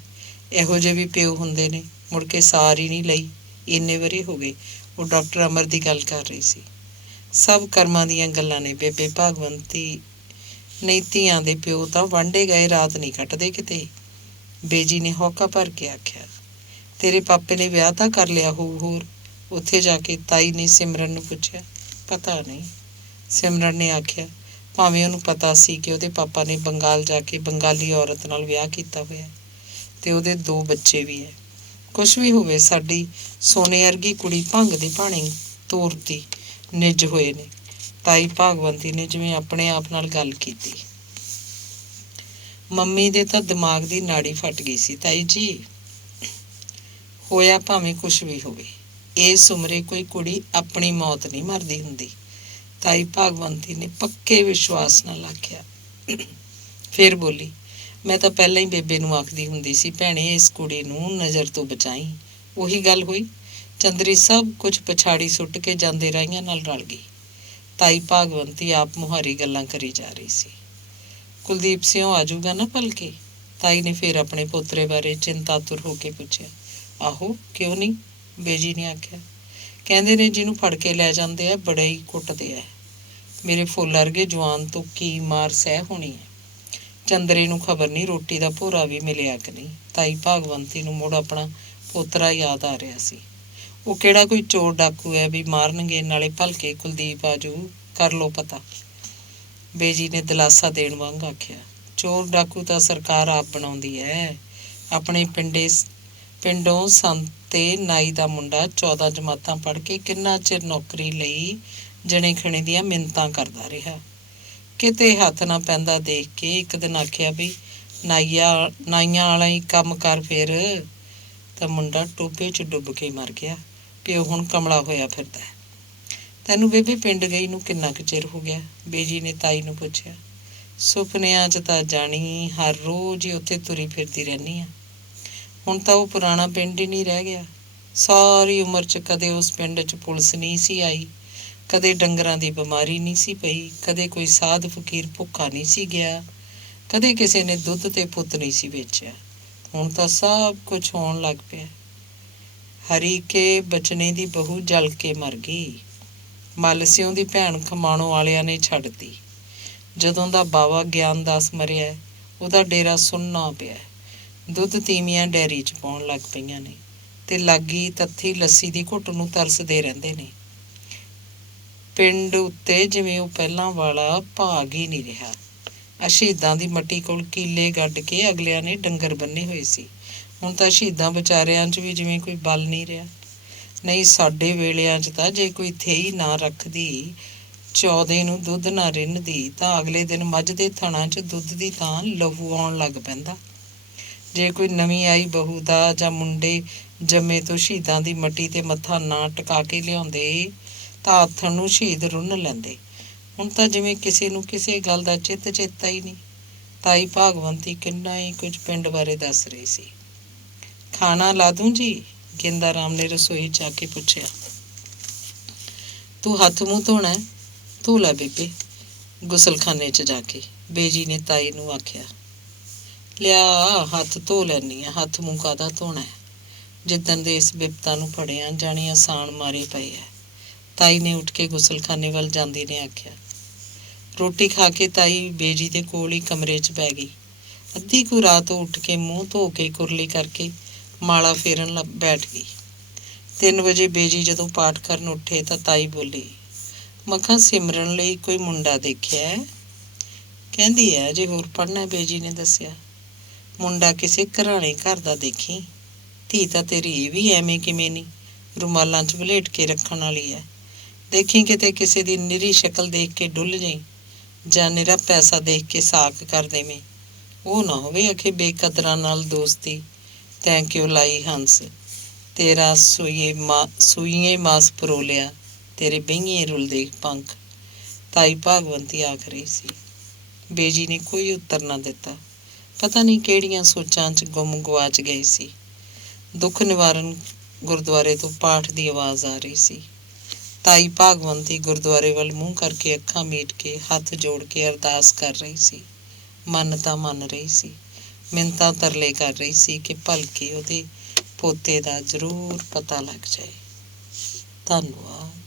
ਇਹੋ ਜਿਹੇ ਵੀ ਪਿਓ ਹੁੰਦੇ ਨੇ। ਮੁੜ ਕੇ ਸਾਰ ਹੀ ਨਹੀਂ ਲਈ, ਇੰਨੇ ਵਰੇ ਹੋ ਗਏ। ਉਹ ਡਾਕਟਰ ਅਮਰ ਦੀ ਗੱਲ ਕਰ ਰਹੀ ਸੀ। ਸਭ ਕਰਮਾਂ ਦੀਆਂ ਗੱਲਾਂ ਨੇ ਬੇਬੇ ਭਾਗਵੰਤੀ, ਨਹੀਂ ਧੀਆਂ ਦੇ ਪਿਓ ਤਾਂ ਵਾਂਢੇ ਗਏ ਰਾਤ ਨਹੀਂ ਕੱਟਦੇ ਕਿਤੇ। ਬੇਜੀ ਨੇ ਹੌਕਾ ਭਰ ਕੇ ਆਖਿਆ। ਤੇਰੇ ਪਾਪੇ ਨੇ ਵਿਆਹ ਤਾਂ ਕਰ ਲਿਆ ਹੋਊ ਹੋਰ ਉੱਥੇ ਜਾ ਕੇ? ਤਾਈ ਨੇ ਸਿਮਰਨ ਨੂੰ ਪੁੱਛਿਆ। ਪਤਾ ਨਹੀਂ, ਸਿਮਰਨ ਨੇ ਆਖਿਆ। ਭਾਵੇਂ ਉਹਨੂੰ ਪਤਾ ਸੀ ਕਿ ਉਹਦੇ ਪਾਪਾ ਨੇ ਬੰਗਾਲ ਜਾ ਕੇ ਬੰਗਾਲੀ ਔਰਤ ਨਾਲ ਵਿਆਹ ਕੀਤਾ ਹੋਇਆ ਤੇ ਉਹਦੇ 2 ਬੱਚੇ ਵੀ ਹੈ। ਕੁਛ ਵੀ ਹੋਵੇ, ਸਾਡੀ ਸੋਨੇ ਵਰਗੀ ਕੁੜੀ ਭੰਗ ਦੇ ਭਾਣੇ ਤੋਰਤੀ ਨਿੱਜ ਹੋਏ ਨੇ। ਤਾਈ ਭਾਗਵੰਤੀ ਨੇ ਜਿਵੇਂ ਆਪਣੇ ਆਪ ਨਾਲ ਗੱਲ ਕੀਤੀ। ਮੰਮੀ ਦੇ ਤਾਂ ਦਿਮਾਗ ਦੀ ਨਾੜੀ ਫਟ ਗਈ ਸੀ ਤਾਈ ਜੀ। ਹੋਇਆ ਭਾਵੇਂ ਕੁਛ ਵੀ ਹੋਵੇ, ਇਸ ਉਮਰੇ ਕੋਈ ਕੁੜੀ ਆਪਣੀ ਮੌਤ ਨਹੀਂ ਮਰਦੀ ਹੁੰਦੀ, ਤਾਈ ਭਾਗਵੰਤੀ ਨੇ ਪੱਕੇ ਵਿਸ਼ਵਾਸ ਨਾਲ ਆਖਿਆ। ਫਿਰ ਬੋਲੀ, ਮੈਂ ਤਾਂ ਪਹਿਲਾਂ ਹੀ ਬੇਬੇ ਨੂੰ ਆਖਦੀ ਹੁੰਦੀ ਸੀ, ਭੈਣੇ ਇਸ ਕੁੜੀ ਨੂੰ ਨਜ਼ਰ ਤੋਂ ਬਚਾਈ। ਉਹੀ ਗੱਲ ਹੋਈ, ਚੰਦਰੀ ਸਭ ਕੁਝ ਪਛਾੜੀ ਸੁੱਟ ਕੇ ਜਾਂਦੇ ਰਾਹੀਆਂ ਨਾਲ ਰਲ ਗਈ। ਤਾਈ ਭਾਗਵੰਤੀ ਆਪ ਮੁਹਾਰੀ ਗੱਲਾਂ ਕਰੀ ਜਾ ਰਹੀ ਸੀ। ਕੁਲਦੀਪ ਸਿੰਘ ਆ ਜਾਊਗਾ ਨਾ ਭਲਕੇ? ਤਾਈ ਨੇ ਫਿਰ ਆਪਣੇ ਪੋਤਰੇ ਬਾਰੇ ਚਿੰਤਾਤੁਰ ਹੋ ਕੇ ਪੁੱਛਿਆ। ਆਹੋ, ਕਿਉਂ ਨਹੀਂ, ਬੇਜੀ ਨੇ ਆਖਿਆ। ਕਹਿੰਦੇ ਨੇ ਜਿਹਨੂੰ ਫੜ ਕੇ ਲੈ ਜਾਂਦੇ ਆ ਬੜੇ ਹੀ ਕੁੱਟਦੇ ਆ। ਮੇਰੇ ਫੁੱਲ ਵਰਗੇ ਜਵਾਨ ਤੋਂ ਕੀ ਮਾਰ ਸਹਿ ਹੋਣੀ ਹੈ। ਚੰਦਰੇ ਨੂੰ ਖਬਰ ਨਹੀਂ ਰੋਟੀ ਦਾ ਭੋਰਾ ਵੀ ਮਿਲਿਆ ਕਿ ਨਹੀਂ। ਤਾਈ ਭਾਗਵੰਤੀ ਨੂੰ ਮੁੜ ਆਪਣਾ ਪੋਤਰਾ ਯਾਦ ਆ ਰਿਹਾ ਸੀ। ਉਹ ਕਿਹੜਾ ਕੋਈ ਚੋਰ ਡਾਕੂ ਹੈ ਵੀ ਮਾਰਨਗੇ, ਨਾਲੇ ਭਲਕੇ ਕੁਲਦੀਪ ਆਜੂ, ਕਰ ਲੋ ਪਤਾ, ਬੇਜੀ ਨੇ ਦਿਲਾਸਾ ਦੇਣ ਵਾਂਗ ਆਖਿਆ। ਚੋਰ ਡਾਕੂ ਤਾਂ ਸਰਕਾਰ ਆਪ ਬਣਾਉਂਦੀ ਹੈ। ਆਪਣੇ ਪਿੰਡੋਂ ਸੰਤੇ ਨਾਈ ਦਾ ਮੁੰਡਾ 14 ਜਮਾਤਾਂ ਪੜ੍ਹ ਕੇ ਕਿੰਨਾ ਚਿਰ ਨੌਕਰੀ ਲਈ ਜਣੇ ਖਣੇ ਦੀਆਂ ਮਿੰਨਤਾਂ ਕਰਦਾ ਰਿਹਾ। ਕਿਤੇ ਹੱਥ ਨਾ ਪੈਂਦਾ ਦੇਖ ਕੇ ਇੱਕ ਦਿਨ ਆਖਿਆ ਵੀ ਨਾਈਆਂ ਵਾਲਾ ਹੀ ਕੰਮ ਕਰ ਫਿਰ, ਤਾਂ ਮੁੰਡਾ ਟੋਭੇ 'ਚ ਡੁੱਬ ਕੇ ਮਰ ਗਿਆ। ਪਿਓ ਹੁਣ ਕਮਲਾ ਹੋਇਆ ਫਿਰਦਾ। ਤੈਨੂੰ ਬੇਬੇ ਪਿੰਡ ਗਈ ਨੂੰ ਕਿੰਨਾ ਕੁ ਚਿਰ ਹੋ ਗਿਆ? ਬੇਜੀ ਨੇ ਤਾਈ ਨੂੰ ਪੁੱਛਿਆ। ਸੁਪਨਿਆਂ 'ਚ ਤਾਂ ਜਾਣੀ ਹਰ ਰੋਜ਼ ਹੀ ਉੱਥੇ ਤੁਰੀ ਫਿਰਦੀ ਰਹਿੰਦੀ ਆ। ਹੁਣ ਤਾਂ ਉਹ ਪੁਰਾਣਾ ਪਿੰਡ ਹੀ ਨਹੀਂ ਰਹਿ ਗਿਆ। ਸਾਰੀ ਉਮਰ 'ਚ ਕਦੇ ਉਸ ਪਿੰਡ 'ਚ ਪੁਲਿਸ ਨਹੀਂ ਸੀ ਆਈ, ਕਦੇ ਡੰਗਰਾਂ ਦੀ ਬਿਮਾਰੀ ਨਹੀਂ ਸੀ ਪਈ, ਕਦੇ ਕੋਈ ਸਾਧ ਫਕੀਰ ਭੁੱਖਾ ਨਹੀਂ ਸੀ ਗਿਆ, ਕਦੇ ਕਿਸੇ ਨੇ ਦੁੱਧ ਤੇ ਪੁੱਤ ਨਹੀਂ ਸੀ ਵੇਚਿਆ। ਹੁਣ ਤਾਂ ਸਭ ਕੁਝ ਹੋਣ ਲੱਗ ਪਿਆ। ਹਰੀ ਕੇ ਬਚਨੇ ਦੀ ਬਹੂ ਜਲ ਕੇ ਮਰ ਗਈ। ਮੱਲ ਸਿਉਂ ਦੀ ਭੈਣ ਖਮਾਣੋ ਵਾਲਿਆਂ ਨੇ ਛੱਡਤੀ। ਜਦੋਂ ਦਾ ਬਾਵਾ ਗਿਆਨਦਾਸ ਮਰਿਆ, ਉਹਦਾ ਡੇਰਾ ਸੁੰਨਾ ਪਿਆ। ਦੁੱਧ ਤੀਵੀਆਂ ਡੈਰੀ 'ਚ ਪਾਉਣ ਲੱਗ ਪਈਆਂ ਨੇ ਤੇ ਲਾਗੀ ਤੱਥੀ ਲੱਸੀ ਦੀ ਘੁੱਟ ਨੂੰ ਤਰਸਦੇ ਰਹਿੰਦੇ ਨੇ। ਪਿੰਡ ਉੱਤੇ ਜਿਵੇਂ ਉਹ ਪਹਿਲਾਂ ਵਾਲਾ ਭਾਗ ਹੀ ਨਹੀਂ ਰਿਹਾ। ਸ਼ਹੀਦਾਂ ਦੀ ਮੱਟੀ ਕੋਲ ਕੀਲੇ ਗੱਡ ਕੇ ਅਗਲਿਆਂ ਨੇ ਡੰਗਰ ਬੰਨੇ ਹੋਏ ਸੀ। ਹੁਣ ਤਾਂ ਸ਼ਹੀਦਾਂ ਵਿਚਾਰਿਆਂ 'ਚ ਵੀ ਜਿਵੇਂ ਕੋਈ ਬਲ ਨਹੀਂ ਰਿਹਾ। ਨਹੀਂ, ਸਾਡੇ ਵੇਲਿਆਂ 'ਚ ਤਾਂ ਜੇ ਕੋਈ ਥੇਈ ਨਾ ਰੱਖਦੀ, ਚੌਦੇ ਨੂੰ ਦੁੱਧ ਨਾ ਰਿੰਨ੍ਹਦੀ, ਤਾਂ ਅਗਲੇ ਦਿਨ ਮੱਝ ਦੇ ਥਣਾਂ 'ਚ ਦੁੱਧ ਦੀ ਥਾਂ ਲਹੂ ਆਉਣ ਲੱਗ ਪੈਂਦਾ। ਜੇ ਕੋਈ ਨਵੀਂ ਆਈ ਬਹੂ ਦਾ ਜਾਂ ਮੁੰਡੇ ਜੰਮੇ ਤੋਂ ਸ਼ਹੀਦਾਂ ਦੀ ਮੱਟੀ 'ਤੇ ਮੱਥਾ ਨਾ ਟਿਕਾ ਕੇ ਲਿਆਉਂਦੇ ਤਾਂ ਆਥਣ ਨੂੰ ਸ਼ਹੀਦ ਰੁੰਨ ਲੈਂਦੇ। ਹੁਣ ਤਾਂ ਜਿਵੇਂ ਕਿਸੇ ਨੂੰ ਕਿਸੇ ਗੱਲ ਦਾ ਚਿੱਤ ਚੇਤਾ ਹੀ ਨਹੀਂ। ਤਾਈ ਭਾਗਵੰਤੀ ਕਿੰਨਾ ਹੀ ਕੁਝ ਪਿੰਡ ਬਾਰੇ ਦੱਸ ਰਹੀ ਸੀ। ਖਾਣਾ ਲਾ ਦੂੰ ਜੀ? ਗਿੰਦਾ ਰਾਮ ਨੇ ਰਸੋਈ 'ਚ ਆ ਕੇ ਪੁੱਛਿਆ। ਤੂੰ ਹੱਥ ਮੂੰਹ ਧੋਣਾ? ਧੋ ਲੈ ਬੇਬੇ, ਗੁਸਲਖਾਨੇ 'ਚ ਜਾ ਕੇ, ਬੇਜੀ ਨੇ ਤਾਈ ਨੂੰ ਆਖਿਆ। ਲਿਆ, ਹੱਥ ਧੋ ਲੈਂਦੀ ਆ। ਹੱਥ ਮੂੰਹ ਕਾਹਦਾ ਧੋਣਾ? ਜਿੱਦਣ ਦੇ ਇਸ ਬਿਪਤਾ ਨੂੰ ਫੜਿਆ ਜਾਣੀ ਆਸਾਨ ਮਾਰੇ ਪਏ ਹੈ, ਤਾਈ ਨੇ ਉੱਠ ਕੇ ਗੁਸਲਖਾਨੇ ਵੱਲ ਜਾਂਦੀ ਨੇ ਆਖਿਆ। ਰੋਟੀ ਖਾ ਕੇ ਤਾਈ ਬੇਜੀ ਦੇ ਕੋਲ ਹੀ ਕਮਰੇ 'ਚ ਬਹਿ ਗਈ। ਅੱਧੀ ਕੁ ਰਾਤ ਉੱਠ ਕੇ ਮੂੰਹ ਧੋ ਕੇ ਕੁਰਲੀ ਕਰਕੇ ਮਾਲਾ ਫੇਰਨ ਬੈਠ ਗਈ। 3 ਵਜੇ ਬੇਜੀ ਜਦੋਂ ਪਾਠ ਕਰਨ ਉੱਠੇ ਤਾਂ ਤਾਈ ਬੋਲੀ, ਮਖਾਂ ਸਿਮਰਨ ਲਈ ਕੋਈ ਮੁੰਡਾ ਦੇਖਿਆ? ਕਹਿੰਦੀ ਹੈ ਜੇ ਹੋਰ ਪੜ੍ਹਨਾ, ਬੇਜੀ ਨੇ ਦੱਸਿਆ। ਮੁੰਡਾ ਕਿਸੇ ਘਰਾਣੇ ਘਰ ਦਾ ਦੇਖੀ। ਧੀ ਤਾਂ ਤੇਰੀ ਇਹ ਵੀ ਐਵੇਂ ਕਿਵੇਂ ਨਹੀਂ, ਰੁਮਾਲਾਂ 'ਚ ਵਲੇਟ ਕੇ ਰੱਖਣ ਵਾਲੀ ਹੈ। ਦੇਖੀ ਕਿਤੇ ਕਿਸੇ ਦੀ ਨਿਰੀ ਸ਼ਕਲ ਦੇਖ ਕੇ ਡੁੱਲ ਜਾਈ ਜਾਂ ਨਿਰਾ ਪੈਸਾ ਦੇਖ ਕੇ ਸਾਕ ਕਰ ਦੇਵੇਂ। ਉਹ ਨਾ ਹੋਵੇ ਆਖੇ ਬੇਕਦਰਾਂ ਨਾਲ ਦੋਸਤੀ ਤੈਂ ਕਿਉਂ ਲਾਈ ਹੰਸ, ਤੇਰਾ ਸੂਈਏ ਮਾਸ ਪਰੋਲਿਆ, ਤੇਰੇ ਬਹੀਏ ਰੁਲਦੇ ਪੰਖ। ਤਾਈ ਭਾਗਵੰਤੀ ਆਖ ਰਹੀ ਸੀ। ਬੇਜੀ ਨੇ ਕੋਈ ਉੱਤਰ ਨਾ ਦਿੱਤਾ। ਪਤਾ ਨਹੀਂ ਕਿਹੜੀਆਂ ਸੋਚਾਂ 'ਚ ਗਵਾਚ ਗਏ ਸੀ। ਦੁੱਖ ਨਿਵਾਰਨ ਗੁਰਦੁਆਰੇ ਤੋਂ ਪਾਠ ਦੀ ਆਵਾਜ਼ ਆ ਰਹੀ ਸੀ। ਤਾਈ ਭਾਗਵੰਤੀ ਗੁਰਦੁਆਰੇ ਵੱਲ ਮੂੰਹ ਕਰਕੇ ਅੱਖਾਂ ਮੀਟ ਕੇ ਹੱਥ ਜੋੜ ਕੇ ਅਰਦਾਸ ਕਰ ਰਹੀ ਸੀ। ਮਨ ਤਾਂ ਮੰਨ ਰਹੀ ਸੀ, ਮਿੰਨਤਾਂ ਤਰਲੇ ਕਰ ਰਹੀ ਸੀ ਕਿ ਭਲਕੇ ਉਹਦੇ ਪੋਤੇ ਦਾ ਜ਼ਰੂਰ ਪਤਾ ਲੱਗ ਜਾਏ। ਧੰਨਵਾਦ।